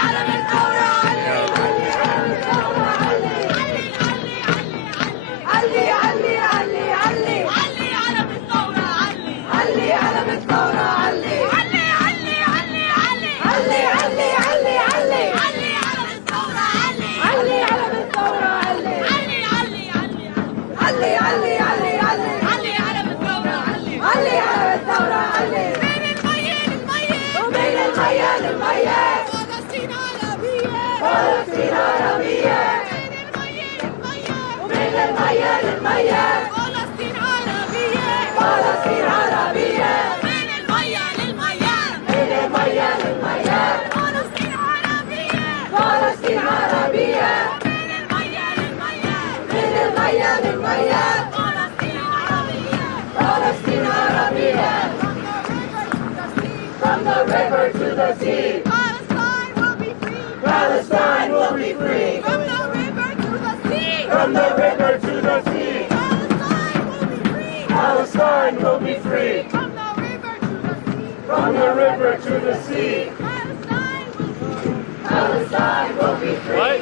From the river to the sea. Palestine will be free. Palestine will be free. From the river to the sea. From the river to the sea. Palestine will be free. Palestine will be free. From the river to the sea. From the river to the sea. Palestine will be free. What?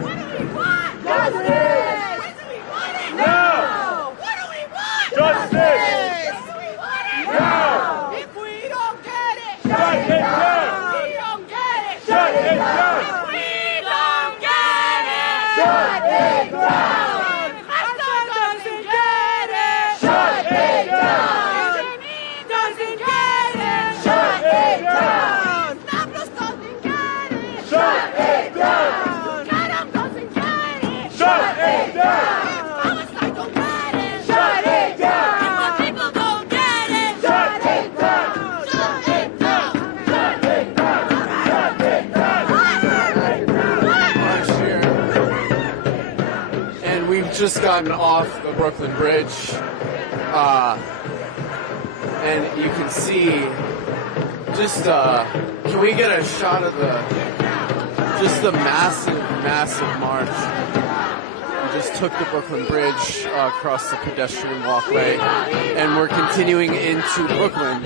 What do we want? Justice. When do we want it? Now. What do we want? Justice. When do we want it? Now. If we don't get it, shut it down. If we don't get it, shut it down. If we don't get it, shut it down. If Hassan doesn't get it, shut it down. If Janine doesn't get it, shut it down. Stavros doesn't get it, shut it down. Kadam doesn't get it, shut it down. Palestine don't get it, shut it down. If my people don't get it, shut it down. Shut it down. Shut it down. Shut it down. March here. And we've just gotten off the Brooklyn Bridge. And you can see just, can we get a shot of the massive march? We just took the Brooklyn Bridge across the pedestrian walkway, and we're continuing into Brooklyn.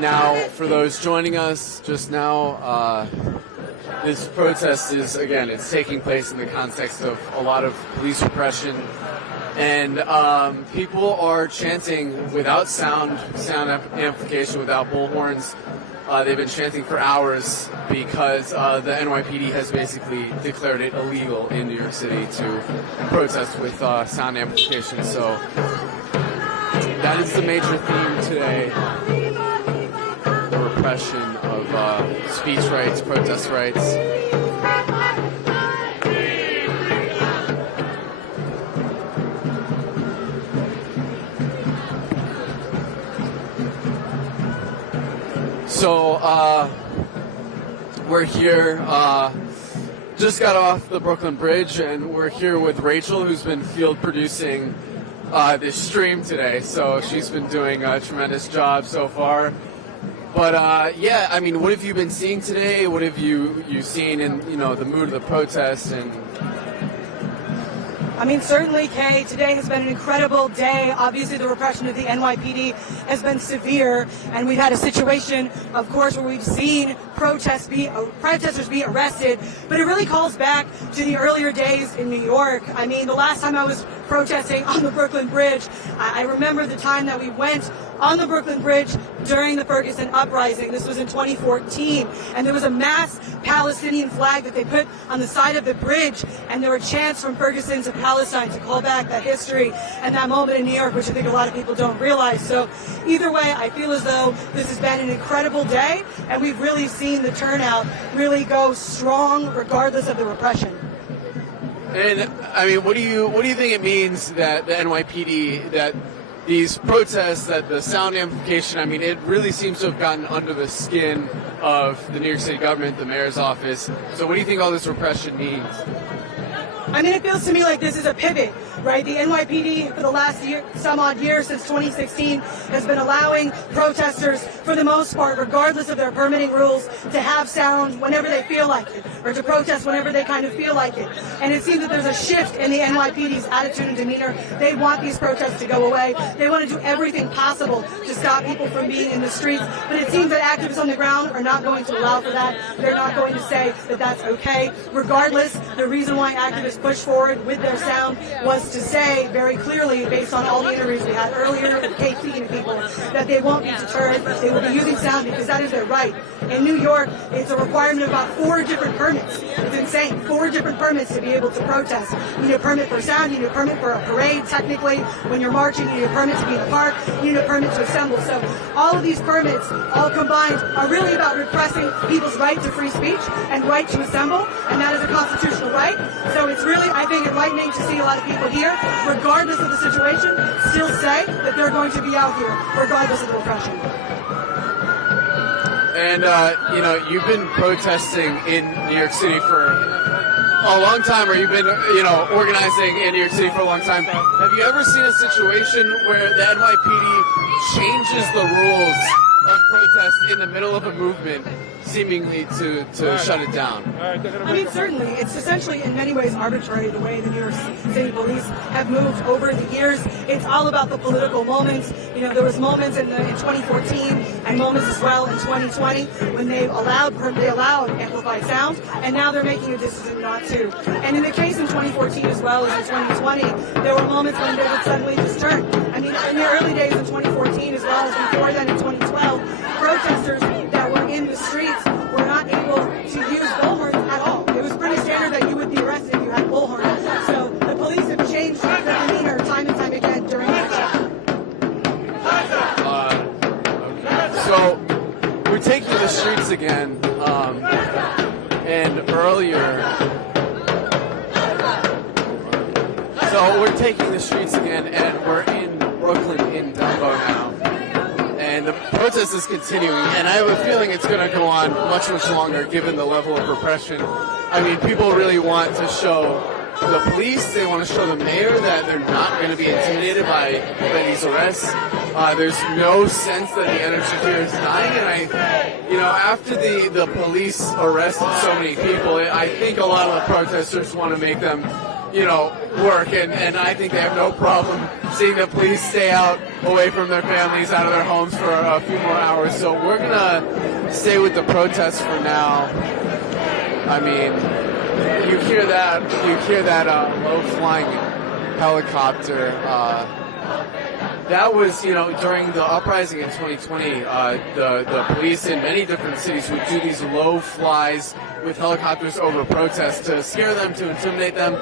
Now, for those joining us just now, this protest is, again, it's taking place in the context of a lot of police repression, and people are chanting without sound amplification, without bullhorns. They've been chanting for hours because the NYPD has basically declared it illegal in New York City to protest with sound amplification. So that is the major theme today, the repression of speech rights, protest rights. So we're here, just got off the Brooklyn Bridge, and we're here with Rachel, who's been field producing this stream today. So she's been doing a tremendous job so far. But yeah, I mean, what have you been seeing today? What have you seen in the mood of the protest? And I mean, certainly, Kay, today has been an incredible day. Obviously, the repression of the NYPD has been severe, and we've had a situation, of course, where we've seen protesters be arrested, but it really calls back to the earlier days in New York. I mean, the last time I was protesting on the Brooklyn Bridge, I remember the time that we went on the Brooklyn Bridge during the Ferguson uprising. This was in 2014, and there was a mass Palestinian flag that they put on the side of the bridge, and there were chants from Ferguson to Palestine to call back that history and that moment in New York, which I think a lot of people don't realize. So either way, I feel as though this has been an incredible day, and we've really seen the turnout really go strong regardless of the repression. And I mean, what do you think it means that the NYPD, that these protests, that the sound amplification, I mean, it really seems to have gotten under the skin of the New York City government, the mayor's office. So what do you think all this repression means? I mean, it feels to me like this is a pivot, right? The NYPD, for the last some odd years, since 2016, has been allowing protesters, for the most part, regardless of their permitting rules, to have sound whenever they feel like it, or to protest whenever they kind of feel like it. And it seems that there's a shift in the NYPD's attitude and demeanor. They want these protests to go away. They want to do everything possible to stop people from being in the streets. But it seems that activists on the ground are not going to allow for that. They're not going to say that that's okay. Regardless, the reason why activists pushed forward with their sound was to say very clearly, based on all the interviews we had earlier with KP and people, that they won't be deterred. They will be using sound because that is their right. In New York, it's a requirement of about 4 different permits. It's insane. 4 different permits to be able to protest. You need a permit for sound. You need a permit for a parade, technically. When you're marching, you need a permit to be in the park. You need a permit to assemble. So all of these permits, all combined, are really about repressing people's right to free speech and right to assemble, and that is a constitutional right. So it's really, I think, enlightening to see a lot of people here, regardless of the situation, still say that they're going to be out here, regardless of the repression. And, you've been protesting in New York City for a long time, or you've been, organizing in New York City for a long time. Have you ever seen a situation where the NYPD changes pushes the rules of protest in the middle of a movement, seemingly to shut it down. I mean, certainly. It's essentially, in many ways, arbitrary the way the New York City police have moved over the years. It's all about the political moments. You know, there was moments in 2014 and moments as well in 2020 when they allowed amplified sound, and now they're making a decision not to. And in the case in 2014 as well as in 2020, there were moments when they would suddenly just turn. I mean, in the early days of 2014 as well as before then in 2012, protesters that were in the streets were not able to use bullhorns at all. It was pretty standard that you would be arrested if you had bullhorns. So the police have changed their demeanor time and time again during that time. Okay. So we're taking the streets again, and earlier. So we're taking the streets again, and we're in Brooklyn, in Dumbo now. And the protest is continuing, and I have a feeling it's going to go on much, much longer given the level of repression. I mean, people really want to show the police, they want to show the mayor that they're not going to be intimidated by these arrests. There's no sense that the energy here is dying, and after the police arrested so many people, I think a lot of the protesters want to make them work, and I think they have no problem seeing the police stay out away from their families, out of their homes for a few more hours. So we're gonna stay with the protests for now. I mean, you hear that low-flying helicopter. That was, during the uprising in 2020, the police in many different cities would do these low flies with helicopters over protests to scare them, to intimidate them.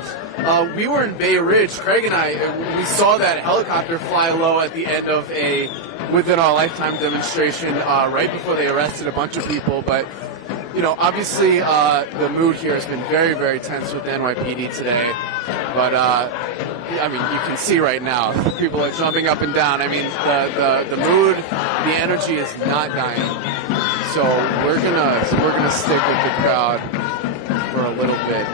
We were in Bay Ridge, Craig and I, we saw that helicopter fly low at the end of within our lifetime demonstration, right before they arrested a bunch of people. But, obviously the mood here has been very, very tense with the NYPD today. But, I mean, you can see right now, people are jumping up and down. I mean, the mood, the energy is not dying. So we're gonna stick with the crowd for a little bit.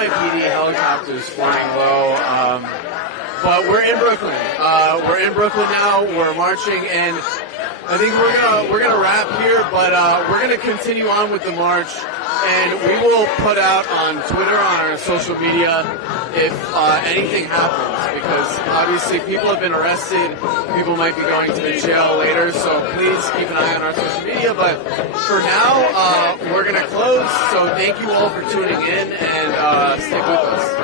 NYPD helicopters flying low, but we're in Brooklyn. We're in Brooklyn now. We're marching, and I think we're gonna wrap here, but we're gonna continue on with the march, and we will put out on Twitter, on our social media, if anything happens, because obviously people have been arrested, people might be going to the jail later, so please keep an eye on our social media. But for now, we're gonna close, so thank you all for tuning in, and stick with us.